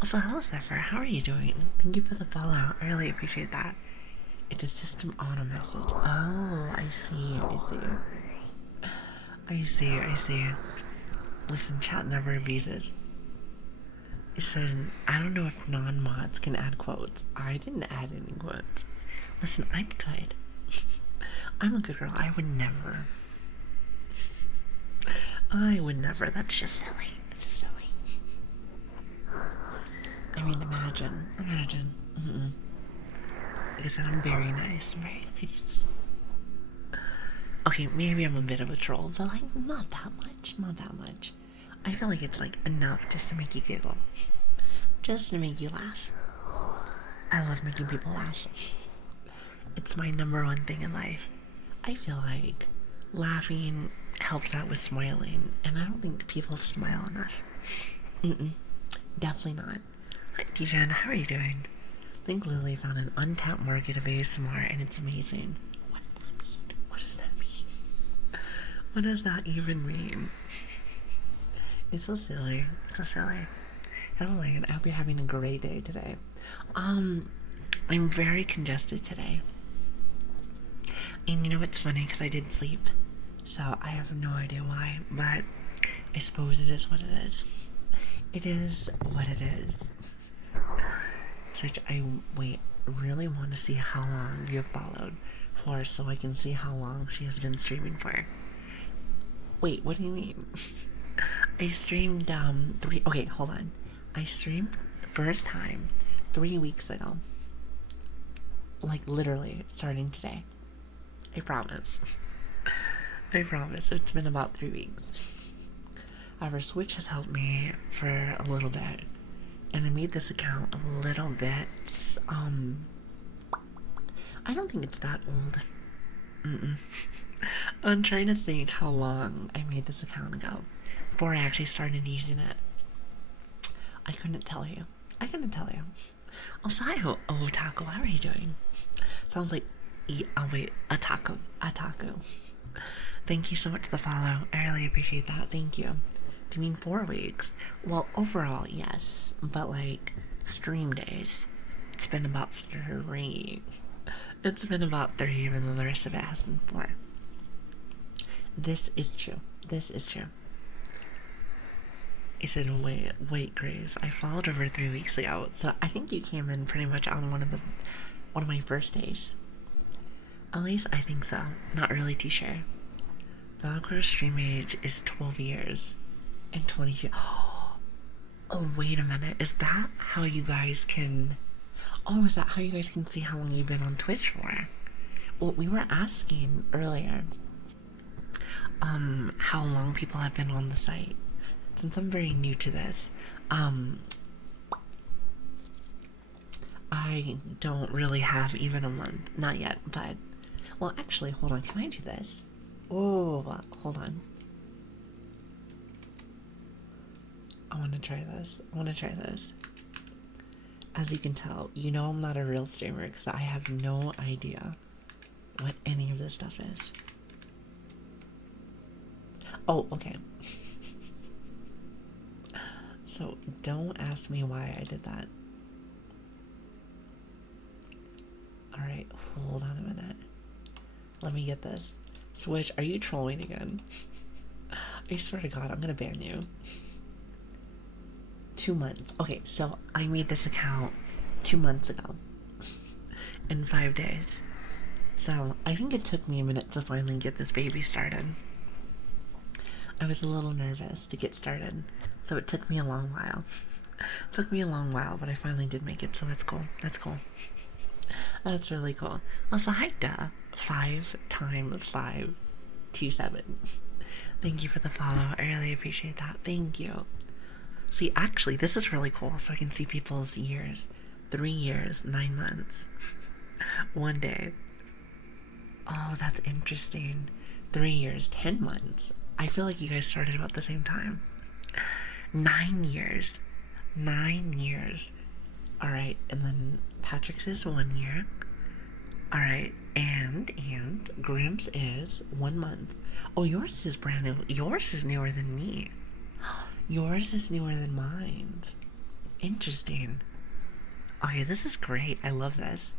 Also, hello, Zephyr. How are you doing? Thank you for the follow. I really appreciate that. It's a system auto message. Oh, I see. I see. I see. I see. Listen, chat never abuses. It said, I don't know if non-mods can add quotes. I didn't add any quotes. Listen, I'm good. I'm a good girl. I would never. I would never. That's just silly. It's silly. I mean, imagine. Like I said, I'm very nice. I'm very nice. Okay, maybe I'm a bit of a troll, but like, not that much. Not that much. I feel like it's like enough just to make you giggle. Just to make you laugh. I love making people laugh. It's my #1 thing in life. I feel like laughing helps out with smiling, and I don't think people smile enough. Definitely not. Hi, Dijon, how are you doing? I think Lili found an untapped market of ASMR, and it's amazing. What does that mean? What does that mean? What does that even mean? It's so silly. So silly. Hello, Lilian. I hope you're having a great day today. I'm very congested today. And you know what's funny? Because I did sleep. So I have no idea why. But I suppose it is what it is. It is what it is. So I really want to see how long you have followed for so I can see how long she has been streaming for. Wait, what do you mean? I streamed, okay, hold on. I streamed the first time 3 weeks ago. Like, literally, starting today. I promise. I promise. It's been about 3 weeks. However, Switch has helped me for a little bit. And I made this account a little bit, I don't think it's that old. I'm trying to think how long I made this account ago before I actually started using it. I couldn't tell you. Also, hi, Otaku, how are you doing? Sounds like, Otaku. Thank you so much for the follow. I really appreciate that. Thank you. Do you mean 4 weeks? Well, overall, yes. But, like, stream days, it's been about 3. It's been about 3, even though the rest of it has been 4. This is true. I said, wait, Grace. I followed over 3 weeks ago, so I think you came in pretty much on one of my first days. At least I think so. Not really too sure. The awkward stream age is 12 years and 20 years. Oh, wait a minute. Is that how you guys can... Oh, is that how you guys can see how long you've been on Twitch for? Well, we were asking earlier, how long people have been on the site. Since I'm very new to this, I don't really have even a month. Not yet, but... Well, actually, hold on. Can I do this? Oh, hold on. I want to try this. As you can tell, you know I'm not a real streamer because I have no idea what any of this stuff is. Oh, okay. So don't ask me why I did that. Alright, hold on a minute. Let me get this. Switch, are you trolling again? I swear to God, I'm gonna ban you. 2 months. Okay, so I made this account 2 months ago. In 5 days. So I think it took me a minute to finally get this baby started. I was a little nervous to get started, so it took me a long while. It took me a long while, but I finally did make it, so that's cool. That's cool. That's really cool. Also, hi, duh. 5 times 5 to 7. Thank you for the follow. I really appreciate that. Thank you. See, actually, this is really cool, so I can see people's years. 3 years, 9 months. 1 day. Oh, that's interesting. 3 years, 10 months. I feel like you guys started about the same time. 9 years. 9 years. Alright, and then Patrick's is 1 year. Alright, and Grimps is 1 month. Oh, yours is brand new. Yours is newer than me. Yours is newer than mine. Interesting. Okay, this is great. I love this.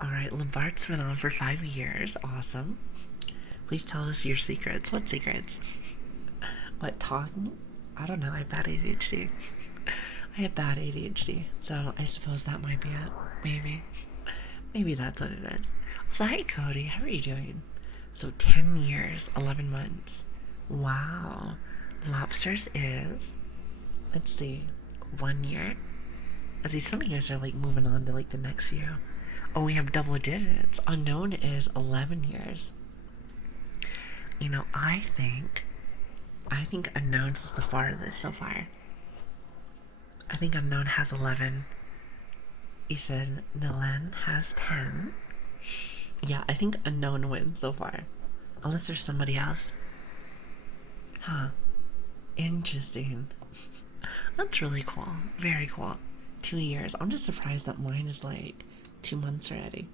Alright, Lambart's been on for 5 years. Awesome. Please tell us your secrets. What secrets? What, talking? I don't know. I have bad ADHD. I have bad ADHD. So I suppose that might be it. Maybe. Maybe that's what it is. So hi, Cody. How are you doing? So 10 years, 11 months. Wow. Lobsters is... Let's see. 1 year. I see some of you guys are like moving on to like the next few. Oh, we have double digits. Unknown is 11 years. You know, I think Unknowns is the farthest so far. I think Unknown has 11. He said Nilan has 10. Yeah, I think Unknown wins so far. Unless there's somebody else. Huh. Interesting. That's really cool. Very cool. 2 years. I'm just surprised that mine is like 2 months already.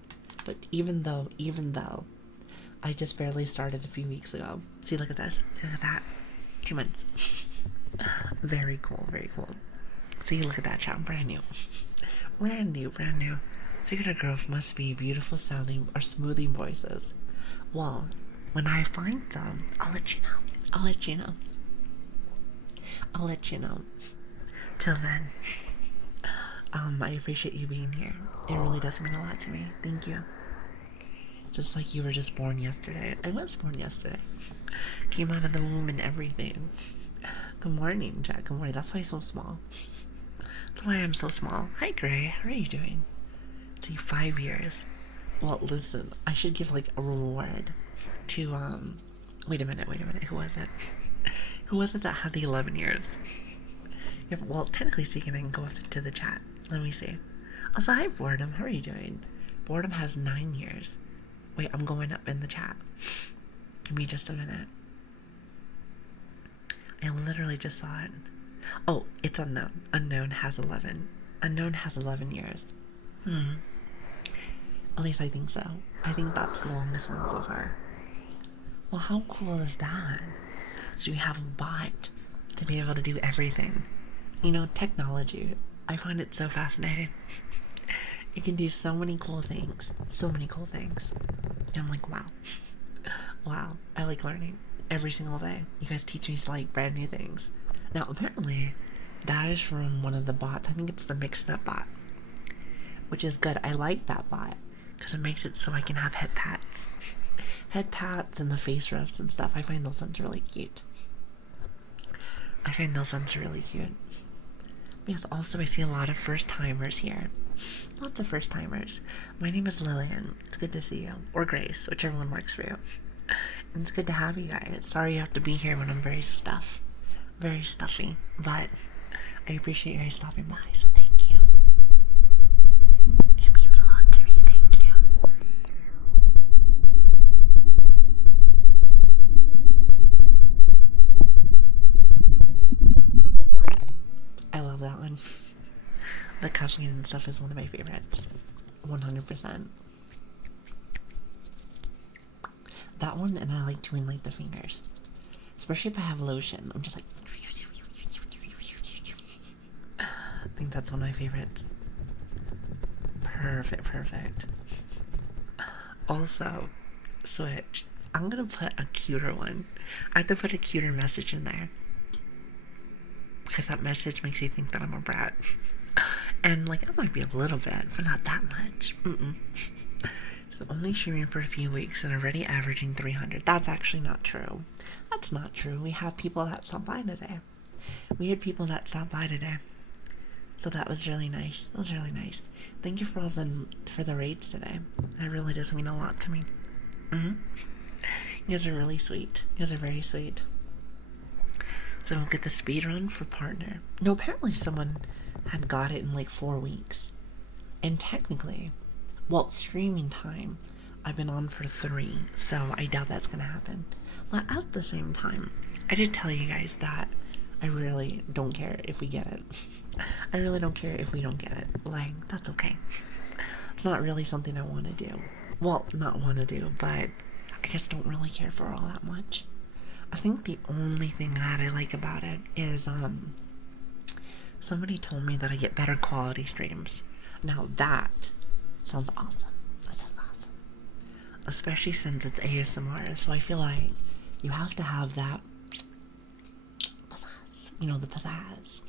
But even though I just barely started a few weeks ago. See, look at this. Look at that. 2 months. Very cool, very cool. See, look at that chat. Brand new. Brand new, brand new. Secret of growth must be beautiful sounding or smoothing voices. Well, when I find them, I'll let you know. I'll let you know. I'll let you know. Till then, I appreciate you being here. It really does mean a lot to me. Thank you. Just like you were just born yesterday. I was born yesterday. Came out of the womb and everything. Good morning, Jack. Good morning. That's why I'm so small. That's why I'm so small. Hi, Gray. How are you doing? Let's see, 5 years. Well, listen. I should give, like, a reward to, Wait a minute. Who was it? Who was it that had the 11 years? Yeah, well, technically speaking, I can go up to the chat. Let me see. Also, hi, Boredom. How are you doing? Boredom has 9 years. Wait, I'm going up in the chat. Give me just a minute. I literally just saw it. Oh, it's Unknown. Unknown has 11. Unknown has 11 years. At least I think so. I think that's the longest one so far. Well, how cool is that? So you have a bot to be able to do everything. You know, technology. I find it so fascinating. It can do so many cool things. So many cool things. And I'm like, wow. Wow. I like learning every single day. You guys teach me like brand new things. Now, apparently, that is from one of the bots. I think it's the Mixed Up bot. Which is good. I like that bot. Because it makes it so I can have head pats. Head pats and the face rubs and stuff. I find those ones really cute. Yes, also I see a lot of first timers here. Lots of first timers. My name is Lilian. It's good to see you. Or Grace, whichever one works for you. And it's good to have you guys. Sorry you have to be here when I'm very stuffy. But I appreciate you guys stopping by, so thank you. It means a lot to me, thank you. I love that one. The cuffing and stuff is one of my favorites. 100%. That one, and I like doing like the fingers. Especially if I have lotion. I'm just like... I think that's one of my favorites. Perfect. Also, switch. I'm gonna put a cuter one. I have to put a cuter message in there. Because that message makes you think that I'm a brat. And like, it might be a little bit, but not that much. So only streaming for a few weeks and already averaging 300. That's actually not true. That's not true. We have people that stopped by today. We had people that stopped by today. So that was really nice. That was really nice. Thank you for all the rates today. That really does mean a lot to me. You guys are really sweet. You guys are very sweet. So we'll get the speed run for partner. No, apparently someone had got it in like 4 weeks. And technically, well, streaming time, I've been on for 3, so I doubt that's gonna happen. But at the same time, I did tell you guys that I really don't care if we get it. I really don't care if we don't get it. Like, that's okay. It's not really something I want to do. Well, not want to do, but I just don't really care for all that much. I think the only thing that I like about it is, somebody told me that I get better quality streams. Now that sounds awesome. That sounds awesome. Especially since it's ASMR, so I feel like you have to have that pizzazz. You know, the pizzazz.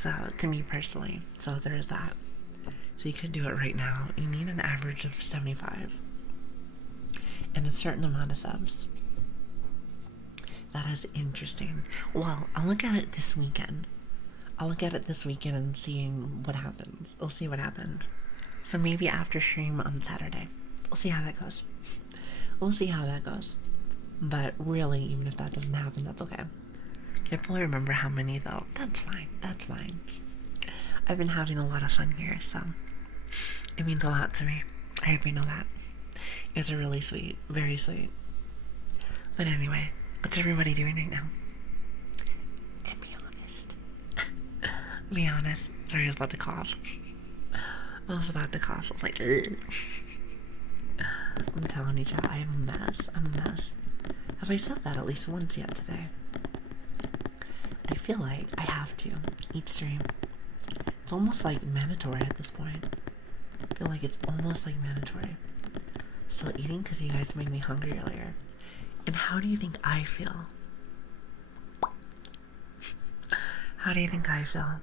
So, to me personally, so there is that. So you could do it right now. You need an average of 75. And a certain amount of subs. That is interesting. Well, I'll look at it this weekend. And seeing what happens. We'll see what happens. So maybe after stream on Saturday. We'll see how that goes. But really, even if that doesn't happen, that's okay. Can't really remember how many though. That's fine. I've been having a lot of fun here, so it means a lot to me. I hope you know that. You guys are really sweet. Very sweet. But anyway, what's everybody doing right now? And be honest. Be honest. Sorry, I was about to cough. I was like, ugh. I'm telling you, chat, I am a mess. Have I said that at least once yet today? I feel like I have to. Eat stream. It's almost like mandatory at this point. I feel like it's almost like mandatory. Still eating because you guys made me hungry earlier. And how do you think I feel? How do you think I feel?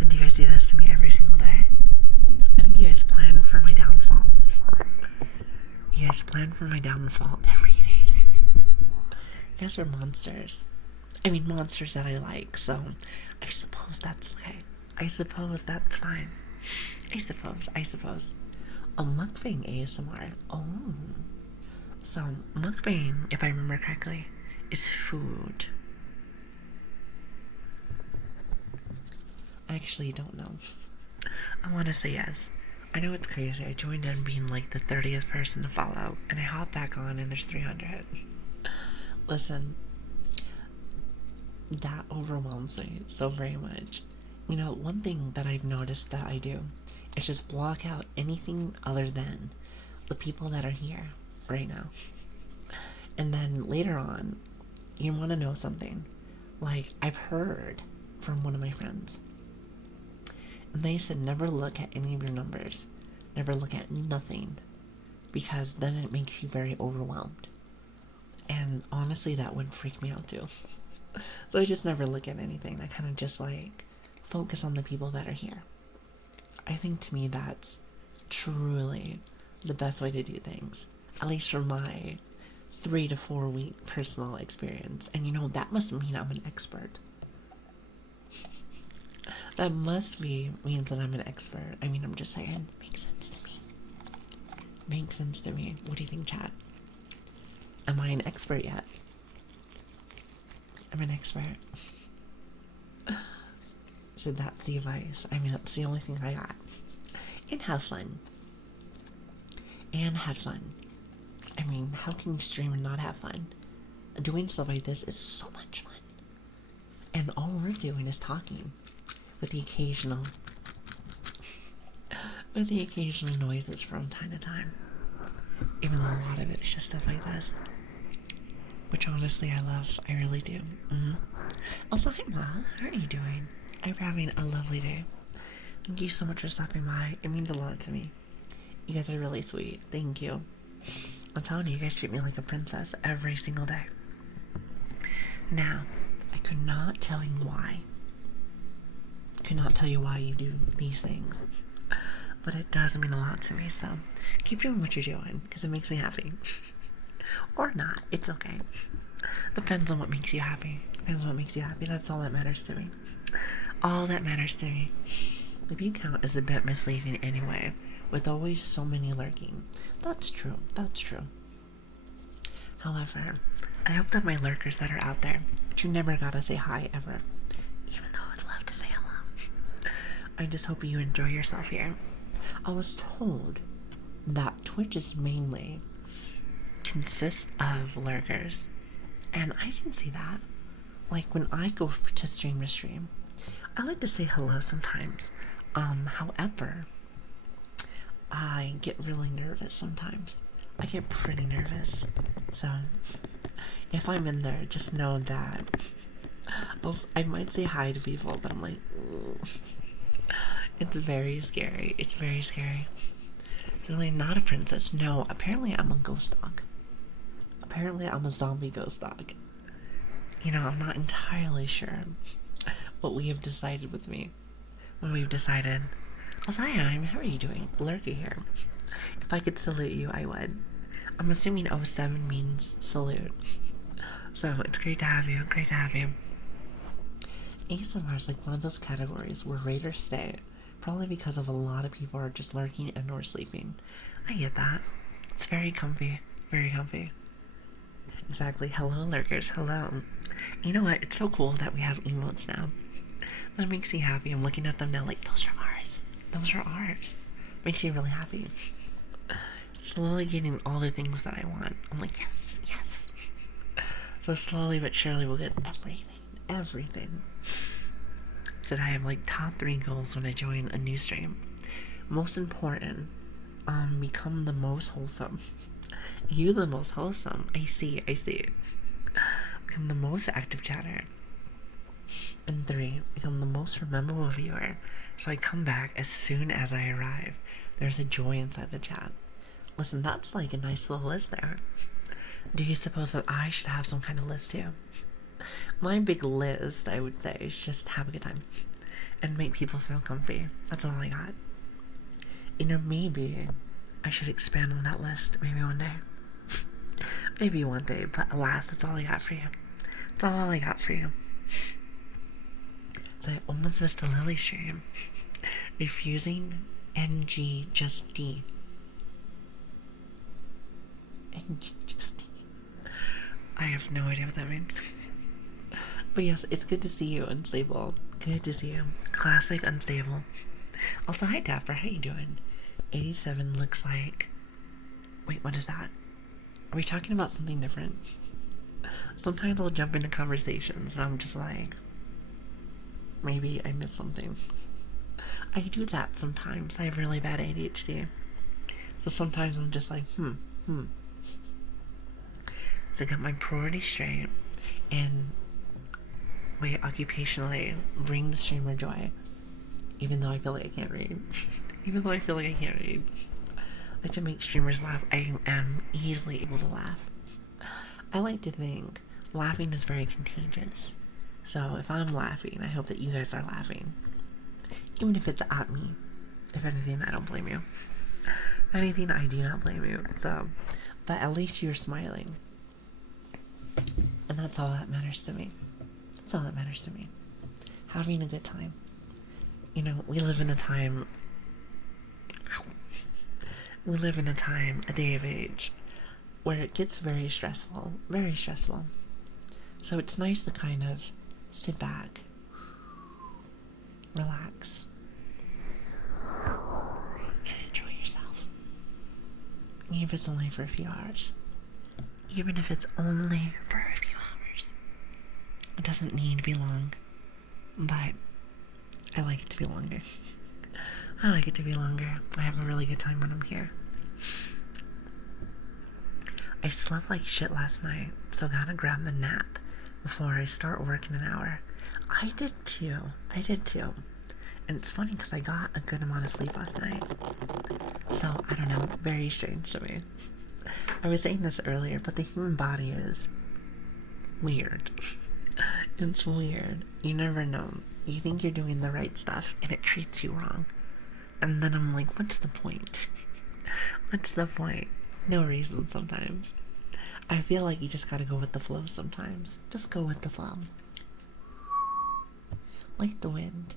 And do you guys do this to me every single day? I think you guys plan for my downfall. You guys plan for my downfall every day. You guys are monsters. I mean, monsters that I like, so I suppose that's okay. I suppose that's fine. I suppose. A mukbang ASMR. Oh. So, mukbang, if I remember correctly, is food. I actually don't know. I want to say yes. I know it's crazy. I joined in being like the 30th person to follow, and I hop back on and there's 300. Listen, that overwhelms me so very much. You know, one thing that I've noticed that I do is just block out anything other than the people that are here right now. And then later on, you want to know something. Like, I've heard from one of my friends, and they said never look at any of your numbers. Never look at nothing, because then it makes you very overwhelmed. And honestly, that would freak me out too. So I just never look at anything. I kind of just like focus on the people that are here. I think to me that's truly the best way to do things. At least from my 3 to 4 week personal experience. And you know, that must mean I'm an expert. That must be means that I'm an expert. I mean, I'm just saying. Makes sense to me. Makes sense to me. What do you think, chat? Am I an expert yet? I'm an expert. So that's the advice. I mean, that's the only thing I got. And have fun. And have fun. I mean, how can you stream and not have fun? Doing stuff like this is so much fun. And all we're doing is talking. With the occasional noises from time to time. Even though a lot of it is just stuff like this. Which honestly I love. I really do. Also, hi Ma, how are you doing? I hope you're having a lovely day. Thank you so much for stopping by. It means a lot to me. You guys are really sweet. Thank you. I'm telling you, you guys treat me like a princess every single day. Now, I could not tell you why. Could not tell you why you do these things. But it does mean a lot to me, so keep doing what you're doing, because it makes me happy. Or not, it's okay. Depends on what makes you happy. Depends on what makes you happy, that's all that matters to me. All that matters to me. The view count is a bit misleading anyway, with always so many lurking. That's true, that's true. However, I hope that my lurkers that are out there, but you never gotta say hi ever. Even though I'd love to say hello. I just hope you enjoy yourself here. I was told that Twitch is mainly consists of lurkers, and I can see that. Like when I go to stream, I like to say hello sometimes. However, I get really nervous sometimes. I get pretty nervous. So if I'm in there, just know that I might say hi to people, but I'm like, ooh. It's very scary. It's very scary. Really not a princess. No, apparently I'm a ghost dog. Apparently I'm a zombie ghost dog. You know, I'm not entirely sure what we have decided with me. What we've decided. Oh, hi, how are you doing? Lurker here. If I could salute you, I would. I'm assuming 07 means salute. So, it's great to have you. Great to have you. ASMR is like one of those categories where raiders stay. Probably because of a lot of people are just lurking and or sleeping. I get that. It's very comfy. Very comfy. Exactly. Hello, lurkers. Hello. You know what? It's so cool that we have emotes now. That makes me happy. I'm looking at them now like, those are ours. Those are ours. Makes me really happy. Slowly getting all the things that I want. I'm like, yes, yes. So slowly but surely we'll get everything. Everything. So I have like top 3 goals when I join a new stream. Most important, become the most wholesome. You the most wholesome. I see. Become the most active chatter. And 3, become the most rememberable viewer. So I come back as soon as I arrive. There's a joy inside the chat. Listen, that's like a nice little list there. Do you suppose that I should have some kind of list too? My big list, I would say, is just have a good time. And make people feel comfy. That's all I got. You know, maybe I should expand on that list maybe one day. Maybe one day, but alas, that's all I got for you. That's all I got for you. So I almost missed a Lili stream. Refusing NG just D. NG just D. I have no idea what that means. But yes, it's good to see you, Unstable. Good to see you. Classic Unstable. Also, hi Dapper, how you doing? 87 looks like... Wait, what is that? Are we talking about something different? Sometimes I'll jump into conversations and I'm just like... Maybe I missed something. I do that sometimes. I have really bad ADHD. So sometimes I'm just like, So I got my priorities straight and wait, occupationally bring the streamer joy. Even though I feel like I can't read. Even though I feel like I can't read. I like to make streamers laugh. I am easily able to laugh. I like to think laughing is very contagious. So if I'm laughing, I hope that you guys are laughing. Even if it's at me. If anything, I don't blame you. If anything, I do not blame you. So, but at least you're smiling. And that's all that matters to me. That's all that matters to me. Having a good time. You know, we live in a time, a day of age, where it gets very stressful, very stressful. So it's nice to kind of sit back, relax, and enjoy yourself. Even if it's only for a few hours. Even if it's only for a few hours. It doesn't need to be long, but I like it to be longer. I like it to be longer. I have a really good time when I'm here. I slept like shit last night, so gotta grab the nap before I start work in an hour. I did too. And it's funny because I got a good amount of sleep last night. So, I don't know, very strange to me. I was saying this earlier, but the human body is weird. It's weird. You never know. You think you're doing the right stuff, and it treats you wrong. And then I'm like, what's the point? What's the point? No reason sometimes. I feel like you just gotta go with the flow sometimes. Just go with the flow. Like the wind.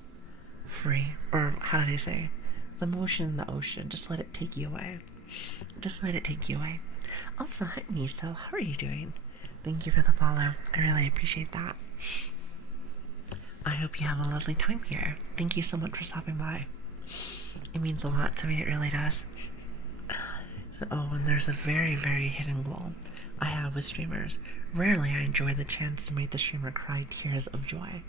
Free. Or how do they say? The motion in the ocean. Just let it take you away. Just let it take you away. Also, hi Miso, how are you doing? Thank you for the follow. I really appreciate that. I hope you have a lovely time here. Thank you so much for stopping by. It means a lot to me, it really does. So, oh, and there's a very, very hidden goal I have with streamers. Rarely I enjoy the chance to make the streamer cry tears of joy.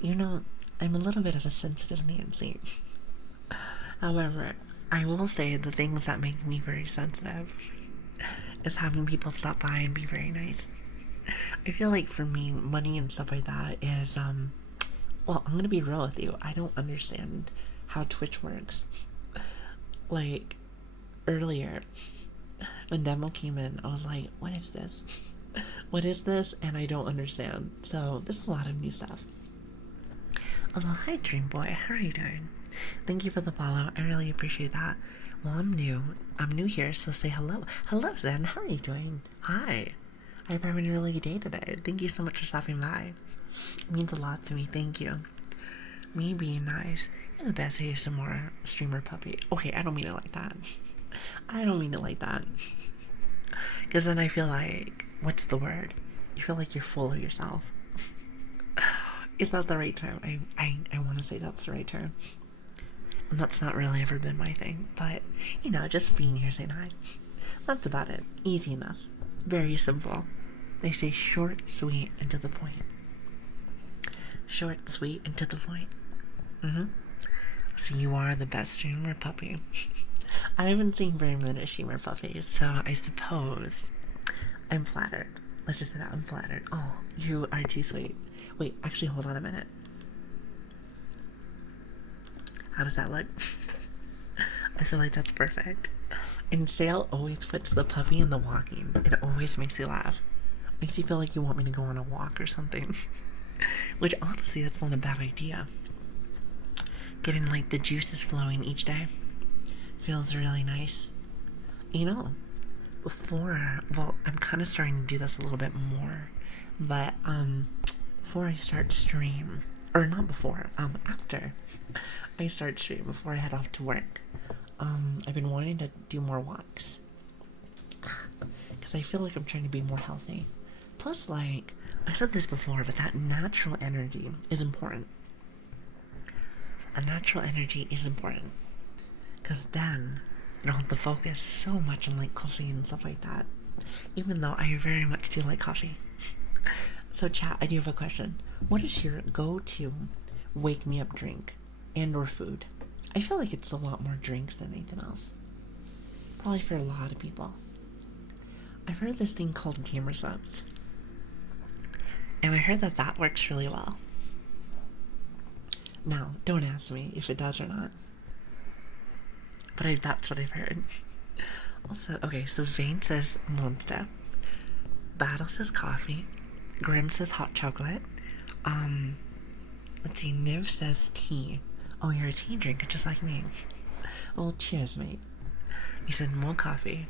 You know, I'm a little bit of a sensitive Nancy. However, I will say the things that make me very sensitive is having people stop by and be very nice. I feel like for me, money and stuff like that is, well, I'm gonna be real with you. I don't understand how Twitch works. Like, earlier, when demo came in, I was like, what is this? What is this? And I don't understand. So, there's a lot of new stuff. Although, hi Dream Boy, how are you doing? Thank you for the follow. I really appreciate that. Well, I'm new here, so say hello. Hello, Zen. How are you doing? Hi. I hope you're having a really good day today. Thank you so much for stopping by. It means a lot to me. Thank you. Me being nice. You're the best ASMR streamer puppy. Okay, I don't mean it like that. I don't mean it like that. Because then I feel like, what's the word? You feel like you're full of yourself. Is that the right term? I want to say that's the right term. And that's not really ever been my thing. But, you know, just being here saying hi. That's about it. Easy enough. Very simple. They say short, sweet, and to the point. Short, sweet, and to the point. So you are the best streamer puppy. I haven't seen very many streamer puppies, so I suppose I'm flattered. Let's just say that I'm flattered. Oh, you are too sweet. Wait, actually, hold on a minute. How does that look? I feel like that's perfect. And Sale always puts the puppy in the walking. It always makes you laugh. Makes you feel like you want me to go on a walk or something. Which, honestly, that's not a bad idea. Getting, like, the juices flowing each day feels really nice. You know, well, I'm kind of starting to do this a little bit more. But, before I start stream, or not before, after I start stream, before I head off to work, I've been wanting to do more walks. Because I feel like I'm trying to be more healthy. Plus, like, I said this before, but that natural energy is important. A natural energy is important. Because then, you don't have to focus so much on, like, coffee and stuff like that. Even though I very much do like coffee. So, chat, I do have a question. What is your go-to wake-me-up drink and or food? I feel like it's a lot more drinks than anything else. Probably for a lot of people. I've heard this thing called gamer subs. And I heard that that works really well. Now, don't ask me if it does or not. But that's what I've heard. Also, okay, so Vane says Monster. Battle says coffee. Grim says hot chocolate. Let's see, Niv says tea. Oh, you're a tea drinker just like me. Oh, cheers, mate. He said more coffee.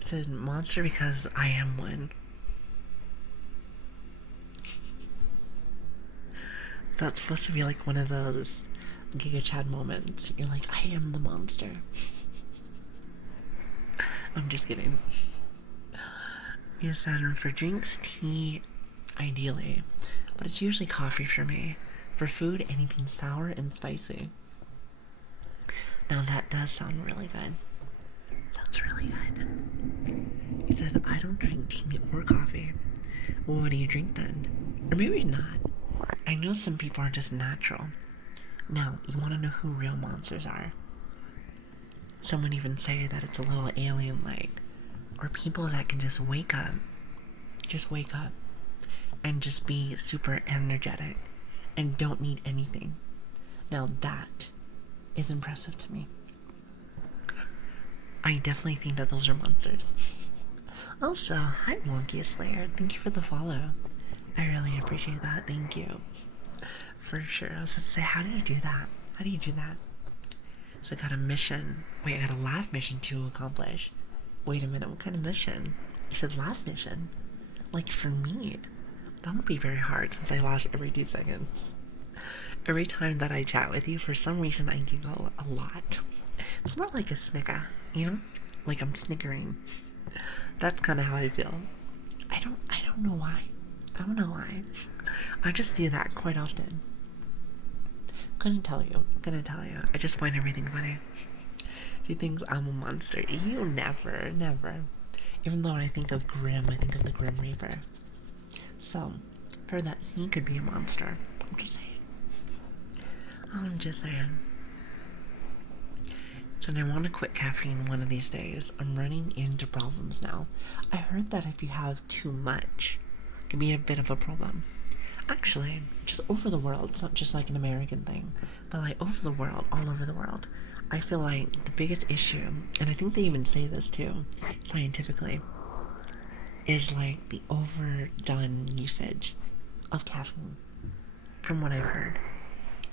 It said Monster because I am one. That's supposed to be like one of those Giga Chad moments. You're like, I am the monster. I'm just kidding. You said for drinks, tea, ideally. But it's usually coffee for me. For food, anything sour and spicy. Now that does sound really good. Sounds really good. You said, I don't drink tea or coffee. Well, what do you drink then? Or maybe not. I know some people are just natural. Now, you want to know who real monsters are? Some would even say that it's a little alien-like. Or people that can just wake up. Just wake up. And just be super energetic. And don't need anything. Now that is impressive to me. I definitely think that those are monsters. Also, hi Wonky Slayer. Thank you for the follow. I really appreciate that. Thank you. For sure. I was going to say, how do you do that? How do you do that? So I got a mission. Wait, I got a live mission to accomplish. Wait a minute, what kind of mission? You said live mission? Like for me, that would be very hard since I laugh every 2 seconds. Every time that I chat with you, for some reason I giggle a lot. It's more like a snicker, you know? Like I'm snickering. That's kind of how I feel. I don't know why. I don't know why. I just do that quite often. Couldn't tell you. I just find everything funny. She thinks I'm a monster. You never. Even though when I think of Grim, I think of the Grim Reaper. So, for that, he could be a monster. I'm just saying. So I want to quit caffeine one of these days. I'm running into problems now. I heard that if you have too much, it can be a bit of a problem. Actually, just over the world, it's not just like an American thing, but like over the world, all over the world, I feel like the biggest issue, and I think they even say this too, scientifically, is like the overdone usage of caffeine, from what I've heard.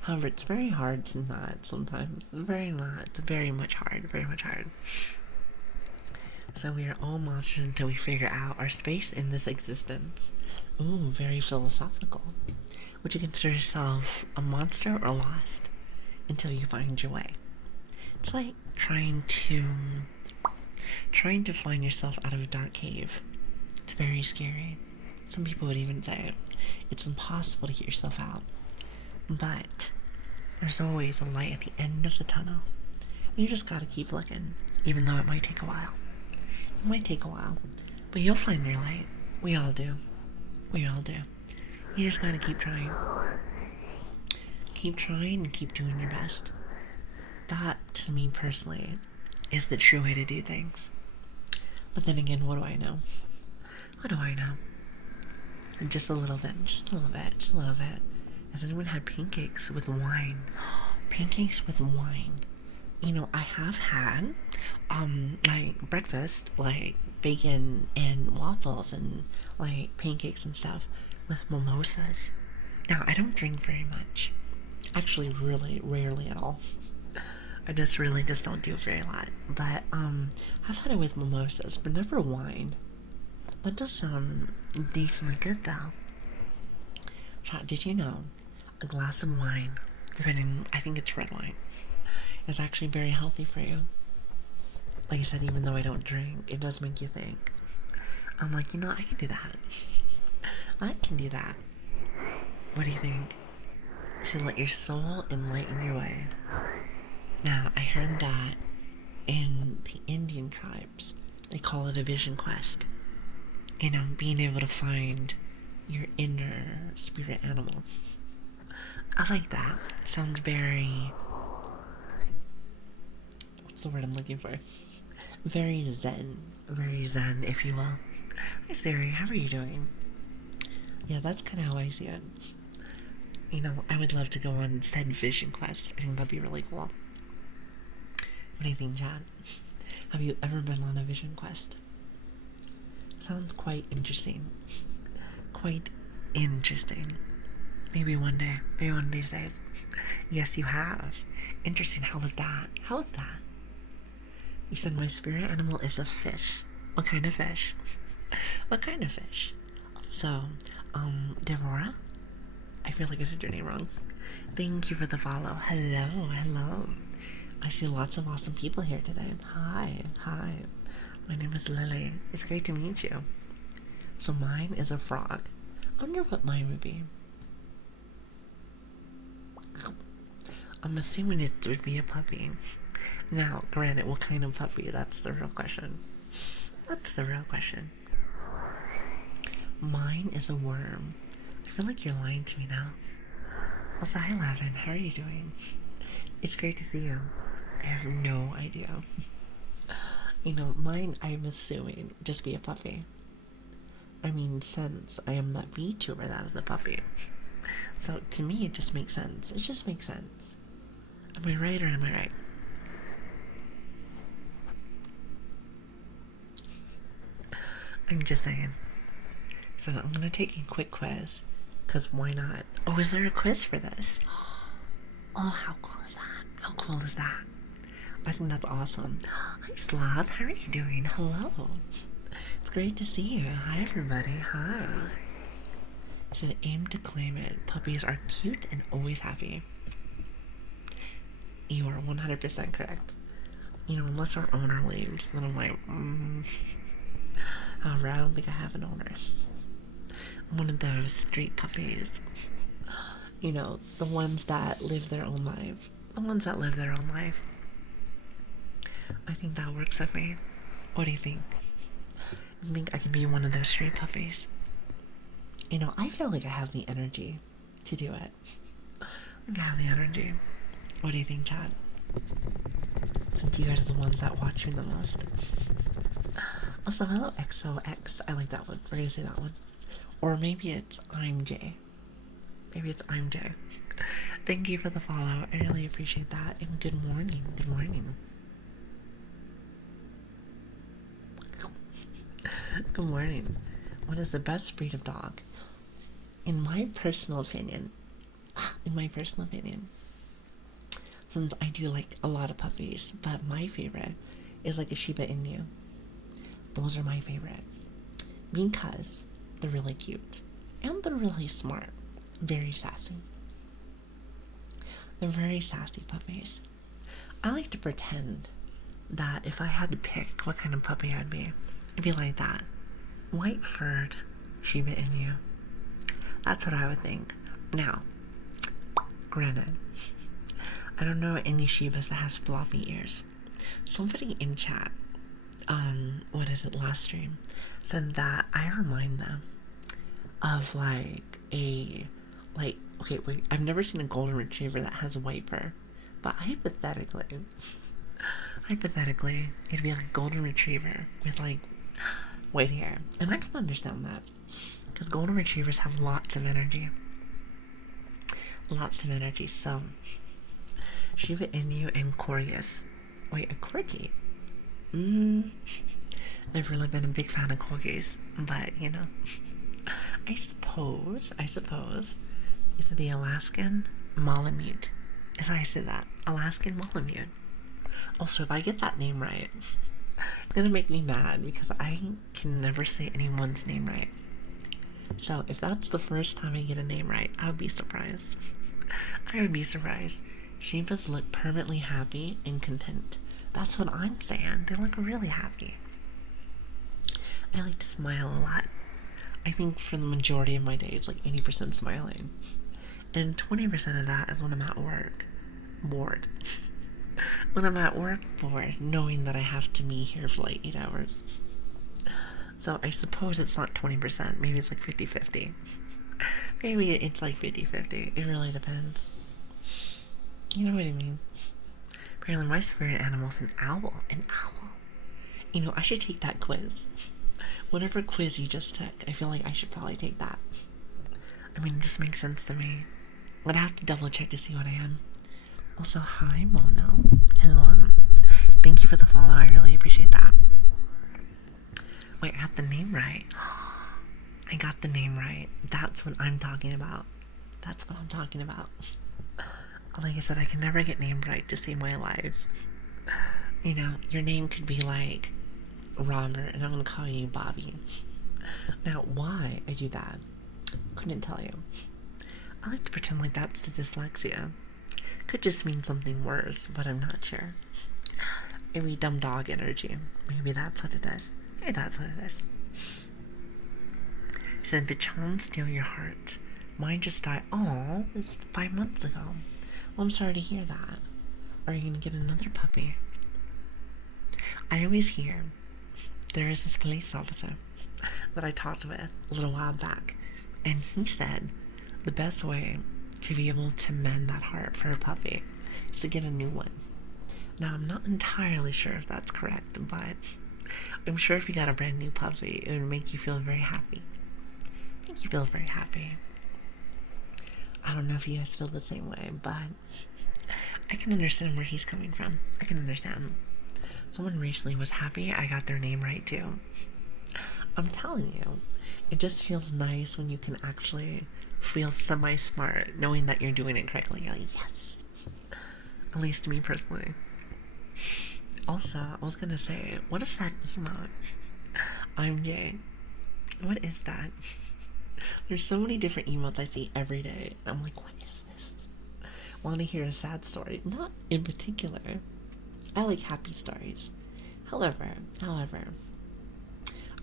However, it's very hard to not sometimes. Very much hard. So we are all monsters until we figure out our space in this existence. Ooh, very philosophical. Would you consider yourself a monster or lost until you find your way? It's like trying to find yourself out of a dark cave. It's very scary. Some people would even say it's impossible to get yourself out. But there's always a light at the end of the tunnel. You just gotta keep looking, even though it might take a while. It might take a while, but you'll find your light. We all do. You just gotta keep trying. Keep trying and keep doing your best. That, to me personally, is the true way to do things. But then again, what do I know? Just a little bit. Has anyone had pancakes with wine? Pancakes with wine. You know, I have had, like, breakfast, like, bacon and waffles and, like, pancakes and stuff with mimosas. Now, I don't drink very much. Actually, really rarely at all. I just don't do it very a lot. But, I've had it with mimosas, but never wine. That does sound decently good, though. Chat, did you know a glass of wine, depending, I think it's red wine, is actually very healthy for you? Like I said, even though I don't drink, it does make you think. I'm like, you know, I can do that. What do you think? You should let your soul enlighten your way. Now, I heard that in the Indian tribes, they call it a vision quest. You know, being able to find your inner spirit animal. I like that. Sounds very... what's the word I'm looking for? Very zen, if you will. Hi Siri, how are you doing? Yeah, that's kind of how I see it. You know, I would love to go on said vision quest. I think that'd be really cool. What do you think, Chad? Have you ever been on a vision quest? Sounds quite interesting. Maybe one day. Maybe one of these days. Yes, you have. Interesting. How was that? You said my spirit animal is a fish. What kind of fish? So, Devorah? I feel like I said your name wrong. Thank you for the follow. Hello, hello. I see lots of awesome people here today. Hi, hi. My name is Lili. It's great to meet you. So mine is a frog. I wonder what mine would be. I'm assuming it would be a puppy. Now, granted, what kind of puppy? That's the real question. That's the real question. Mine is a worm. I feel like you're lying to me now. Also, hi, Lavin. How are you doing? It's great to see you. I have no idea. You know, mine, I'm assuming, just be a puppy. I mean, since I am that VTuber that is a puppy. So, to me, it just makes sense. It just makes sense. Am I right or am I right? I'm just saying. So I'm gonna take a quick quiz. Because why not? Oh, is there a quiz for this? Oh, how cool is that? How cool is that? I think that's awesome. Hi, Sloth. How are you doing? Hello. It's great to see you. Hi, everybody. Hi. So aim to claim it. Puppies are cute and always happy. You are 100% correct. You know, unless our owner leaves, then I'm like, however, I don't think I have an owner. I'm one of those street puppies. You know, the ones that live their own life. The ones that live their own life. I think that works with me. What do you think? You think I can be one of those street puppies? You know, I feel like I have the energy to do it. I have the energy. What do you think, Chad? Since you guys are the ones that watch me the most. Also, hello, XOX. I like that one. We're gonna say that one. Or maybe it's I'm Jay. Maybe it's I'm Jay. Thank you for the follow. I really appreciate that. And good morning. Good morning. Good morning. What is the best breed of dog? In my personal opinion, since I do like a lot of puppies, but my favorite is like a Shiba Inu. Those are my favorite because they're really cute and they're really smart, very sassy. They're very sassy puppies. I like to pretend that if I had to pick what kind of puppy I'd be, it'd be like that. White-furred Shiba Inu. That's what I would think. Now, granted, I don't know any Shibas that has floppy ears. Somebody in chat, last stream, said that I remind them of okay, wait, I've never seen a golden retriever that has white fur, but hypothetically, it'd be like a golden retriever with like white hair, and I can understand that because golden retrievers have lots of energy, so Shiba Inu and Corius. Wait, a corgi? I've really been a big fan of corgis, but you know, I suppose is it the Alaskan Malamute? Is how I say that? Alaskan Malamute. Also, if I get that name right, it's gonna make me mad because I can never say anyone's name right. So if that's the first time I get a name right, I would be surprised. Shibas look permanently happy and content. That's what I'm saying. They look really happy. I like to smile a lot. I think for the majority of my day, it's like 80% smiling. And 20% of that is when I'm at work, bored. When I'm at work, bored, knowing that I have to be here for like 8 hours. So I suppose it's not 20%. Maybe it's like 50-50. Maybe it's like 50-50. It really depends. You know what I mean? Apparently my spirit animal is an owl. An owl. You know, I should take that quiz. Whatever quiz you just took, I feel like I should probably take that. I mean, it just makes sense to me. I'm gonna have to double check to see what I am. Also, hi Mono. Hello. Thank you for the follow. I really appreciate that. Wait, I got the name right. I got the name right. That's what I'm talking about. Like I said, I can never get named right to save my life. You know, your name could be like Robert, and I'm gonna call you Bobby. Now, why I do that, couldn't tell you. I like to pretend like that's dyslexia. Could just mean something worse, but I'm not sure. Maybe dumb dog energy. Maybe that's what it is. Maybe that's what it is. He said, Bichon, steal your heart. Mine just died. Oh, 5 months ago. Well, I'm sorry to hear that. Are you going to get another puppy? I always hear there is this police officer that I talked with a little while back, and he said the best way to be able to mend that heart for a puppy is to get a new one. Now, I'm not entirely sure if that's correct, but I'm sure if you got a brand new puppy, it would make you feel very happy. Make you feel very happy. I don't know if you guys feel the same way, but I can understand where he's coming from. I can understand. Someone recently was happy I got their name right too. I'm telling you, it just feels nice when you can actually feel semi-smart knowing that you're doing it correctly. You're like, yes. At least to me personally. Also, I was gonna say, what is that emote? I'm Jay. What is that? There's so many different emotes I see every day. I'm like, what is this? Want to hear a sad story? Not in particular. I like happy stories. However,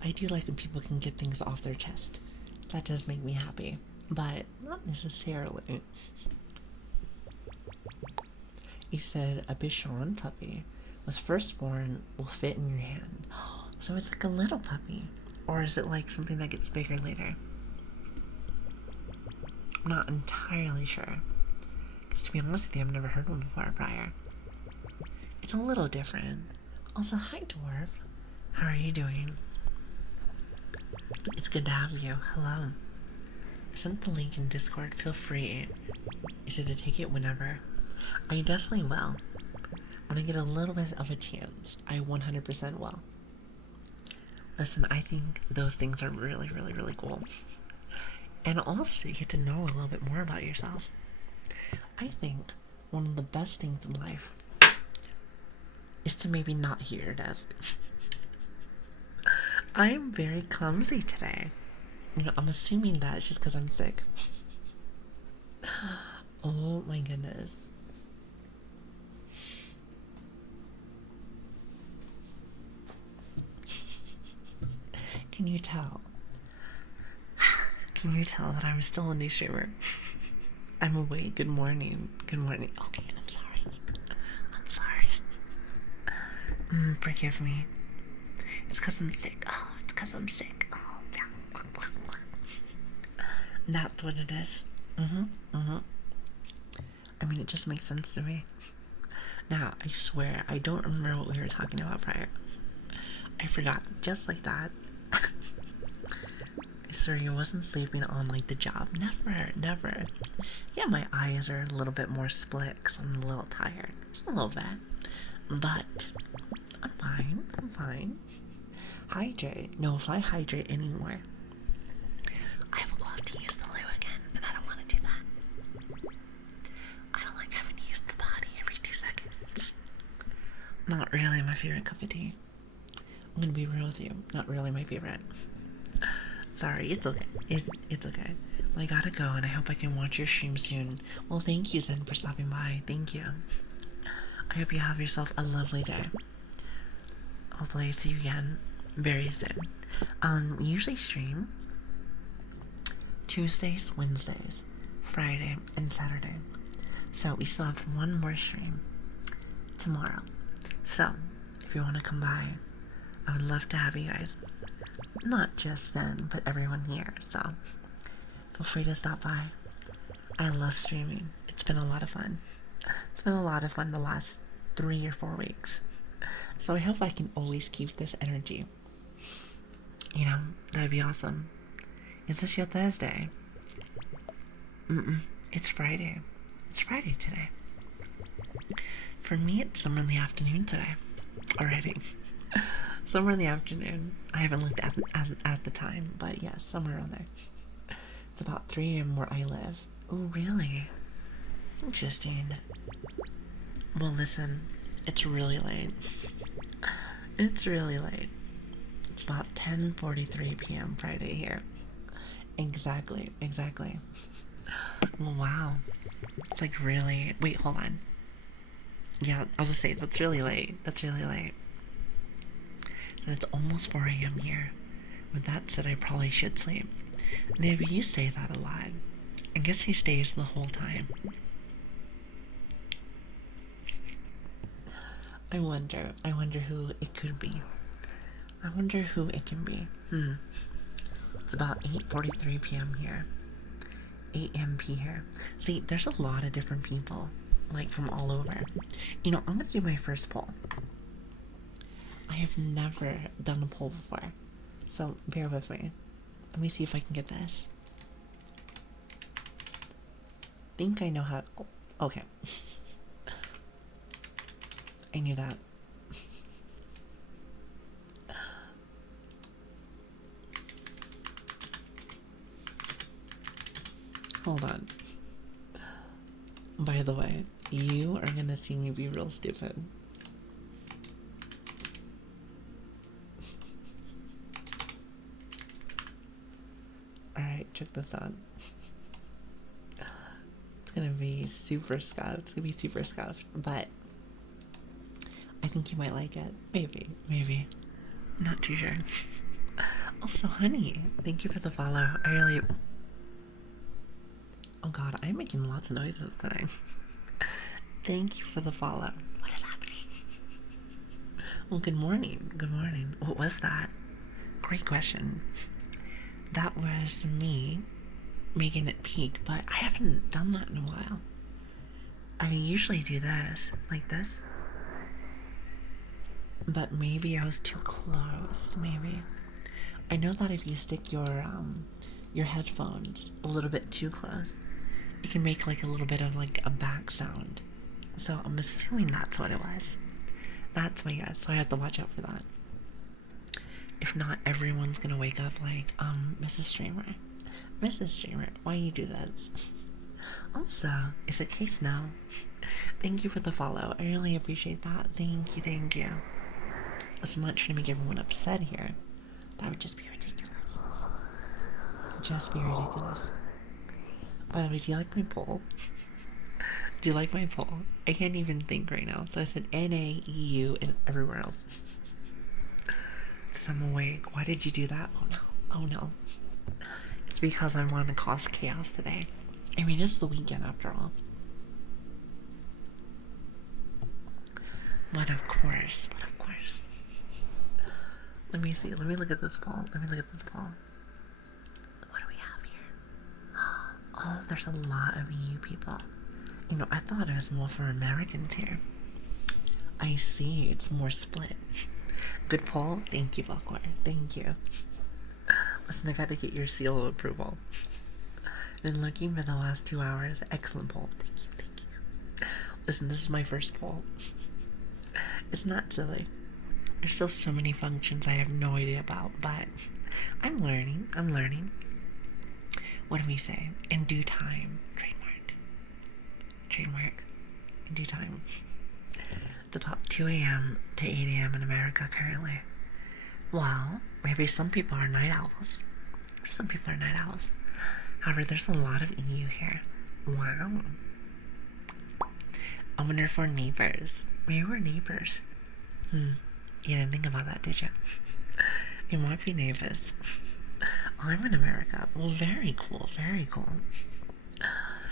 I do like when people can get things off their chest. That does make me happy, but not necessarily. He said a Bichon puppy was first born will fit in your hand. So it's like a little puppy. Or is it like something that gets bigger later? I'm not entirely sure. Because to be honest with you, I've never heard one before prior. It's a little different. Also, hi dwarf. How are you doing? It's good to have you. Hello. I sent the link in Discord. Feel free. Is it to take it whenever? I definitely will. When I get a little bit of a chance, I 100% will. Listen, I think those things are really, really, really cool. And also, you get to know a little bit more about yourself. I think one of the best things in life is to maybe not hear your desk. I am very clumsy today. You know, I'm assuming that it's just because I'm sick. Oh my goodness. Can you tell? Can you tell that I'm still a new streamer? I'm awake. Good morning. Good morning. Okay, I'm sorry. I'm sorry. Forgive me. It's because I'm sick. Oh, it's because I'm sick. Oh, yeah. That's what it is. I mean, it just makes sense to me. Now, I swear, I don't remember what we were talking about prior. I forgot. Just like that. I swear you wasn't sleeping on, like, the job. Never, never. Yeah, my eyes are a little bit more split because I'm a little tired. Just a little bit. But I'm fine. I'm fine. Hydrate. No, if I hydrate anymore, I will go have to use the loo again, and I don't want to do that. I don't like having to use the body every 2 seconds. Not really my favorite cup of tea. I'm gonna be real with you. Not really my favorite. Sorry, it's okay. It's okay. Well, I gotta go, and I hope I can watch your stream soon. Well, thank you, Zen, for stopping by. Thank you. I hope you have yourself a lovely day. Hopefully I see you again very soon. We usually stream Tuesdays, Wednesdays, Friday, and Saturday. So we still have one more stream tomorrow. So, if you want to come by, I would love to have you guys. Not just Zen, but everyone here. So, feel free to stop by. I love streaming. It's been a lot of fun. It's been a lot of fun the last 3 or 4 weeks. So I hope I can always keep this energy. You know, that'd be awesome. Is this your Thursday? It's Friday. It's Friday today. For me, it's somewhere in the afternoon today. Already. Somewhere in the afternoon. I haven't looked at the time, but yes, somewhere around there. It's about 3 a.m. where I live. Oh, really? Interesting. Well, listen, it's really late. It's really late. It's about 10:43 p.m. Friday here. Exactly. Well, wow. It's like really. Wait, hold on. Yeah, I was gonna say, that's really late. That's really late. And it's almost 4 a.m. here. With that said, I probably should sleep. Niv, you say that a lot. I guess he stays the whole time. I wonder who it could be. I wonder who it can be. It's about 8:43 p.m. here. 8 p here. See, there's a lot of different people, like from all over. You know, I'm gonna do my first poll. I have never done a poll before, so bear with me. Let me see if I can get this. Think I know how. Oh, okay. I knew that. Hold on. By the way, you are gonna see me be real stupid. Alright, check this out. It's gonna be super scuffed. It's gonna be super scuffed, but I think you might like it. Maybe, maybe. Not too sure. Also, honey, thank you for the follow. I really. Oh god, I'm making lots of noises today. Thank you for the follow. What is happening? Well, good morning. Good morning. What was that? Great question. That was me making it peak, but I haven't done that in a while. I usually do this, like this. But maybe I was too close, maybe. I know that if you stick your headphones a little bit too close, it can make like a little bit of like a back sound. So I'm assuming that's what it was. That's my guess, so I have to watch out for that. If not, everyone's gonna wake up like, Mrs. Streamer. Mrs. Streamer, why you do this? Also, is it case now? Thank you for the follow. I really appreciate that. Thank you, thank you. Let's not try to make everyone upset here. That would just be ridiculous. Just be ridiculous. By the way, do you like my poll? Do you like my poll? I can't even think right now. So I said NAEU and everywhere else. Said I'm awake. Why did you do that? Oh no. Oh no. It's because I want to cause chaos today. I mean, it's the weekend after all. But of course. But of course. Let me see. Let me look at this poll. Let me look at this poll. What do we have here? Oh, there's a lot of EU people. You know, I thought it was more for Americans here. I see. It's more split. Good poll. Thank you, Valkor. Thank you. Listen, I got to get your seal of approval. Been looking for the last 2 hours. Excellent poll. Thank you. Thank you. Listen, this is my first poll. It's not silly. There's still so many functions I have no idea about, but I'm learning. I'm learning. What do we say? In due time. Trademark. Trademark. In due time. It's about 2 a.m. to 8 a.m. in America currently. Well, maybe some people are night owls. Some people are night owls. However, there's a lot of EU here. Wow. I wonder if we're neighbors. Maybe we're neighbors. You didn't think about that, did you? We might be neighbors. I'm in America. Well, very cool. Very cool.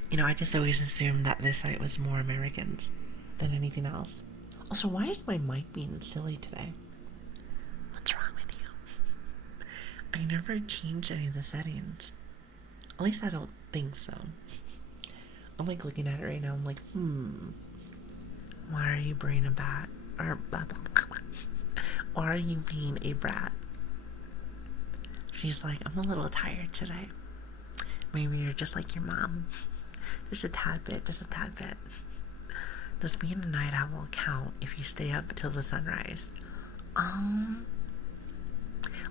You know, I just always assumed that this site was more Americans than anything else. Also, why is my mic being silly today? What's wrong with you? I never changed any of the settings. At least I don't think so. I'm like looking at it right now. I'm like, why are you being a bat? Or why are you being a brat? She's like, I'm a little tired today. Maybe you're just like your mom. Just a tad bit, just a tad bit. Does being a night owl count if you stay up till the sunrise?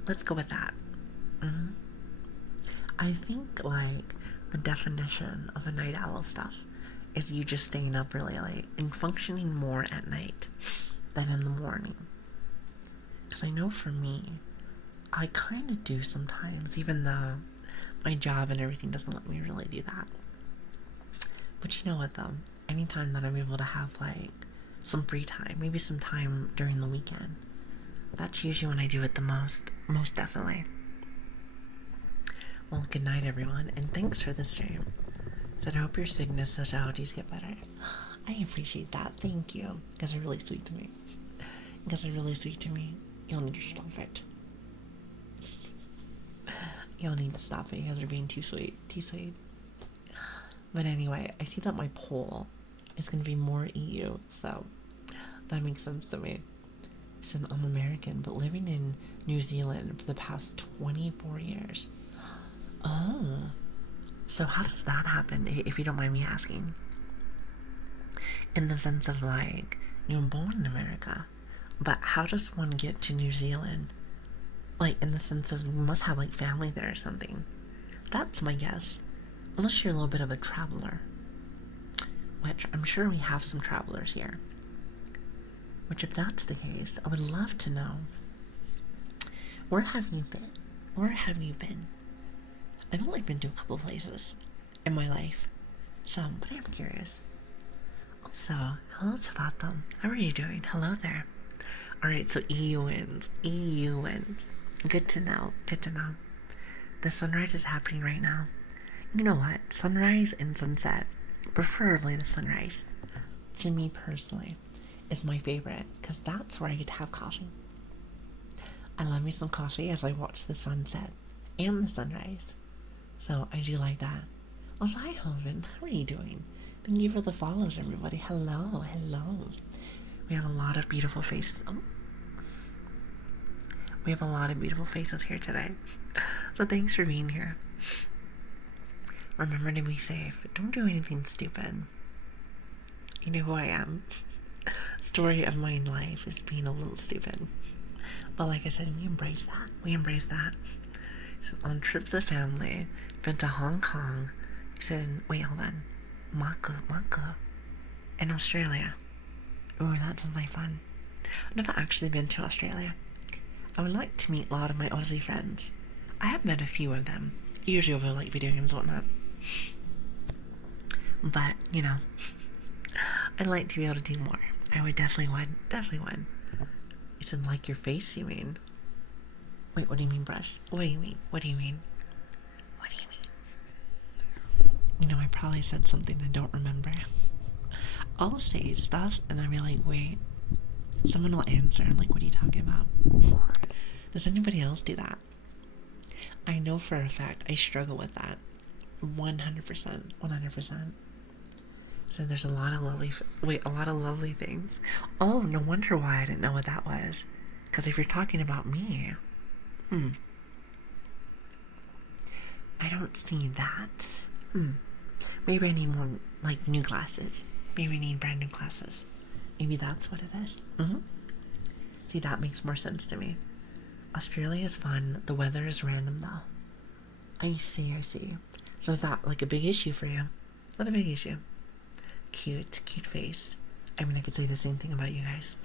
Let's go with that. I think, like, the definition of a night owl stuff is you just staying up really late and functioning more at night than in the morning. Because I know for me, I kind of do sometimes, even though my job and everything doesn't let me really do that. But you know what though? Anytime that I'm able to have like some free time, maybe some time during the weekend, that's usually when I do it the most. Most definitely. Well, good night, everyone, and thanks for the stream. So I hope your sickness and allergies get better. I appreciate that. Thank you. You guys are really sweet to me. You guys are really sweet to me. You'll need to stop it. You'll need to stop it. You guys are being too sweet. Too sweet. But anyway, I see that my poll is going to be more EU, so that makes sense to me. So I'm American, but living in New Zealand for the past 24 years. Oh. So how does that happen, if you don't mind me asking? In the sense of like, you were born in America, but how does one get to New Zealand? Like, in the sense of you must have like family there or something. That's my guess. Unless you're a little bit of a traveler. Which I'm sure we have some travelers here. Which if that's the case, I would love to know. Where have you been? Where have you been? I've only been to a couple places in my life. So, but I'm curious. Also, hello to Fathom. How are you doing? Hello there. Alright, so EU wins. EU wins. Good to know. Good to know. The sunrise is happening right now. You know what? Sunrise and sunset. Preferably the sunrise. To me personally, is my favorite. Because that's where I get to have coffee. I love me some coffee as I watch the sunset. And the sunrise. So I do like that. Also, hi Hoven. How are you doing? Thank you for the follows, everybody. Hello. Hello. We have a lot of beautiful faces. Oh. We have a lot of beautiful faces here today. So thanks for being here. Remember to be safe. Don't do anything stupid. You know who I am. Story of my life is being a little stupid. But like I said, we embrace that. We embrace that. So on trips with family, been to Hong Kong. He said, wait, hold on. Mako. In Australia. Ooh, that sounds like fun. I've never actually been to Australia. I would like to meet a lot of my Aussie friends. I have met a few of them. Usually over like video games and whatnot. But, you know, I'd like to be able to do more. I would definitely would. You said like your face, you mean? Wait, what do you mean brush? What do you mean? You know, I probably said something I don't remember. I'll say stuff and I'll be like, wait. Someone will answer. I'm like, what are you talking about? Does anybody else do that? I know for a fact I struggle with that. 100%. So there's a lot of lovely things. Oh, no wonder why I didn't know what that was. Because if you're talking about me, I don't see that. Maybe I need more, like, new glasses. Maybe I need brand new glasses. Maybe that's what it is. See, that makes more sense to me. Australia is fun. The weather is random, though. I see. So is that, like, a big issue for you? Not a big issue. Cute face. I mean, I could say the same thing about you guys.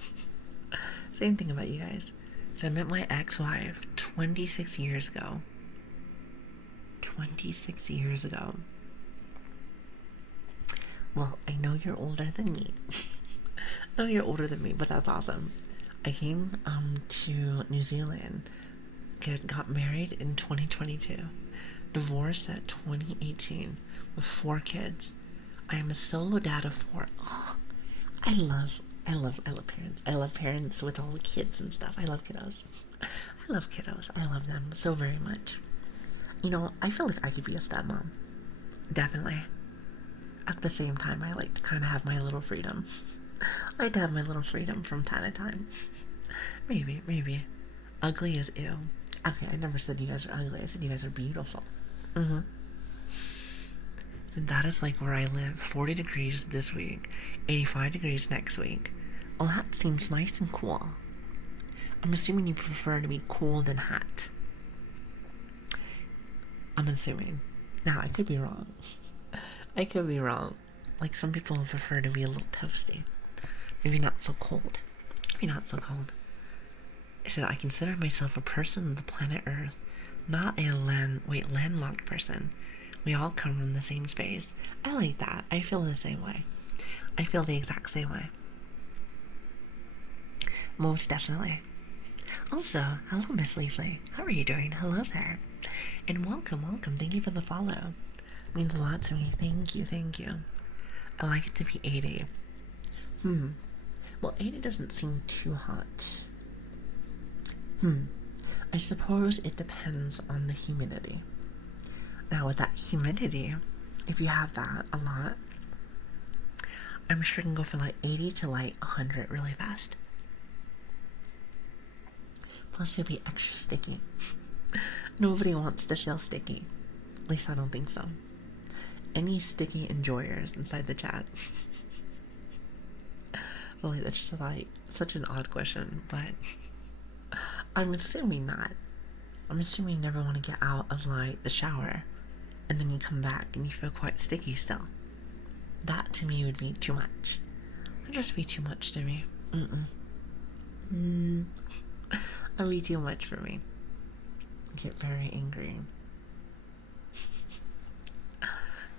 Same thing about you guys. So I met my ex-wife 26 years ago. 26 years ago. Well, I know you're older than me. I know you're older than me, but that's awesome. I came to New Zealand, got married in 2022, divorced at 2018 with 4 kids. I am a solo dad of 4. Oh, I love parents. I love parents with all the kids and stuff. I love kiddos. I love them so very much. You know, I feel like I could be a stepmom. Definitely. At the same time, I like to kind of have my little freedom. I like to have my little freedom from time to time. Maybe. Ugly is ew. Okay, I never said you guys are ugly. I said you guys are beautiful. So that is like where I live. 40 degrees this week. 85 degrees next week. Well, that seems nice and cool. I'm assuming you prefer to be cool than hot. I'm assuming. Now, I could be wrong. Like, some people prefer to be a little toasty. Maybe not so cold. I said, I consider myself a person of the planet Earth, not a landlocked person. We all come from the same space. I like that. I feel the same way. I feel the exact same way. Most definitely. Also, hello, Miss Lili. How are you doing? Hello there. And welcome, welcome. Thank you for the follow. It means a lot to me. Thank you, thank you. I like it to be 80. Well, 80 doesn't seem too hot. I suppose it depends on the humidity. Now, with that humidity, if you have that a lot, I'm sure you can go from like 80 to like 100 really fast. Plus, you'll be extra sticky. Nobody wants to feel sticky. At least I don't think so. Any sticky enjoyers inside the chat? Really, that's just like such an odd question, but I'm assuming not. I'm assuming you never want to get out of like the shower and then you come back and you feel quite sticky still. That to me would be too much. It would just be too much to me. That'd be too much for me. I get very angry.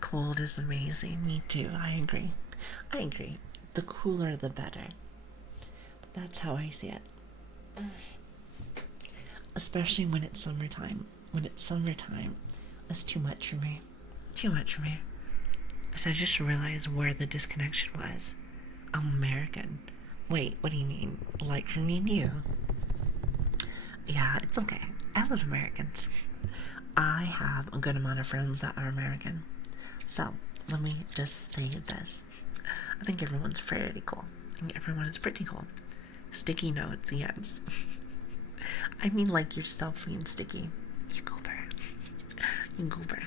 Cold is amazing. Me too. I agree. I agree. The cooler, the better. That's how I see it. Especially when it's summertime. When it's summertime, that's too much for me. Too much for me. So I just realized where the disconnection was. I'm American. Wait, what do you mean? Like for me and you? Yeah, it's okay. I love Americans. I have a good amount of friends that are American. So, let me just say this. I think everyone's pretty cool. I think everyone is pretty cool. Sticky notes, yes. I mean like yourself being sticky. You goober. You goober.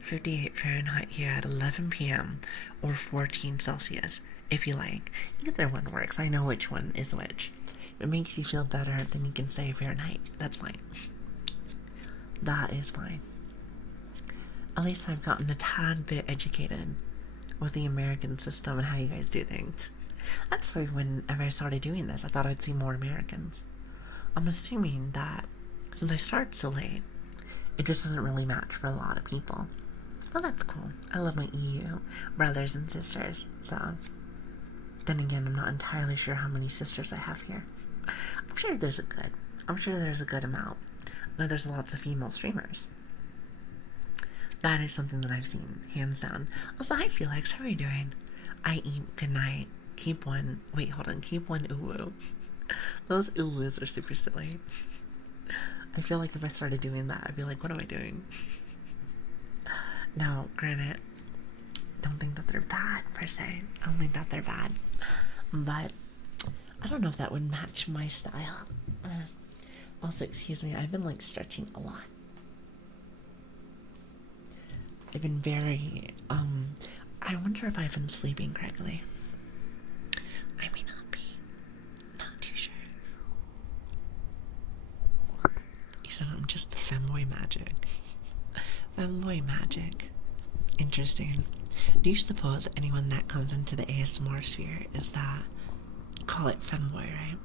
58 Fahrenheit here at 11 p.m. or 14 Celsius, if you like. Either one works. I know which one is which. If it makes you feel better, then you can say Fahrenheit. That's fine. That is fine. At least I've gotten a tad bit educated with the American system and how you guys do things. That's why whenever I started doing this, I thought I'd see more Americans. I'm assuming that since I started so late, it just doesn't really match for a lot of people. Well, that's cool. I love my EU brothers and sisters, so... Then again, I'm not entirely sure how many sisters I have here. I'm sure there's a good amount. I know there's lots of female streamers. That is something that I've seen, hands down. Also, hi Felix, how are you doing? I eat good night. Keep one. Wait, hold on. Keep one uwu. Those uwus are super silly. I feel like if I started doing that, I'd be like, what am I doing? Now, granted, don't think that they're bad per se. I don't think that they're bad. But I don't know if that would match my style. Also, excuse me, I've been like stretching a lot. I've been very, I wonder if I've been sleeping correctly. I may not be. Not too sure. You said I'm just the femboy magic. Femboy magic. Interesting. Do you suppose anyone that comes into the ASMR sphere is that, call it femboy, right?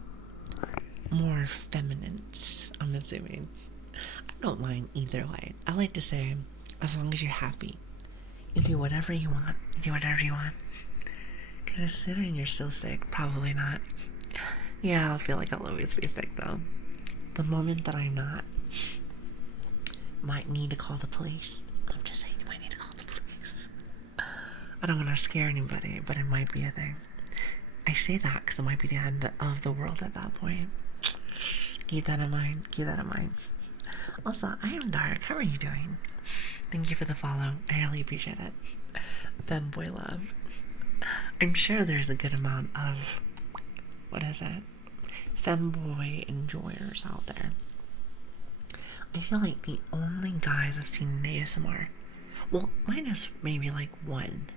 More feminine, I'm assuming. I don't mind either way. I like to say, as long as you're happy, you do whatever you want. Do whatever you want. Considering you're so sick, probably not. Yeah, I'll feel like I'll always be sick though. The moment that I'm not, might need to call the police. I'm just saying, you might need to call the police. I don't want to scare anybody, but it might be a thing. I say that because it might be the end of the world at that point. Keep that in mind. Keep that in mind. Also, I am Dark. How are you doing? Thank you for the follow. I really appreciate it. Femboy love. I'm sure there's a good amount of, what is it? Femboy enjoyers out there. I feel like the only guys I've seen in ASMR, well, minus maybe like one,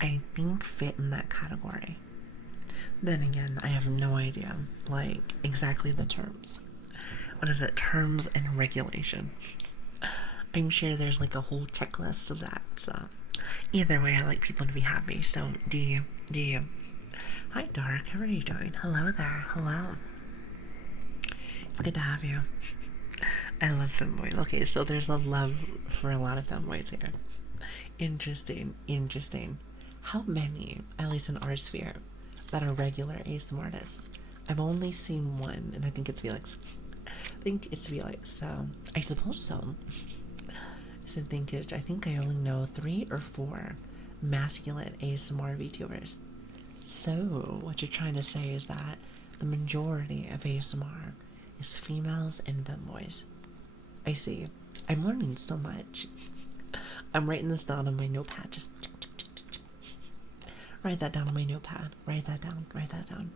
I think fit in that category. Then again, I have no idea, like, exactly the terms. What is it? Terms and regulations. I'm sure there's like a whole checklist of that, so either way, I like people to be happy, so do you? Do you? Hi Dark, how are you doing? Hello there, hello. It's good to have you. I love femboys. Okay, so there's a love for a lot of femboys here. Interesting, interesting. How many, at least in our sphere, that are regular ASMR artists? I've only seen one, and I think it's Felix. I think it's Felix, so I suppose so. So I think I only know 3 or 4 masculine ASMR VTubers. So, what you're trying to say is that the majority of ASMR is females and femboys. I see. I'm learning so much. I'm writing this down on my notepad. Just write that down on my notepad. Write that down. Write that down.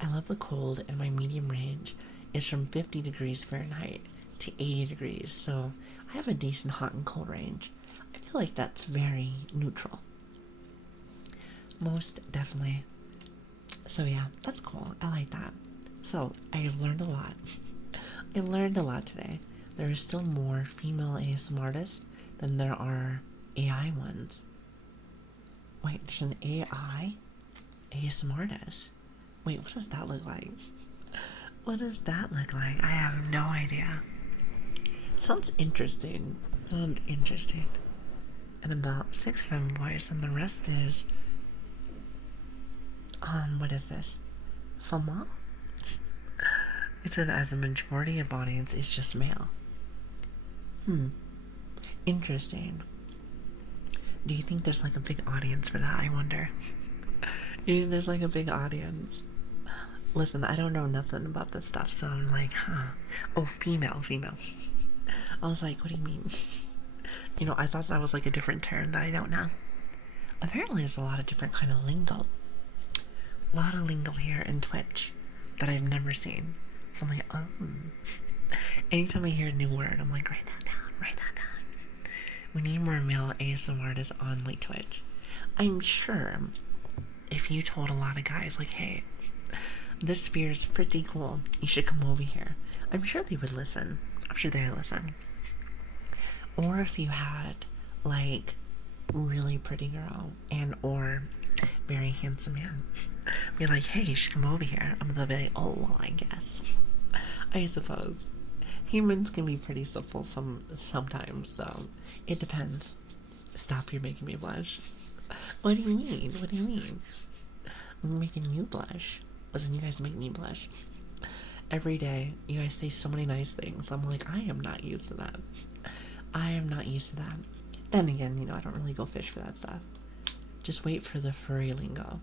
I love the cold, and my medium range is from 50 degrees Fahrenheit to 80 degrees. So I have a decent hot and cold range. I feel like that's very neutral. Most definitely. So yeah, that's cool. I like that. So I have learned a lot. I've learned a lot today. There are still more female ASMR artists than there are AI ones. Wait, there's an AI ASMR artist. Wait, what does that look like? What does that look like? I have no idea. Sounds interesting. Sounds interesting. And about 6 femboys, and the rest is what is this? Fama? It said as the majority of audience is just male. Interesting. Do you think there's like a big audience for that? I wonder. You think there's like a big audience? Listen, I don't know nothing about this stuff, so I'm like, Oh, female. I was like, what do you mean? You know, I thought that was like a different term that I don't know. Apparently there's a lot of different kind of lingo. A lot of lingo here in Twitch that I've never seen. So I'm like, Anytime I hear a new word, I'm like, write that down. We need more male ASMR artists on like Twitch. I'm sure if you told a lot of guys like, hey, this sphere is pretty cool, you should come over here, I'm sure they would listen. Or if you had like really pretty girl and or very handsome man, be like, hey, you should come over here. I'm gonna be like, oh, well, I guess. I suppose. Humans can be pretty simple sometimes, so it depends. Stop, you're making me blush. What do you mean? I'm making you blush. Listen, you guys make me blush. Every day, you guys say so many nice things. I'm like, I am not used to that. Then again, you know, I don't really go fish for that stuff. Just wait for the furry lingo.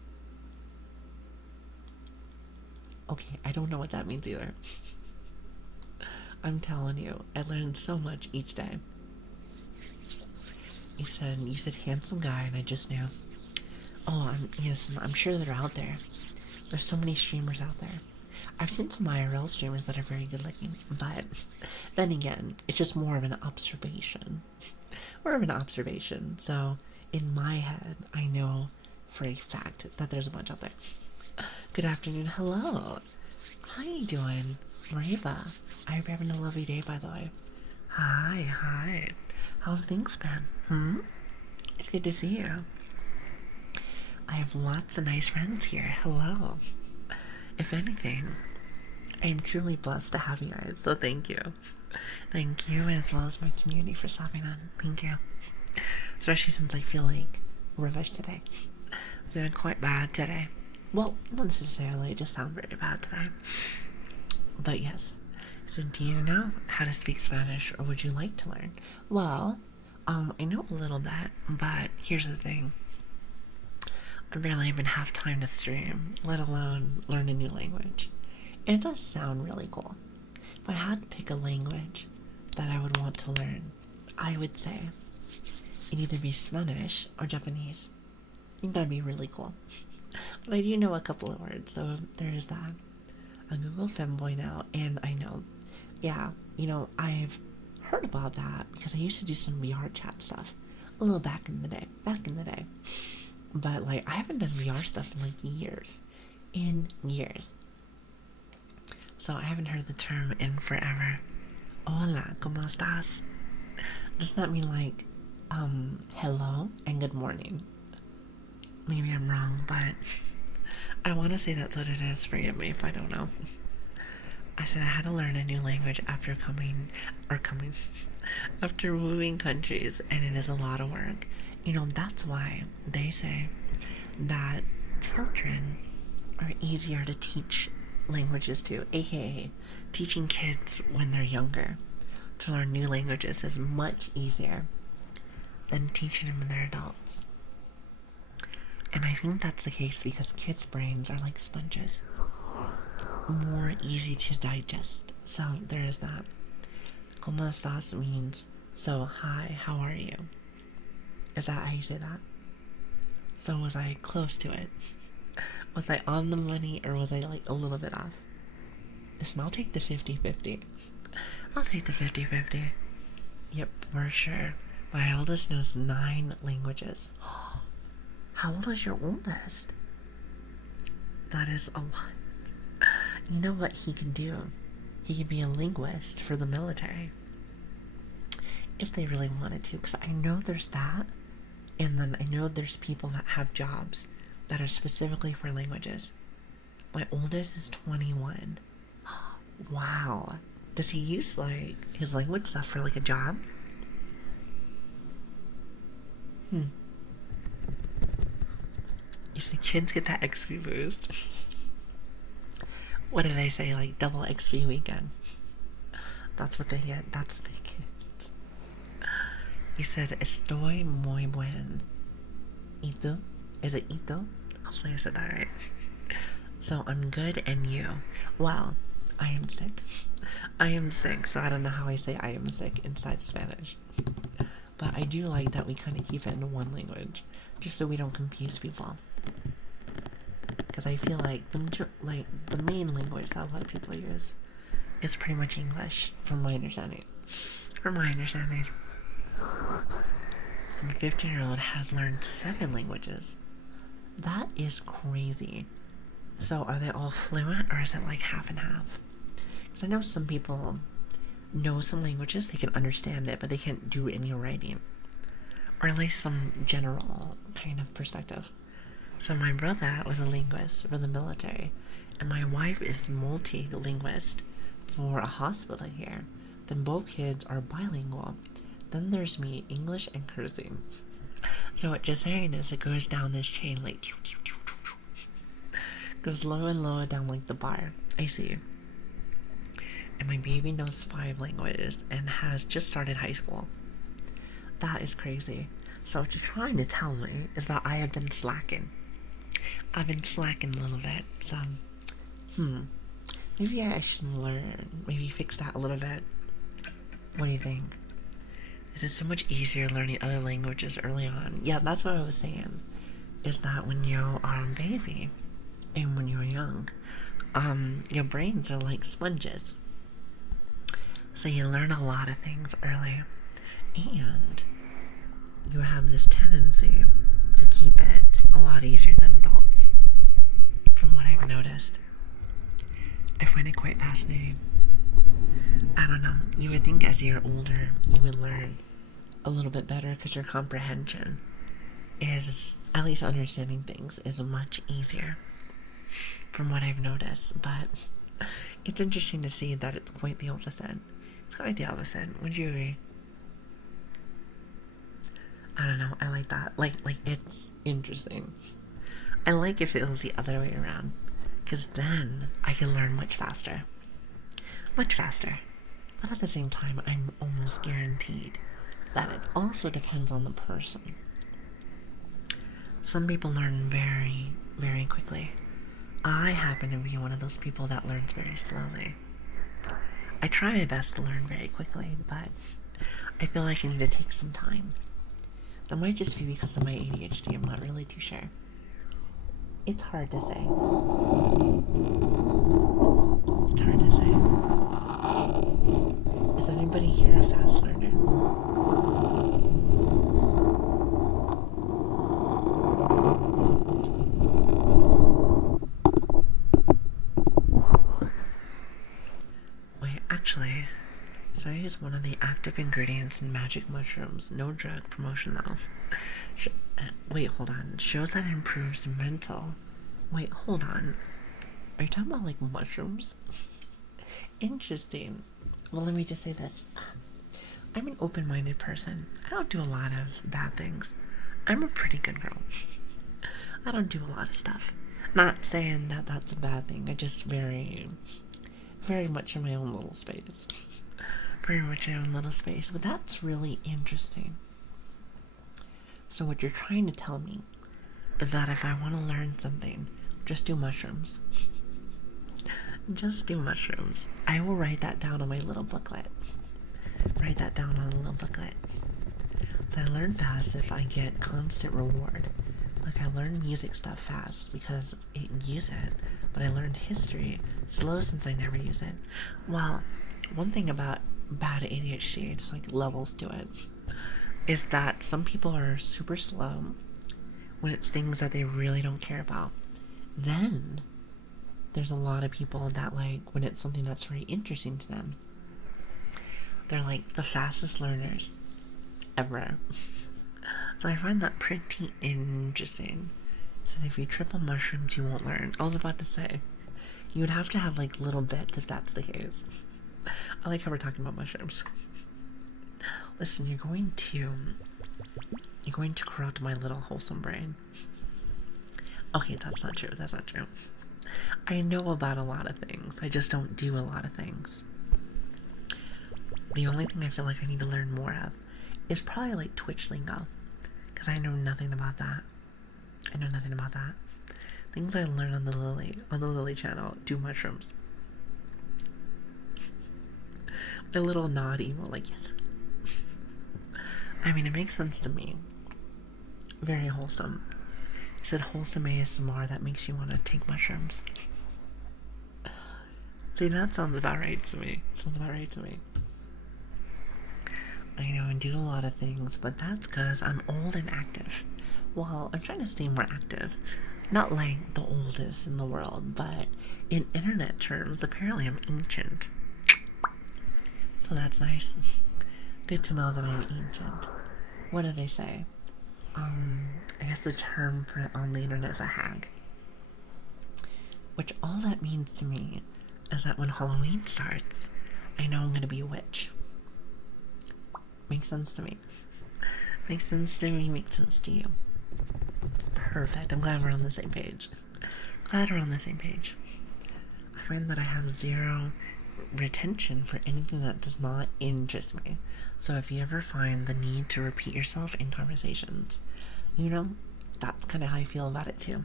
Okay, I don't know what that means either. I'm telling you, I learned so much each day. You said handsome guy, and I just knew. Oh, I'm sure they're out there. There's so many streamers out there. I've seen some IRL streamers that are very good looking, but then again, it's just more of an observation. So, in my head, I know for a fact that there's a bunch out there. Good afternoon, hello. How you doing, Mariva? I hope you're having a lovely day, by the way. Hi. How have things been? It's good to see you. I have lots of nice friends here. Hello. If anything, I am truly blessed to have you guys, so thank you. Thank you, as well as my community for stopping on. Thank you. Especially since I feel like rubbish today. I'm feeling quite bad today. Well, not necessarily, I just sound very bad today. But yes. So do you know how to speak Spanish, or would you like to learn? Well, I know a little bit, but here's the thing. I barely even have time to stream, let alone learn a new language. It does sound really cool. If I had to pick a language that I would want to learn, I would say it'd either be Spanish or Japanese. I think that'd be really cool. But I do know a couple of words, so there is that. I Google femboy now, and I know. Yeah, you know, I've heard about that because I used to do some VR chat stuff a little back in the day. But like, I haven't done VR stuff in like years. So I haven't heard the term in forever. Hola, ¿cómo estás? Does that mean like, hello and good morning? Maybe I'm wrong, but I want to say that's what it is. Forgive me if I don't know. I said I had to learn a new language after after moving countries, and it is a lot of work. That's why they say that children are easier to teach languages to, aka teaching kids when they're younger to learn new languages is much easier than teaching them when they're adults. And I think that's the case because kids' brains are like sponges, more easy to digest. So there is that. ¿Cómo estás means, so hi, how are you? Is that how you say that? So was I close to it? Was I on the money or was I like a little bit off? Listen, I'll take the 50-50. I'll take the 50-50. Yep, for sure. My oldest knows 9 languages. How old is your oldest? That is a lot. You know what he can do? He can be a linguist for the military. If they really wanted to. Because I know there's that. And then I know there's people that have jobs that are specifically for languages. My oldest is 21. Wow. Does he use like his language stuff for like a job? You see, kids get that XP boost. What did I say? Like double XP weekend. That's what they get. That's what they get. He said, "Estoy muy buen." ¿Y tú? Is it "y tú"? Hopefully I said that right. So I'm good, and you? Well, I am sick. I am sick, so I don't know how I say I am sick inside of Spanish. But I do like that we kind of keep it in one language, just so we don't confuse people. Because I feel like the main language that a lot of people use is pretty much English, from my understanding. From my understanding. So my 15-year-old has learned 7 languages. That is crazy. So are they all fluent or is it like half and half? Because I know some people know some languages, they can understand it, but they can't do any writing. Or at least some general kind of perspective. So my brother was a linguist for the military, and my wife is multi-linguist for a hospital here. Then both kids are bilingual. Then there's me, English and cursing. So what you're saying is it goes down this chain like goes lower and lower down like the bar. I see. And my baby knows 5 languages and has just started high school. That is crazy. So what you're trying to tell me is that I have been slacking. I've been slacking a little bit. So, maybe I should learn. Maybe fix that a little bit. What do you think? Is it so much easier learning other languages early on? Yeah, that's what I was saying. Is that when you are a baby and when you're young, your brains are like sponges. So you learn a lot of things early. And you have this tendency to keep it a lot easier than adults, from what I've noticed. I find it quite fascinating. I don't know, you would think as you're older, you would learn a little bit better because your comprehension is, at least understanding things, is much easier, from what I've noticed. But it's interesting to see that it's quite the opposite. It's quite the opposite. Would you agree? I don't know, I like that. Like it's interesting. I like if it was the other way around, because then I can learn much faster. Much faster. But at the same time, I'm almost guaranteed that it also depends on the person. Some people learn very, very quickly. I happen to be one of those people that learns very slowly. I try my best to learn very quickly, but I feel like I need to take some time. That might just be because of my ADHD, I'm not really too sure. It's hard to say. It's hard to say. Is anybody here a fast learner? Wait, actually, soy is one of the active ingredients in magic mushrooms. No drug promotion though. Wait, hold on. Shows that it improves mental. Wait, hold on. Are you talking about like mushrooms? Interesting. Well, let me just say this. I'm an open-minded person. I don't do a lot of bad things. I'm a pretty good girl. I don't do a lot of stuff. Not saying that that's a bad thing. I just very much in my own little space. Very much in my own little space. But that's really interesting. So what you're trying to tell me is that if I want to learn something, just do mushrooms. Just do mushrooms. I will write that down on my little booklet. Write that down on a little booklet. So I learn fast if I get constant reward. Like I learn music stuff fast because I use it, but I learned history slow since I never use it. Well, one thing about bad ADHD, it's like levels to it, is that some people are super slow when it's things that they really don't care about. Then there's a lot of people that like when it's something that's very interesting to them, they're like the fastest learners ever. So I find that pretty interesting. So if you trip on mushrooms, you won't learn. I was about to say, you would have to have like little bits if that's the case. I like how we're talking about mushrooms. Listen, you're going to corrupt my little wholesome brain. Okay, that's not true. That's not true. I know about a lot of things. I just don't do a lot of things. The only thing I feel like I need to learn more of is probably like Twitch lingo. Because I know nothing about that. I know nothing about that. Things I learned on the Lili channel, do mushrooms. My little nod emo, like, yes. I mean, it makes sense to me. Very wholesome. He said wholesome ASMR that makes you want to take mushrooms. See, that sounds about right to me. Sounds about right to me. I know I do a lot of things, but that's because I'm old and active. Well, I'm trying to stay more active. Not like the oldest in the world, but in internet terms, apparently I'm ancient. So that's nice. Good to know that I'm ancient. What do they say? I guess the term for on the internet is a hag. Which all that means to me is that when Halloween starts, I know I'm gonna be a witch. Makes sense to me. Makes sense to me, makes sense to you. Perfect. I'm glad we're on the same page. Glad we're on the same page. I find that I have zero retention for anything that does not interest me. So if you ever find the need to repeat yourself in conversations, you know, that's kind of how I feel about it too.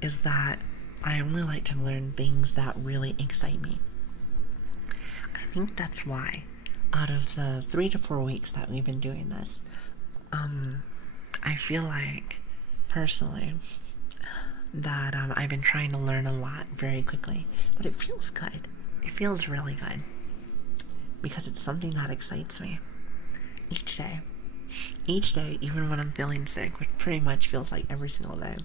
Is that I only like to learn things that really excite me. I think that's why out of the 3 to 4 weeks that we've been doing this, I feel like, personally, that I've been trying to learn a lot very quickly. But it feels good. It feels really good. Because it's something that excites me. Each day. Each day, even when I'm feeling sick, which pretty much feels like every single day,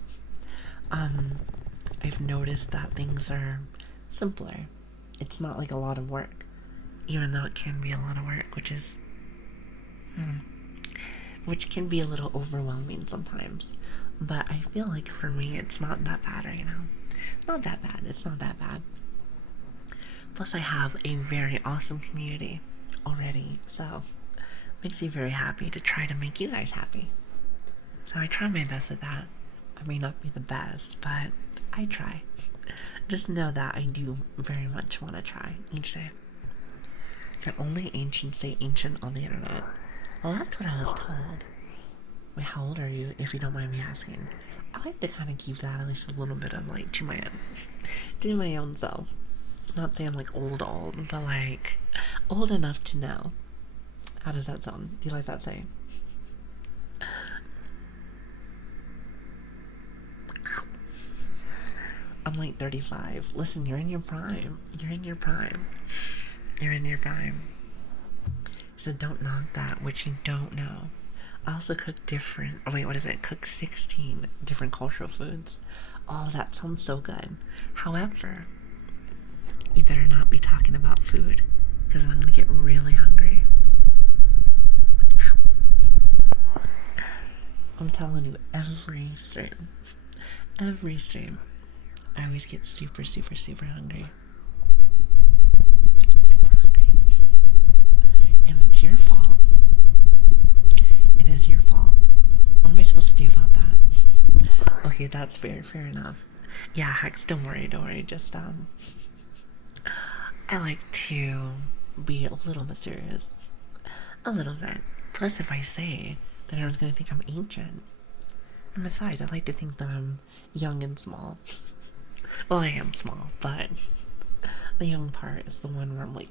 I've noticed that things are simpler. It's not like a lot of work. Even though it can be a lot of work, which is... which can be a little overwhelming sometimes. But I feel like for me, it's not that bad right now. Not that bad. It's not that bad. Plus, I have a very awesome community already, so it makes me very happy to try to make you guys happy. So I try my best at that. I may not be the best, but I try. Just know that I do very much want to try each day. So only ancients say ancient on the internet. Well, that's what I was told. Wait, how old are you, if you don't mind me asking? I like to kind of keep that at least a little bit of, like, to my own self. Not saying, like, old, but, like, old enough to know. How does that sound? Do you like that saying? I'm, like, 35. Listen, you're in your prime. You're in your prime. You're in your prime. So don't knock that which you don't know. I also cook different, cook 16 different cultural foods. Oh, that sounds so good. However, you better not be talking about food, because I'm gonna get really hungry. I'm telling you, every stream, I always get super, super, super hungry. It's your fault. It is your fault. What am I supposed to do about that? Okay, that's fair. Fair enough. Yeah, Hex, don't worry, don't worry. Just, I like to be a little mysterious. A little bit. Plus, if I say, then everyone's gonna think I'm ancient. And besides, I like to think that I'm young and small. Well, I am small, but the young part is the one where I'm like,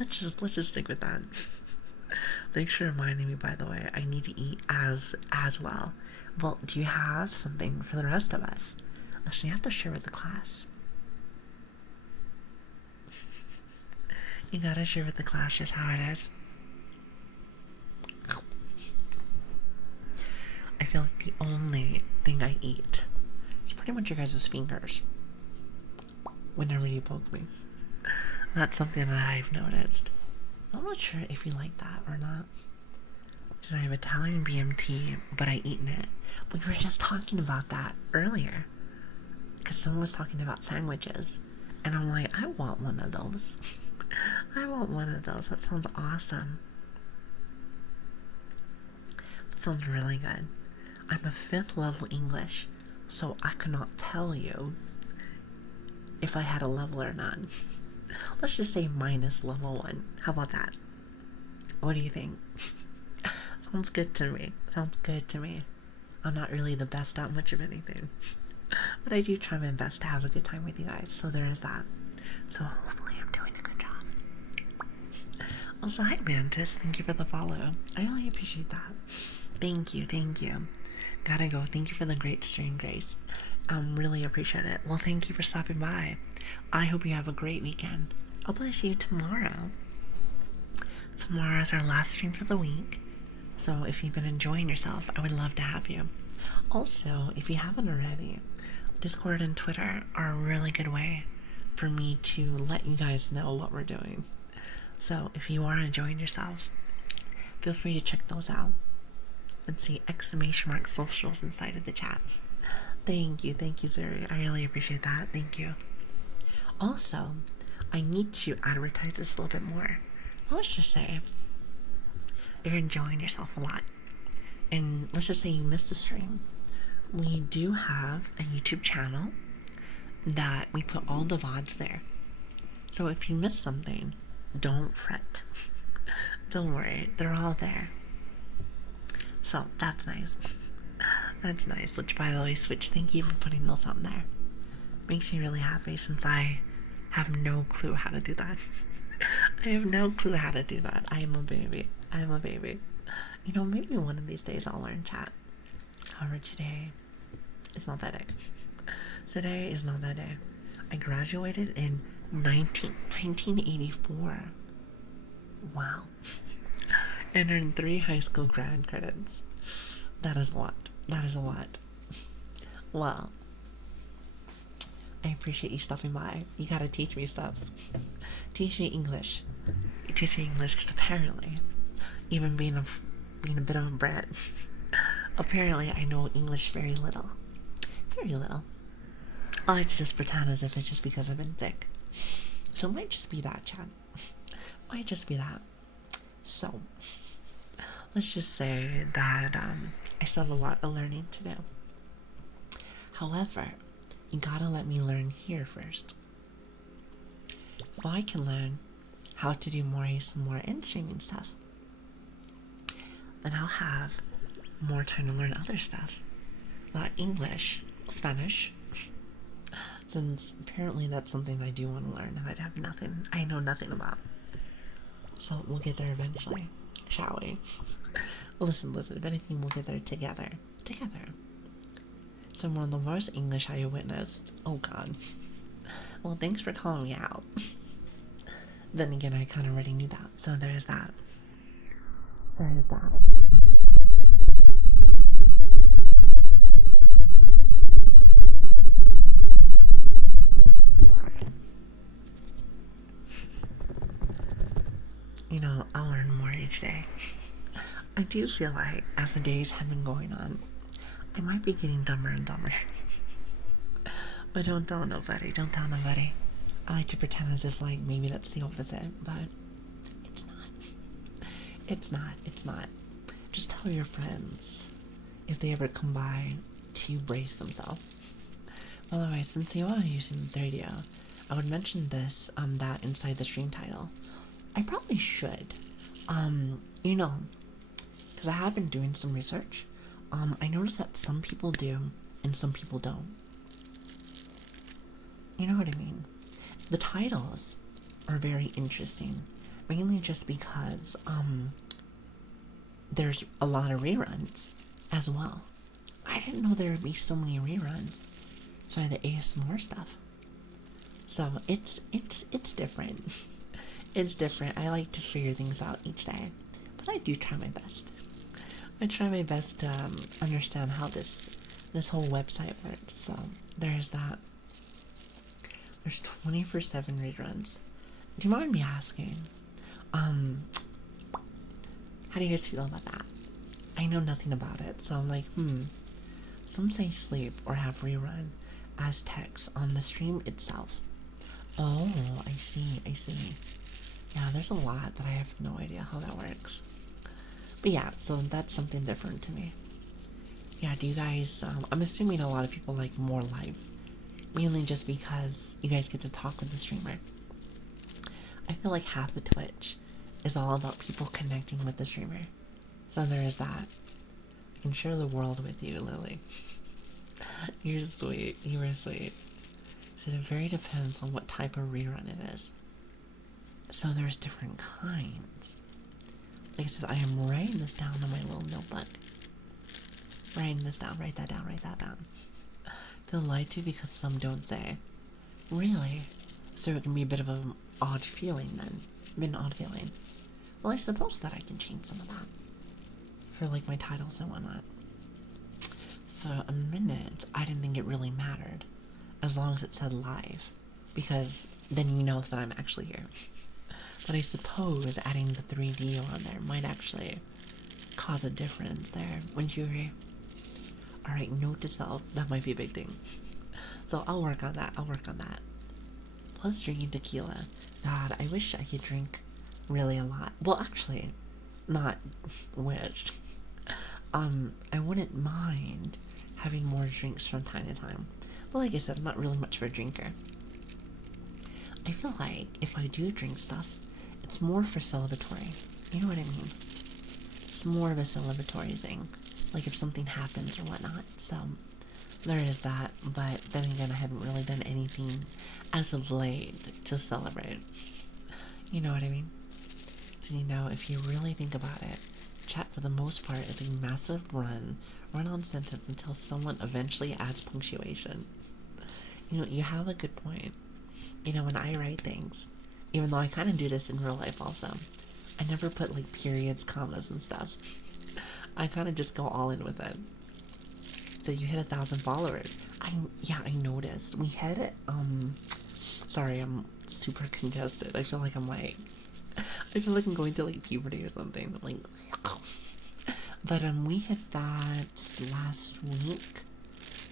let's just stick with that. Thanks for reminding me, by the way. I need to eat as well. Well, do you have something for the rest of us? Actually, you have to share with the class. You gotta share with the class just how it is. I feel like the only thing I eat is pretty much your guys' fingers. Whenever you poke me. That's something that I've noticed. I'm not sure if you like that or not. So I have Italian BMT, but I eaten it. We were just talking about that earlier. Because someone was talking about sandwiches. And I'm like, I want one of those. I want one of those. That sounds awesome. That sounds really good. I'm a 5th level English, so I could not tell you if I had a level or not. Let's just say minus level 1. How about that? What do you think? Sounds good to me. Sounds good to me. I'm not really the best at much of anything. But I do try my best to have a good time with you guys, so there is that. So hopefully I'm doing a good job. Also, hi Mantis, thank you for the follow. I really appreciate that. Thank you, thank you. Gotta go. Thank you for the great stream, Grace. Really appreciate it. Well, thank you for stopping by. I hope you have a great weekend. I'll probably see you tomorrow. Tomorrow is our last stream for the week. So if you've been enjoying yourself, I would love to have you. Also, if you haven't already, Discord and Twitter are a really good way for me to let you guys know what we're doing. So if you are enjoying yourself, feel free to check those out. And see exclamation mark socials inside of the chat. Thank you, Zuri. I really appreciate that. Thank you. Also, I need to advertise this a little bit more. Let's just say you're enjoying yourself a lot. And let's just say you missed a stream. We do have a YouTube channel that we put all the VODs there. So if you miss something, don't fret. Don't worry, they're all there. So that's nice. That's nice. Which, by the way, Switch, thank you for putting those on there. Makes me really happy since I have no clue how to do that. I have no clue how to do that. I am a baby. I am a baby. You know, maybe one of these days I'll learn chat. However, today is not that day. Today is not that day. I graduated in 1984. Wow. And earned 3 high school grad credits. That is a lot. That is a lot. Well, I appreciate you stopping by. You gotta teach me stuff. Teach me English. You teach me English because apparently, even being a bit of a brat, apparently I know English very little. Very little. I like to just pretend as if it's just because I've been sick. So it might just be that, Chad. Might just be that. So, let's just say that I still have a lot of learning to do. However, you gotta let me learn here first. If I can learn how to do more ASMR and streaming stuff, then I'll have more time to learn other stuff. Like English, Spanish. Since apparently that's something I do want to learn and I know nothing about. So we'll get there eventually, shall we? Listen, if anything, we'll get there together. Some of the worst English I witnessed. Oh god. Well, thanks for calling me out. Then again, I kind of already knew that, so there is that. You know, I'll learn more each day. I do feel like, as the days have been going on, I might be getting dumber and dumber. But don't tell nobody. I like to pretend as if, like, maybe that's the opposite, but it's not. It's not. It's not. Just tell your friends if they ever come by to brace themselves. By the way, since you are using the 3DO, I would mention this, that inside the stream title. I probably should. You know, because I have been doing some research. I noticed that some people do and some people don't. You know what I mean? The titles are very interesting, mainly just because, there's a lot of reruns as well. I didn't know there would be so many reruns. Sorry, the ASMR stuff. So it's different. It's different. I like to figure things out each day, but I do try my best. I try my best to understand how this whole website works. So there's that. There's 24/7 reruns. Do you mind me asking? How do you guys feel about that? I know nothing about it, so I'm like, Some say sleep or have rerun as text on the stream itself. Oh, I see. Yeah, there's a lot that I have no idea how that works. But yeah, so that's something different to me. Yeah, do you guys, I'm assuming a lot of people like more live. Mainly just because you guys get to talk with the streamer. I feel like half of Twitch is all about people connecting with the streamer. So there is that. I can share the world with you, Lili. You're sweet. You are sweet. So it very depends on what type of rerun it is. So there's different kinds. Like I said, I am writing this down on my little notebook. Writing this down. Write that down. Write that down. Feel lied to because some don't say. Really? So it can be a bit of an odd feeling then. An odd feeling. Well, I suppose that I can change some of that. For like my titles and whatnot. For a minute, I didn't think it really mattered. As long as it said live. Because then you know that I'm actually here. But I suppose adding the 3D on there might actually cause a difference there. Wouldn't you agree? Alright, note to self. That might be a big thing. So I'll work on that. Plus drinking tequila. God, I wish I could drink really a lot. Well, actually, not wish. I wouldn't mind having more drinks from time to time. But like I said, I'm not really much of a drinker. I feel like if I do drink stuff, it's more for celebratory. You know what I mean? It's more of a celebratory thing. Like if something happens or whatnot. So there is that. But then again, I haven't really done anything as of late to celebrate. You know what I mean? So you know, if you really think about it, chat for the most part is a massive run-on sentence until someone eventually adds punctuation. You know, you have a good point. You know, when I write things, even though I kind of do this in real life also, I never put like periods, commas, and stuff. I kind of just go all in with it. So you hit 1,000 followers. I noticed. We hit it, sorry, I'm super congested. I feel like I'm going to like puberty or something. I'm like, but we hit that last week.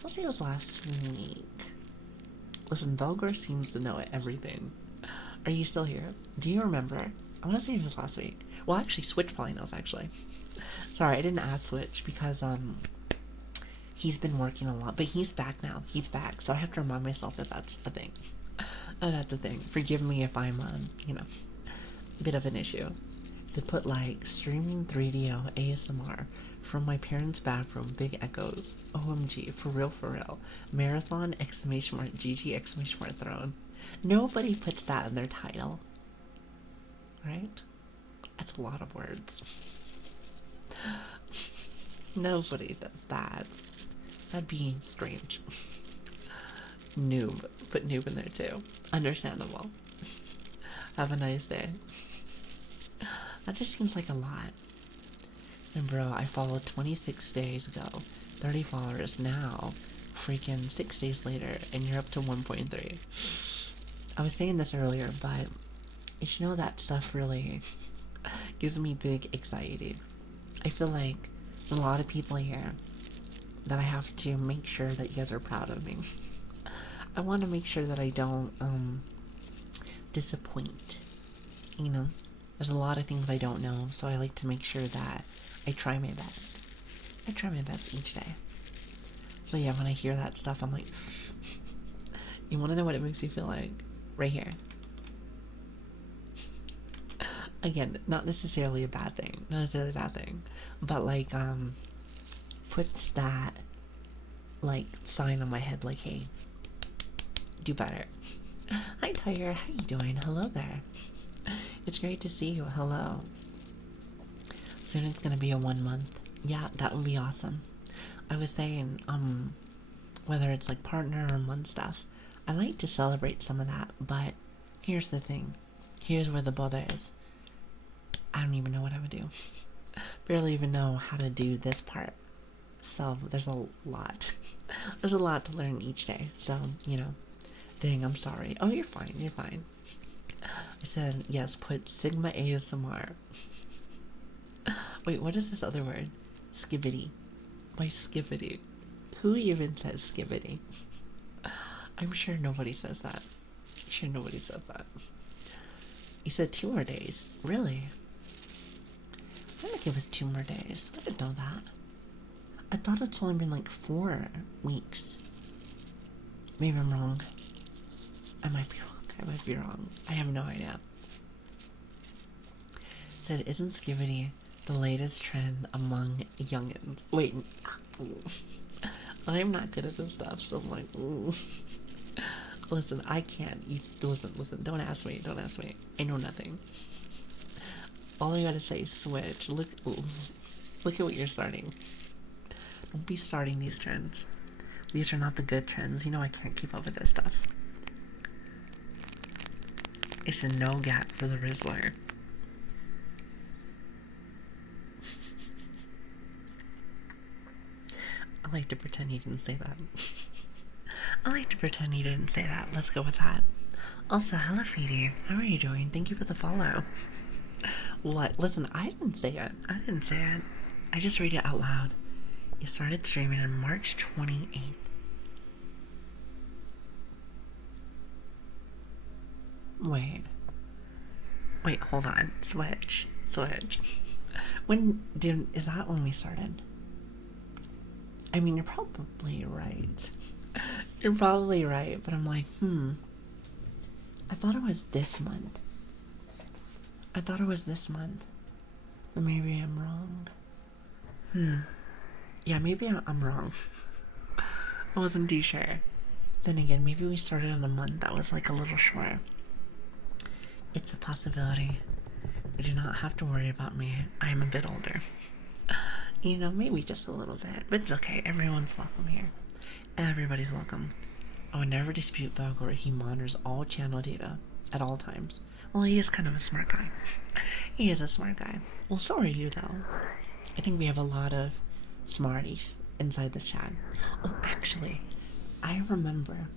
I'll say it was last week. Listen, Velgar seems to know everything. Are you still here? Do you remember? I want to say it was last week. Well, actually, Switch probably knows, actually. Sorry, I didn't ask Switch because, he's been working a lot. But he's back now. He's back. So I have to remind myself that that's a thing. That's a thing. Forgive me if I'm, you know, a bit of an issue. So put, like, streaming 3DO ASMR from my parents' bathroom, big echoes. OMG, for real. Marathon, exclamation mark, GG, exclamation mark, throne. Nobody puts that in their title. Right? That's a lot of words. Nobody does that. That'd be strange. Noob. Put noob in there too. Understandable. Have a nice day. That just seems like a lot. And bro, I followed 26 days ago. 30 followers now. Freaking 6 days later, and you're up to 1.3. I was saying this earlier, but you should know that stuff really gives me big anxiety. I feel like there's a lot of people here that I have to make sure that you guys are proud of me. I want to make sure that I don't disappoint, you know, There's a lot of things I don't know, so I like to make sure that I try my best. I try my best each day. So yeah, when I hear that stuff, I'm like, you want to know what it makes you feel like? Right here. Again, not necessarily a bad thing. Not necessarily a bad thing. But like, puts that, like, sign on my head like, hey, do better. Hi, Tiger. How you doing? Hello there. It's great to see you. Hello. Soon it's gonna be a 1 month. Yeah, that would be awesome. I was saying, whether it's like partner or month stuff, I like to celebrate some of that, but here's the thing. Here's where the bother is. I don't even know what I would do. Barely even know how to do this part. So there's a lot. There's a lot to learn each day. So, you know, dang, I'm sorry. Oh, you're fine. You're fine. I said, yes, put Sigma ASMR. Wait, what is this other word? Skivity. Why skivity? Who even says skivity? I'm sure nobody says that. Sure nobody says that. You said 2 more days. Really? I think it was 2 more days. I didn't know that. I thought it's only been like 4 weeks. Maybe I'm wrong. I might be wrong. I might be wrong. I have no idea. Said, isn't skivity the latest trend among youngins? Wait. I'm not good at this stuff, so I'm like, ooh. Listen, I can't. You listen. Don't ask me. Don't ask me. I know nothing. All I gotta say is switch. Look at what you're starting. Don't be starting these trends. These are not the good trends. You know I can't keep up with this stuff. It's a no gap for the Rizzler. I like to pretend he didn't say that. I like to pretend he didn't say that. Let's go with that. Also, hello, Feedy. How are you doing? Thank you for the follow. What? Listen, I didn't say it. I didn't say it. I just read it out loud. You started streaming on March 28th. Wait, hold on. Switch. Is that when we started? I mean, you're probably right. You're probably right, but I'm like, I thought it was this month. But maybe I'm wrong. Yeah, maybe I'm wrong. I wasn't too sure. Then again, maybe we started on a month that was like a little short. It's a possibility. You do not have to worry about me. I am a bit older. You know, maybe just a little bit. But it's okay. Everyone's welcome here. Everybody's welcome. I would never dispute Valgor. He monitors all channel data at all times. Well, he is kind of a smart guy. He is a smart guy. Well, so are you, though. I think we have a lot of smarties inside the chat. Oh, actually, I remember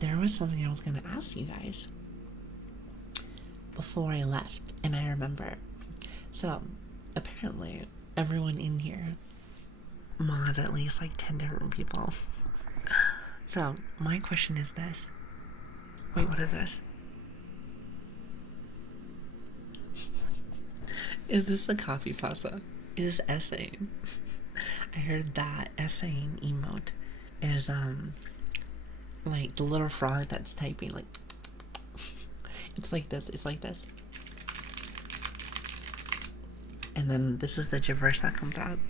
there was something I was going to ask you guys before I left, and I remember. So, apparently, everyone in here mods at least like 10 different people. So, my question is this. Wait, what is this? Is this a coffee pasta? Is this essaying? I heard that essaying emote is like the little frog that's typing, like it's like this. And then this is the gibberish that comes out.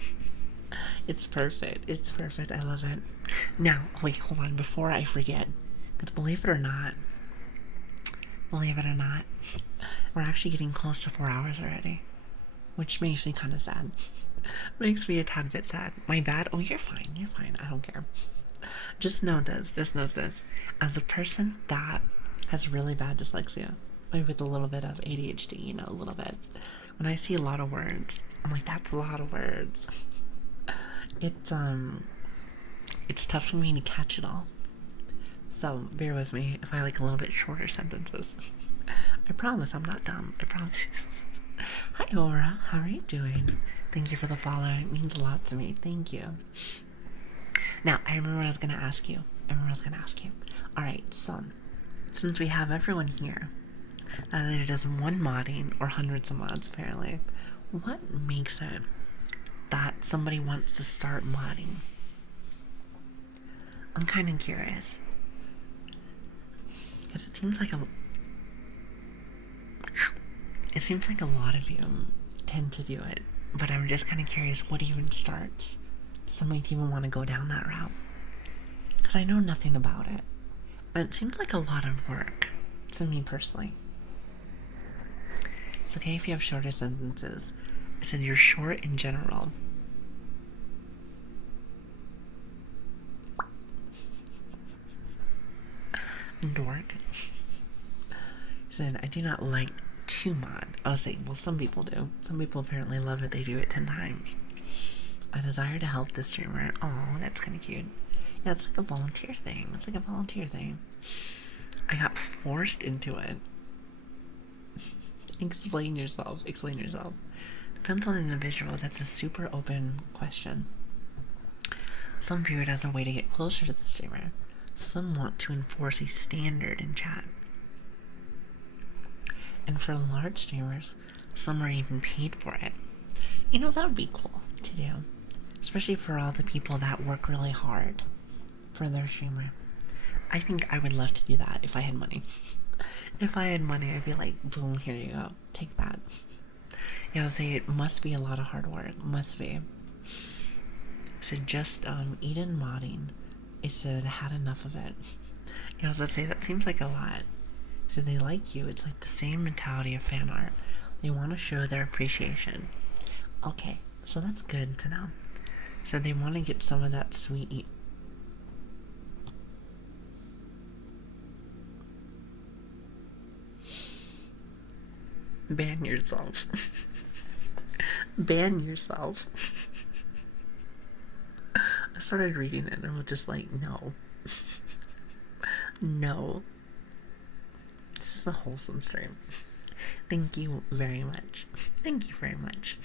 It's perfect. I love it. Now, wait, hold on, before I forget, because believe it or not, we're actually getting close to 4 hours already, which makes me kind of sad. Makes me a tad bit sad. My bad. Oh, you're fine. I don't care. Just know this. As a person that has really bad dyslexia, maybe with a little bit of ADHD, you know, a little bit, when I see a lot of words, I'm like, that's a lot of words. It's tough for me to catch it all. So bear with me if I like a little bit shorter sentences. I promise I'm not dumb. I promise. Hi, Aura. How are you doing? Thank you for the follow. It means a lot to me. Thank you. Now, I remember what I was going to ask you. Alright, so, since we have everyone here, That either does one modding or hundreds of mods, apparently. What makes it that somebody wants to start modding? I'm kind of curious. Because it seems like a lot of you tend to do it. But I'm just kind of curious what even starts somebody to even want to go down that route. Because I know nothing about it. But it seems like a lot of work to me personally. It's okay if you have shorter sentences. I said you're short in general. Dork. Said I do not like to mod. I was saying, well, some people do. Some people apparently love it. They do it 10 times. A desire to help the streamer. Oh, that's kind of cute. Yeah, it's like a volunteer thing. It's like a volunteer thing. I got forced into it. Explain yourself. Explain yourself. Depends on the individual. That's a super open question. Some view it as a way to get closer to the streamer. Some want to enforce a standard in chat. And for large streamers, some are even paid for it. You know, that would be cool to do. Especially for all the people that work really hard for their streamer. I think I would love to do that if I had money. If I had money, I'd be like, boom, here you go. Take that. Yeah, I would say it must be a lot of hard work. Must be. So just Eden modding. I said I had enough of it. Yeah, I was about to say that seems like a lot. So they like you. It's like the same mentality of fan art. They want to show their appreciation. Okay, so that's good to know. So they want to get some of that sweet. Ban yourself. Ban yourself. I started reading it and I was just like, no. No. This is a wholesome stream. Thank you very much. Thank you very much.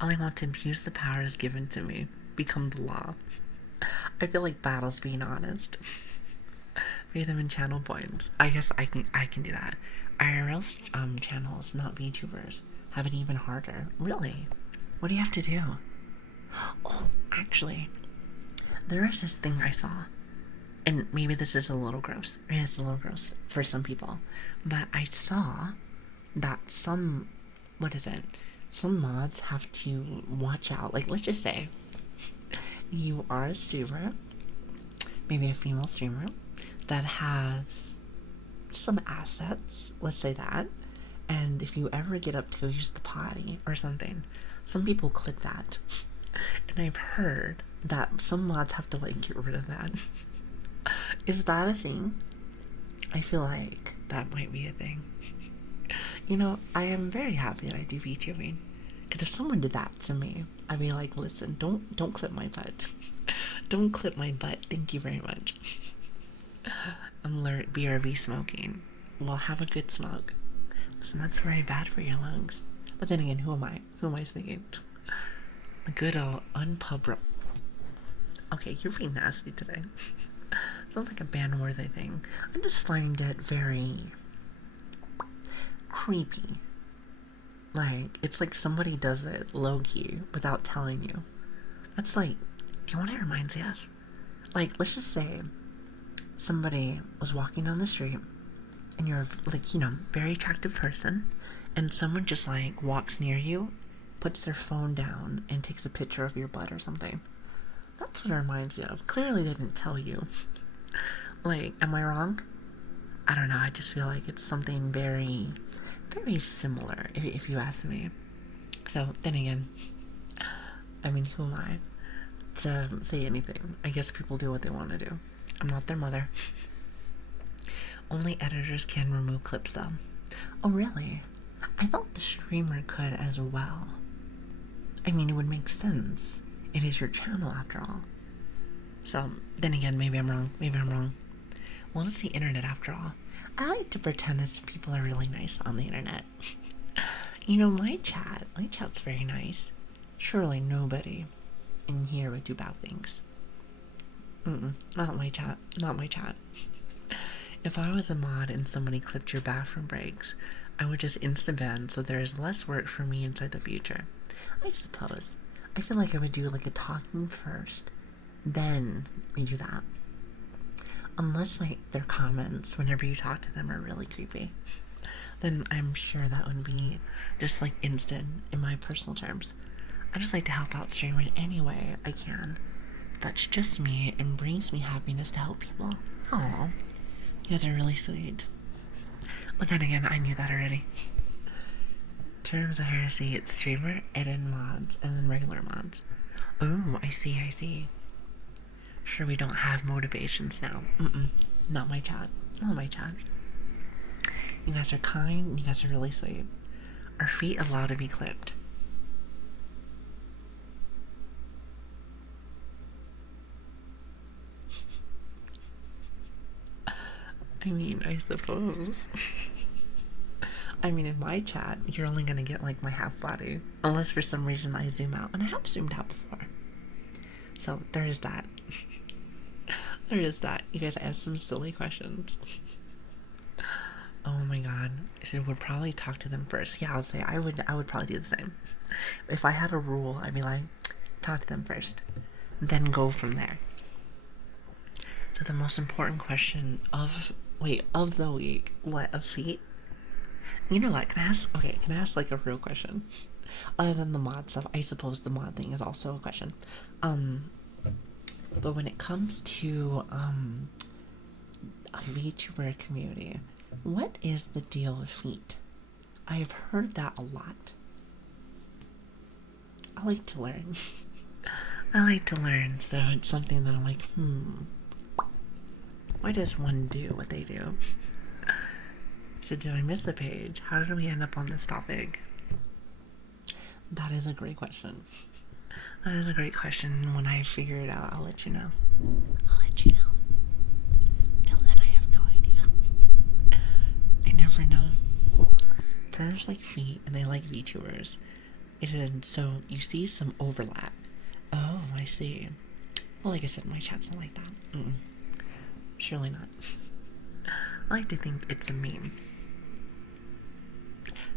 All I want to abuse the powers given to me. Become the law. I feel like Battle's being honest. Pay them in channel points. I guess I can do that. IRL channels, not VTubers, have it even harder. Really? What do you have to do? Oh, actually, there is this thing I saw, and maybe this is a little gross. It's a little gross for some people, but I saw that some mods have to watch out. Like, let's just say you are a streamer, maybe a female streamer, that has some assets, let's say that, and if you ever get up to go use the potty or something, some people clip that. And I've heard that some mods have to like get rid of that. Is that a thing? I feel like that might be a thing. You know, I am very happy that I do VTubing, because if someone did that to me, I'd be like, listen, don't clip my butt. Don't clip my butt. Thank you very much. I'm BRB smoking. Well, have a good smoke. Listen, that's very bad for your lungs. But then again, who am I? Who am I speaking? A good old unpub. Okay, you're being nasty today. Sounds like a ban-worthy thing. I just find it very creepy. Like, it's like somebody does it low-key without telling you. That's like, do you know what it reminds me of? Like, let's just say somebody was walking down the street and you're like, you know, very attractive person, and someone just like walks near you, puts their phone down, and takes a picture of your butt or something. That's what it reminds me of. Clearly they didn't tell you. Like, am I wrong? I don't know, I just feel like it's something very, very similar, if you ask me. So, then again, I mean, who am I to say anything? I guess people do what they want to do. I'm not their mother. Only editors can remove clips, though. Oh, really? I thought the streamer could as well. I mean, it would make sense. It is your channel, after all. So, then again, maybe I'm wrong. Maybe I'm wrong. Well, it's the internet, after all. I like to pretend as people are really nice on the internet. You know, my chat's very nice. Surely nobody in here would do bad things. Not my chat. Not my chat. If I was a mod and somebody clipped your bathroom breaks, I would just insta ban so there is less work for me inside the future. I suppose. I feel like I would do like a talking first, then we do that. Unless like their comments whenever you talk to them are really creepy, then I'm sure that would be just like instant in my personal terms. I just like to help out streamers any way I can. That's just me and brings me happiness to help people. Oh, you guys are really sweet. But then again, I knew that already. Terms of heresy, it's streamer, edit mods, and then regular mods. Oh, I see, I see. Sure, we don't have motivations now. Not my chat. Not my chat. You guys are kind, you guys are really sweet. Are feet allowed to be clipped? I mean, I suppose. I mean, in my chat, you're only gonna get like my half body. Unless for some reason I zoom out. And I have zoomed out before. So there is that. There is that. You guys asked some silly questions. Oh my god. I said would probably talk to them first. Yeah, I'll say I would probably do the same. If I had a rule, I'd be like, talk to them first. Then go from there. So the most important question of the week. What, of feet? You know what, can I ask like a real question? Other than the mod stuff, I suppose the mod thing is also a question. But when it comes to a VTuber community, what is the deal with feet? I have heard that a lot. I like to learn. I like to learn, so it's something that I'm like, why does one do what they do? So did I miss a page? How did we end up on this topic? That is a great question. That is a great question. When I figure it out, I'll let you know. I'll let you know. Till then, I have no idea. I never know. Furs like feet, and they like VTubers. So you see some overlap. Oh, I see. Well, like I said, my chat's not like that. Surely not. I like to think it's a meme.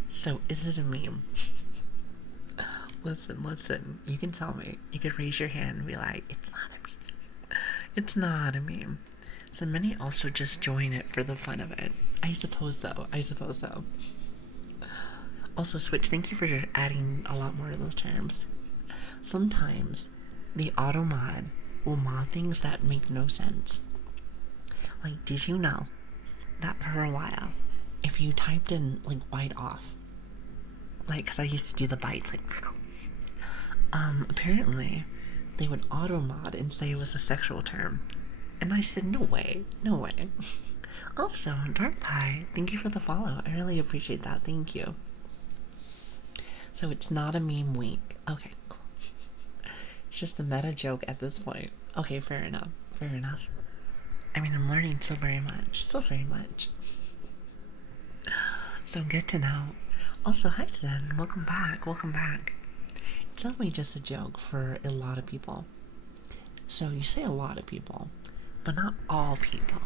So, is it a meme? Listen. You can tell me. You could raise your hand and be like, it's not a meme. It's not a meme. So many also just join it for the fun of it. I suppose so. Also, Switch, thank you for adding a lot more of those terms. Sometimes the auto mod will mod things that make no sense. Like, did you know that for a while, if you typed in like bite off, like, because I used to do the bites, like, apparently they would auto mod and say it was a sexual term, and I said no way. Also, Dark Pie, thank you for the follow. I really appreciate that. Thank you. So it's not a meme week. Okay, cool. It's just a meta joke at this point. Okay, fair enough. I mean, I'm learning so very much. So good to know. Also, hi Zen. Welcome back. It's definitely just a joke for a lot of people. So you say a lot of people, but not all people.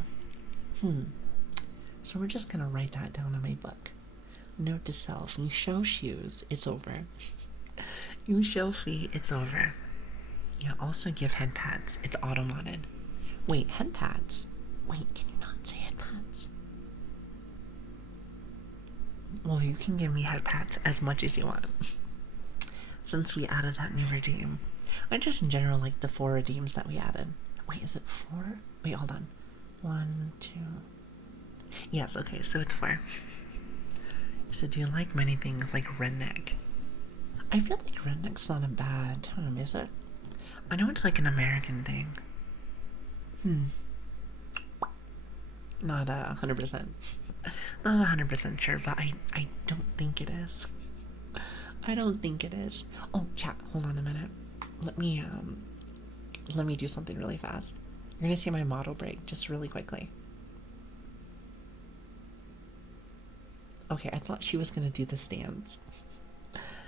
So we're just gonna write that down in my book. Note to self, you show shoes, it's over. You show feet, it's over. Yeah, also give head pats. It's auto-modded. Wait, head pats? Wait, can you not say head pats? Well, you can give me head pats as much as you want. Since we added that new redeem. I just in general like the 4 redeems that we added. Wait, is it 4? Wait, hold on. 1, 2... Yes, okay, so it's 4. So do you like many things like redneck? I feel like redneck's not a bad term, is it? I know it's like an American thing. Not 100%. Not 100% sure, but I don't think it is. I don't think it is. Oh, chat, hold on a minute. Let me do something really fast. You're gonna see my model break just really quickly. Okay, I thought she was gonna do this dance.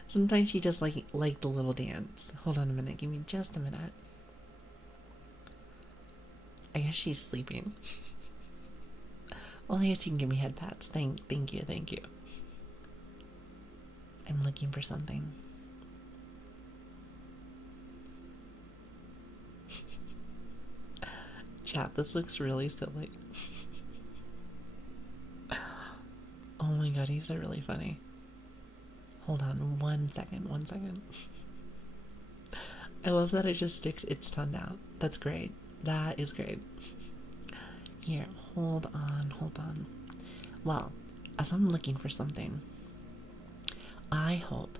Sometimes she just like the little dance. Hold on a minute, give me just a minute. I guess she's sleeping. Well, I guess you can give me head pats. Thank you, thank you. I'm looking for something. Chat, this looks really silly. Oh my god, these are really funny. Hold on, 1 second, 1 second. I love that it just sticks its tongue out. That's great. That is great. Here, hold on, hold on. Well, as I'm looking for something, I hope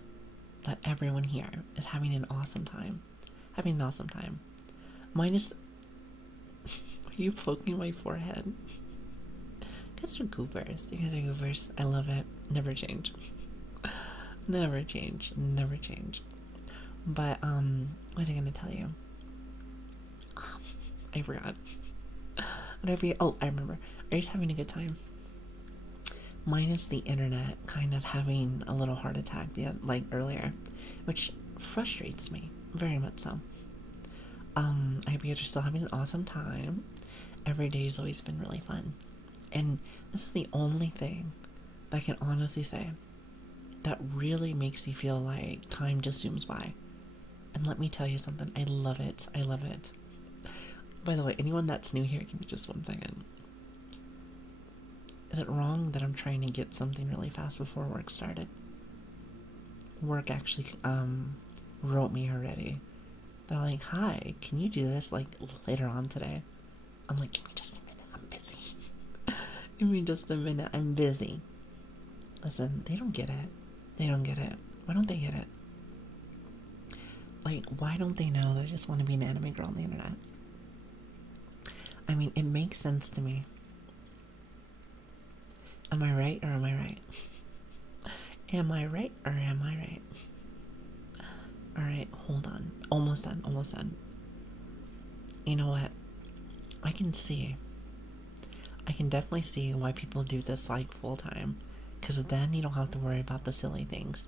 that everyone here is having an awesome time. Having an awesome time. Mine is. Are you poking my forehead? You guys are goofers. You guys are goofers. I love it. Never change. Never change. Never change. But, what was I gonna tell you? I forgot. Whatever you. Oh, I remember. Are you just having a good time? Minus the internet kind of having a little heart attack like earlier, which frustrates me very much so. I hope you guys are still having an awesome time. Every day's always been really fun. And this is the only thing that I can honestly say that really makes you feel like time just zooms by. And let me tell you something, I love it. I love it. By the way, anyone that's new here, give me just 1 second. Is it wrong that I'm trying to get something really fast before work started? Work actually wrote me already. They're like, hi, can you do this like later on today? I'm like, give me just a minute, I'm busy. Give me just a minute, I'm busy. Listen, they don't get it. They don't get it. Why don't they get it? Like, why don't they know that I just want to be an anime girl on the internet? I mean, it makes sense to me. Am I right or am I right? Am I right or am I right? Alright, hold on. Almost done, almost done. You know what? I can definitely see why people do this like full time. Because then you don't have to worry about the silly things.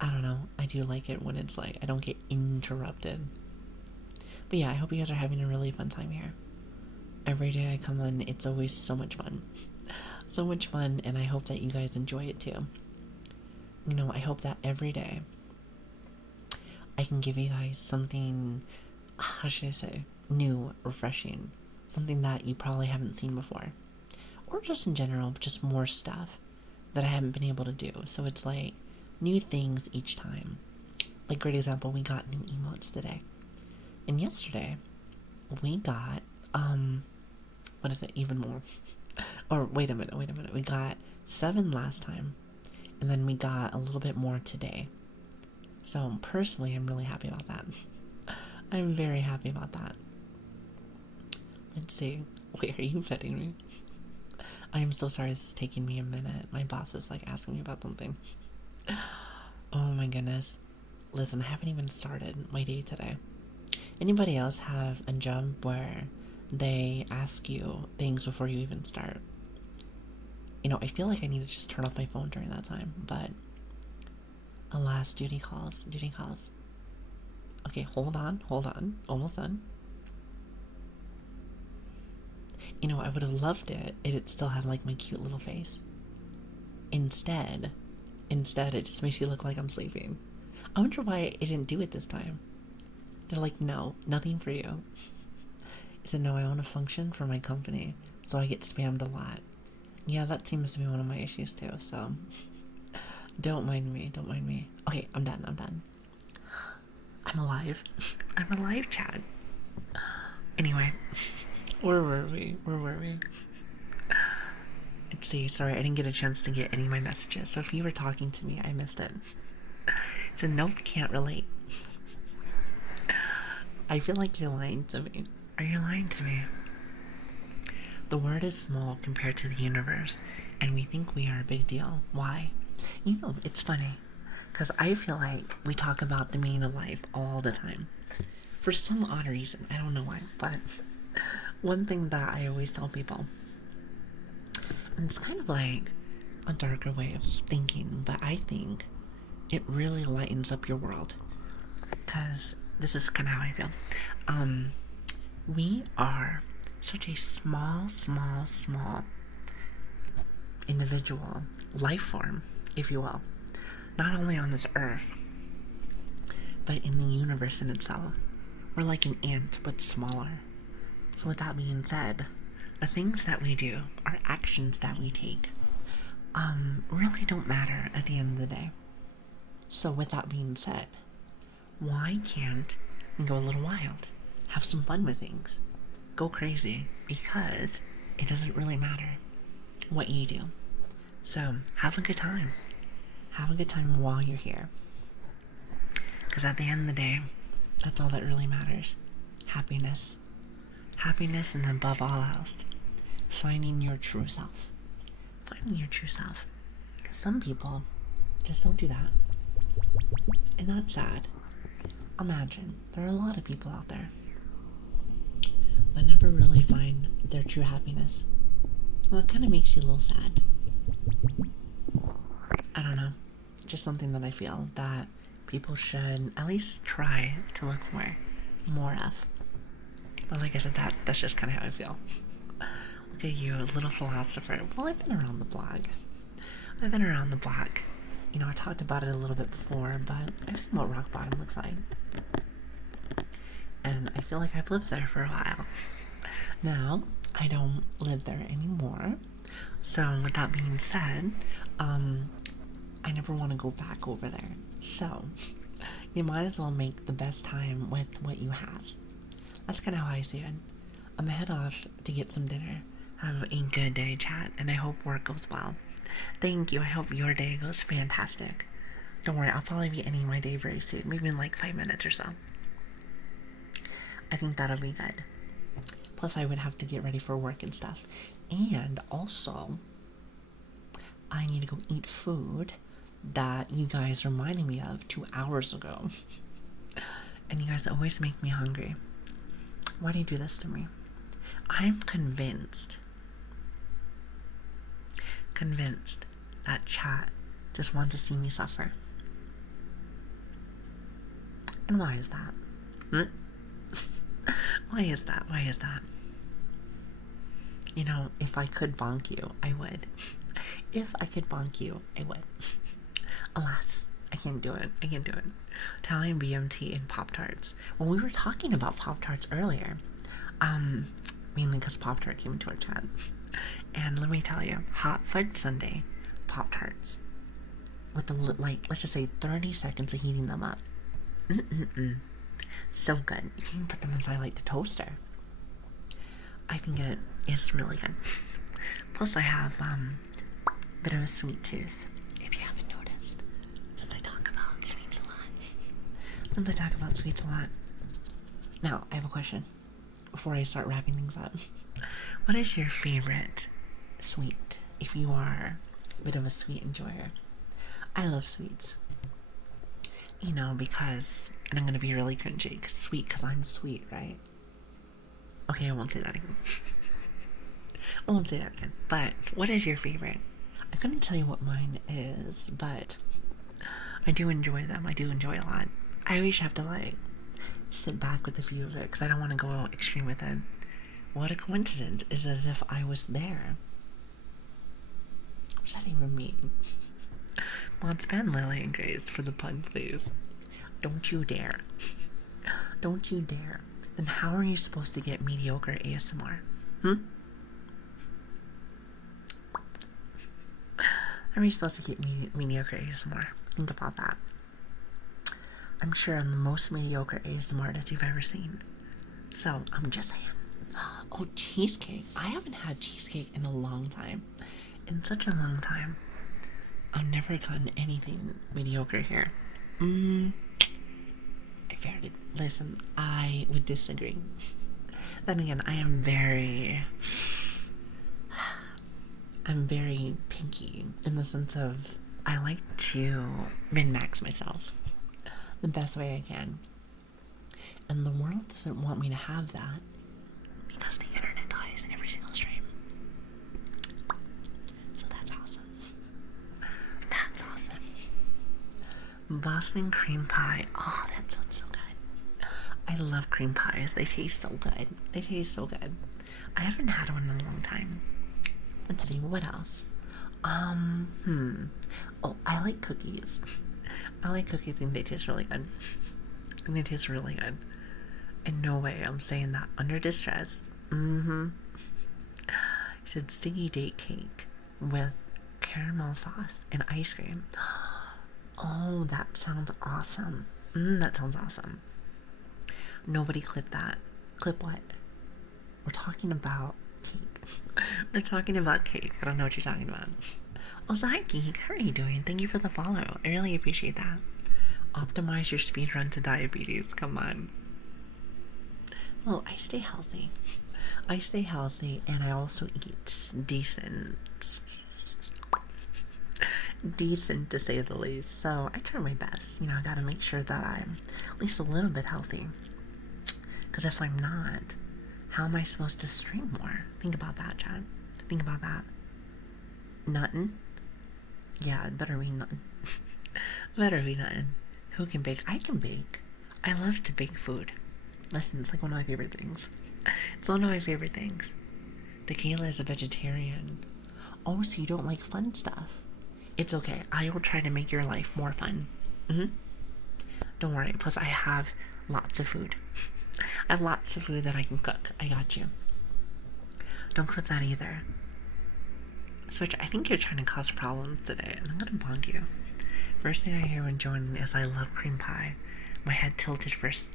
I don't know. I do like it when it's like I don't get interrupted. But yeah, I hope you guys are having a really fun time here. Every day I come on, it's always so much fun. So much fun, and I hope that you guys enjoy it too. You know, I hope that every day I can give you guys something, how should I say, new, refreshing. Something that you probably haven't seen before. Or just in general, just more stuff that I haven't been able to do. So it's like new things each time. Like, great example, we got new emotes today. And yesterday, we got, what is it, even more? Or, wait a minute. We got 7 last time. And then we got a little bit more today. So, personally, I'm really happy about that. I'm very happy about that. Let's see. Wait, are you petting me? I'm so sorry this is taking me a minute. My boss is like asking me about something. Oh my goodness. Listen, I haven't even started my day today. Anybody else have a job where they ask you things before you even start? You know, I feel like I need to just turn off my phone during that time, but alas, duty calls, duty calls. Okay, hold on, almost done. You know, I would have loved it if it still had like my cute little face. Instead, it just makes you look like I'm sleeping. I wonder why it didn't do it this time. They're like, no, nothing for you. I said, no, I want to function for my company, so I get spammed a lot. Yeah, that seems to be one of my issues too, so don't mind me, don't mind me. Okay, I'm done. I'm alive. I'm alive, Chad. Anyway, where were we? Let's see, sorry, I didn't get a chance to get any of my messages, so if you were talking to me, I missed it. So nope, can't relate. I feel like you're lying to me. Are you lying to me? The world is small compared to the universe, and we think we are a big deal. Why? You know, it's funny, because I feel like we talk about the meaning of life all the time. For some odd reason, I don't know why, but one thing that I always tell people, and it's kind of like a darker way of thinking, but I think it really lightens up your world. Because this is kind of how I feel. We are such a small individual life form, if you will, not only on this earth, but in the universe in itself. We're like an ant, but smaller. So with that being said, the things that we do, our actions that we take, really don't matter at the end of the day. So with that being said, why can't we go a little wild? Have some fun with things. Go crazy, because it doesn't really matter what you do. So have a good time. Have a good time while you're here. Because at the end of the day, that's all that really matters. Happiness. Happiness, and above all else, finding your true self. Finding your true self. Because some people just don't do that. And that's sad. Imagine, there are a lot of people out there that never really find their true happiness. Well, it kind of makes you a little sad. I don't know. Just something that I feel that people should at least try to look for more of. But like I said, that's just kind of how I feel. Look at you, a little philosopher. Well, I've been around the block. You know, I talked about it a little bit before, but I've seen what rock bottom looks like. And I feel like I've lived there for a while. Now, I don't live there anymore. So, with that being said, I never want to go back over there. So, you might as well make the best time with what you have. That's kind of how I see it. I'm gonna head off to get some dinner. Have a good day, chat, and I hope work goes well. Thank you. I hope your day goes fantastic. Don't worry, I'll probably be ending my day very soon, maybe in like 5 minutes or so. I think that'll be good. Plus, I would have to get ready for work and stuff. And also, I need to go eat food that you guys reminded me of 2 hours ago. And you guys always make me hungry. Why do you do this to me? I'm convinced that chat just wants to see me suffer. And why is that? Why is that? You know, if I could bonk you, I would. If I could bonk you, I would. Alas, I can't do it. Italian BMT and Pop-Tarts. Well, we were talking about Pop-Tarts earlier. Mainly because Pop-Tart came into our chat. And let me tell you, hot fudge sundae, Pop-Tarts. With the, let's just say 30 seconds of heating them up. So good. You can put them inside like the toaster. I think it is really good. Plus I have a bit of a sweet tooth, if you haven't noticed, since I talk about sweets a lot. Now, I have a question before I start wrapping things up. What is your favorite sweet, if you are a bit of a sweet enjoyer? I love sweets. You know, because, and I'm going to be really cringy, because sweet, because I'm sweet, right? Okay, I won't say that again. But what is your favorite? I couldn't tell you what mine is, but I do enjoy them. I do enjoy a lot. I always have to like sit back with a few of it because I don't want to go extreme with it. What a coincidence. It's as if I was there. What does that even mean? Mod spam liliiangrace for the pun, please. Don't you dare. Don't you dare. Then how are you supposed to get mediocre ASMR? How are you supposed to get mediocre ASMR? Think about that. I'm sure I'm the most mediocre ASMR that you've ever seen. So, I'm just saying. Oh, cheesecake. I haven't had cheesecake in a long time. In such a long time. I've never gotten anything mediocre here. Listen, I would disagree. Then again, I'm very pinky in the sense of I like to min-max myself the best way I can. And the world doesn't want me to have that because the internet dies in every single stream. So that's awesome. That's awesome. Boston cream pie. Oh, that sounds so good. I love cream pies. They taste so good. I haven't had one in a long time. Let's see, what else? Oh, I like cookies. I like cookies. I think they taste really good. I think they taste really good. In no way I'm saying that under distress. Mm-hmm. He said sticky date cake with caramel sauce and ice cream. Oh, that sounds awesome. That sounds awesome. Nobody clip that. Clip what? We're talking about cake. We're talking about cake. I don't know what you're talking about. Also, hi, Geek. How are you doing? Thank you for the follow. I really appreciate that. Optimize your speed run to diabetes. Come on. Well, I stay healthy. I stay healthy, and I also eat decent. Decent, to say the least. So I try my best. You know, I gotta make sure that I'm at least a little bit healthy. Because if I'm not, how am I supposed to stream more? Think about that, Chad. Think about that. Nothing? Yeah, it better be nothing. Better be nothing. Who can bake? I can bake. I love to bake food. Listen, it's like one of my favorite things. It's one of my favorite things. Tequila is a vegetarian. Oh, so you don't like fun stuff? It's okay. I will try to make your life more fun. Don't worry. Plus, I have lots of food. I have lots of food that I can cook. I got you. Don't clip that either. Switch, I think you're trying to cause problems today, and I'm gonna bonk you. First thing I hear when joining is I love cream pie. My head tilted first.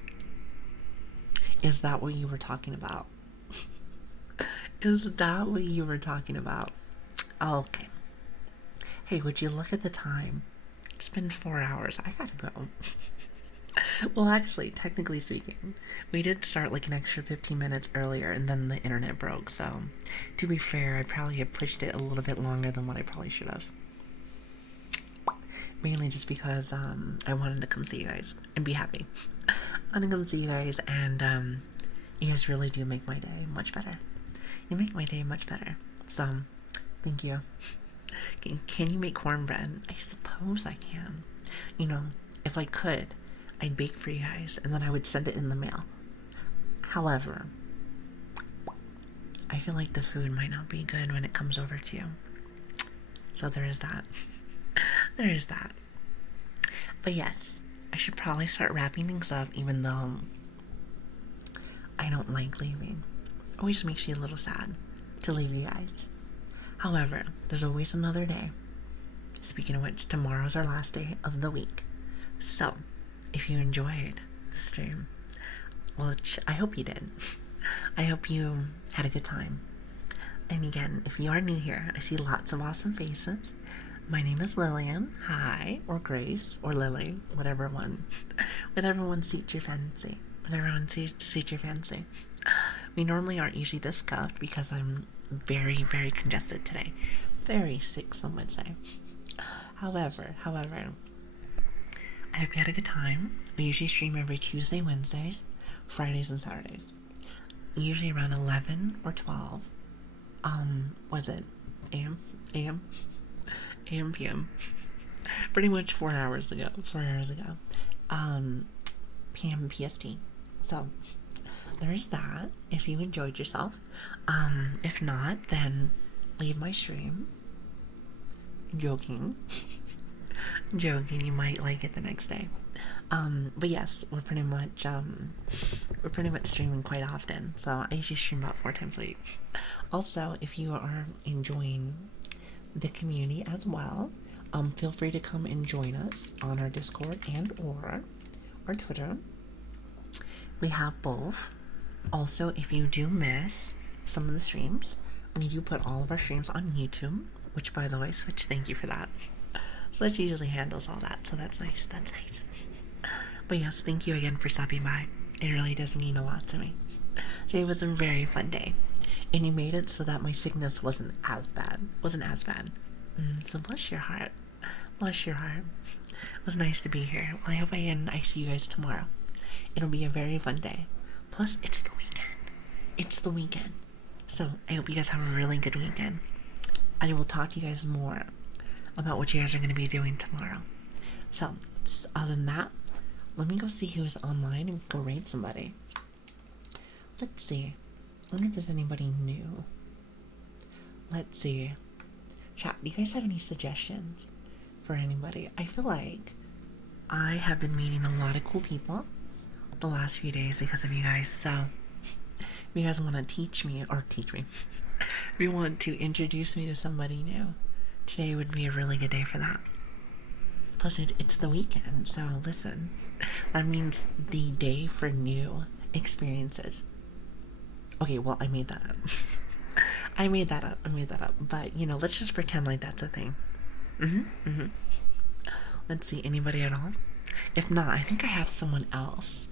Is that what you were talking about? Is that what you were talking about? Oh, okay. Hey, would you look at the time? It's been 4 hours. I gotta go. Well, actually, technically speaking, we did start like an extra 15 minutes earlier and then the internet broke, so to be fair, I probably have pushed it a little bit longer than what I probably should have. Mainly just because I wanted to come see you guys and be happy. I want to come see you guys, and you guys really do make my day much better. You make my day much better. So, thank you. Can you make cornbread? I suppose I can. You know, if I could, I'd bake for you guys, and then I would send it in the mail. However, I feel like the food might not be good when it comes over to you. So there is that. There is that. But yes, I should probably start wrapping things up, even though I don't like leaving. It always makes you a little sad to leave you guys. However, there's always another day. Speaking of which, tomorrow's our last day of the week. So, if you enjoyed the stream, well, I hope you did. I hope you had a good time. And again, if you are new here, I see lots of awesome faces. My name is Lilian. Hi, or Grace, or Lili, whatever one suits your fancy. Whatever one suits your fancy. We normally aren't usually this scuffed because I'm very, very congested today. Very sick, some would say. However, I hope you had a good time. We usually stream every Tuesday, Wednesdays, Fridays, and Saturdays. Usually around 11 or 12. What's it? AM, PM. Pretty much 4 hours ago. 4 hours ago. PM PST. So, there's that. If you enjoyed yourself. If not, then leave my stream. Joking. Joking, you might like it the next day. But yes, we're pretty much streaming quite often. So I usually stream about 4 times a week. Also, if you are enjoying the community as well, feel free to come and join us on our Discord and or our Twitter. We have both. Also, if you do miss some of the streams, we do put all of our streams on YouTube, which, by the way, Switch, thank you for that. Switch usually handles all that, so that's nice. That's nice. But yes, thank you again for stopping by. It really does mean a lot to me. Today was a very fun day, and you made it so that my sickness wasn't as bad. So bless your heart. Bless your heart. It was nice to be here. Well, I hope I see you guys tomorrow. It'll be a very fun day. Plus, it's the weekend. It's the weekend. So I hope you guys have a really good weekend. I will talk to you guys more about what you guys are going to be doing tomorrow. So, other than that, let me go see who's online and go raid somebody. Let's see. I wonder if there's anybody new. Let's see. Chat, do you guys have any suggestions for anybody? I feel like I have been meeting a lot of cool people the last few days because of you guys. So, if you guys want to teach me, if you want to introduce me to somebody new, today would be a really good day for that. Plus, it's the weekend, so listen, that means the day for new experiences. Okay, well, I made that up. I made that up. But, let's just pretend like that's a thing. Let's see, anybody at all? If not, I think I have someone else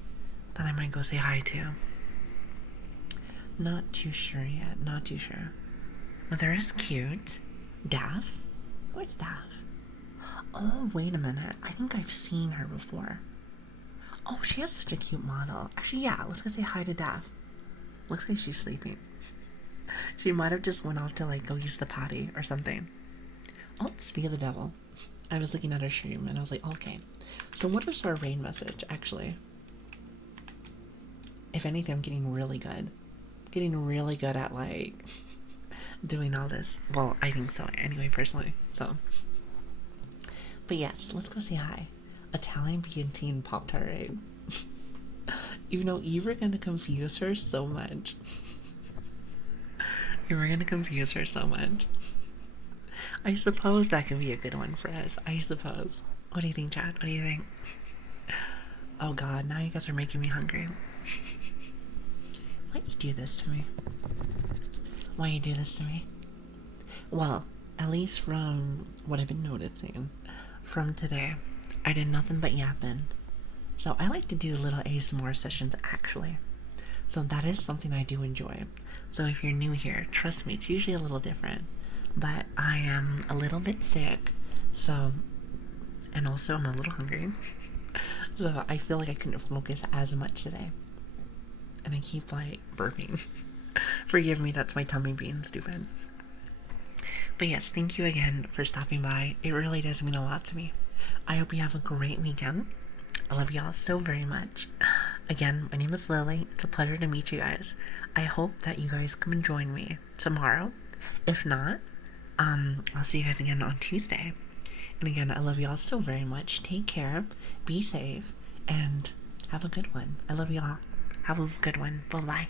that I might go say hi to. Not too sure yet, not too sure. But there is cute. Daff? Where's Daff? Oh, wait a minute. I think I've seen her before. Oh, she has such a cute model. Actually, yeah, let's go say hi to Daff. Looks like she's sleeping. She might have just went off to, go use the potty or something. Oh, speak of the devil. I was looking at her stream and I was like, okay. So what is our rain message, actually? If anything, I'm getting really good. Getting really good at, doing all this. Well, I think so, anyway, personally. So... But yes, let's go say hi. Italian B&T and Pop-Tart. You were gonna confuse her so much. You were gonna confuse her so much. I suppose that can be a good one for us. I suppose. What do you think, Chad? What do you think? Oh god, now you guys are making me hungry. Why you do this to me? Why you do this to me? Well, at least from what I've been noticing, from today, I did nothing but yapping. So I like to do little ASMR sessions, actually. So that is something I do enjoy. So if you're new here, trust me, it's usually a little different. But I am a little bit sick, so... And also I'm a little hungry. So I feel like I couldn't focus as much today. And I keep, burping. Forgive me, that's my tummy being stupid. But yes, thank you again for stopping by. It really does mean a lot to me. I hope you have a great weekend. I love y'all so very much. Again, my name is Lili. It's a pleasure to meet you guys. I hope that you guys come and join me tomorrow. If not, I'll see you guys again on Tuesday. And again, I love y'all so very much. Take care, be safe, and have a good one. I love y'all. Have a good one. Bye-bye.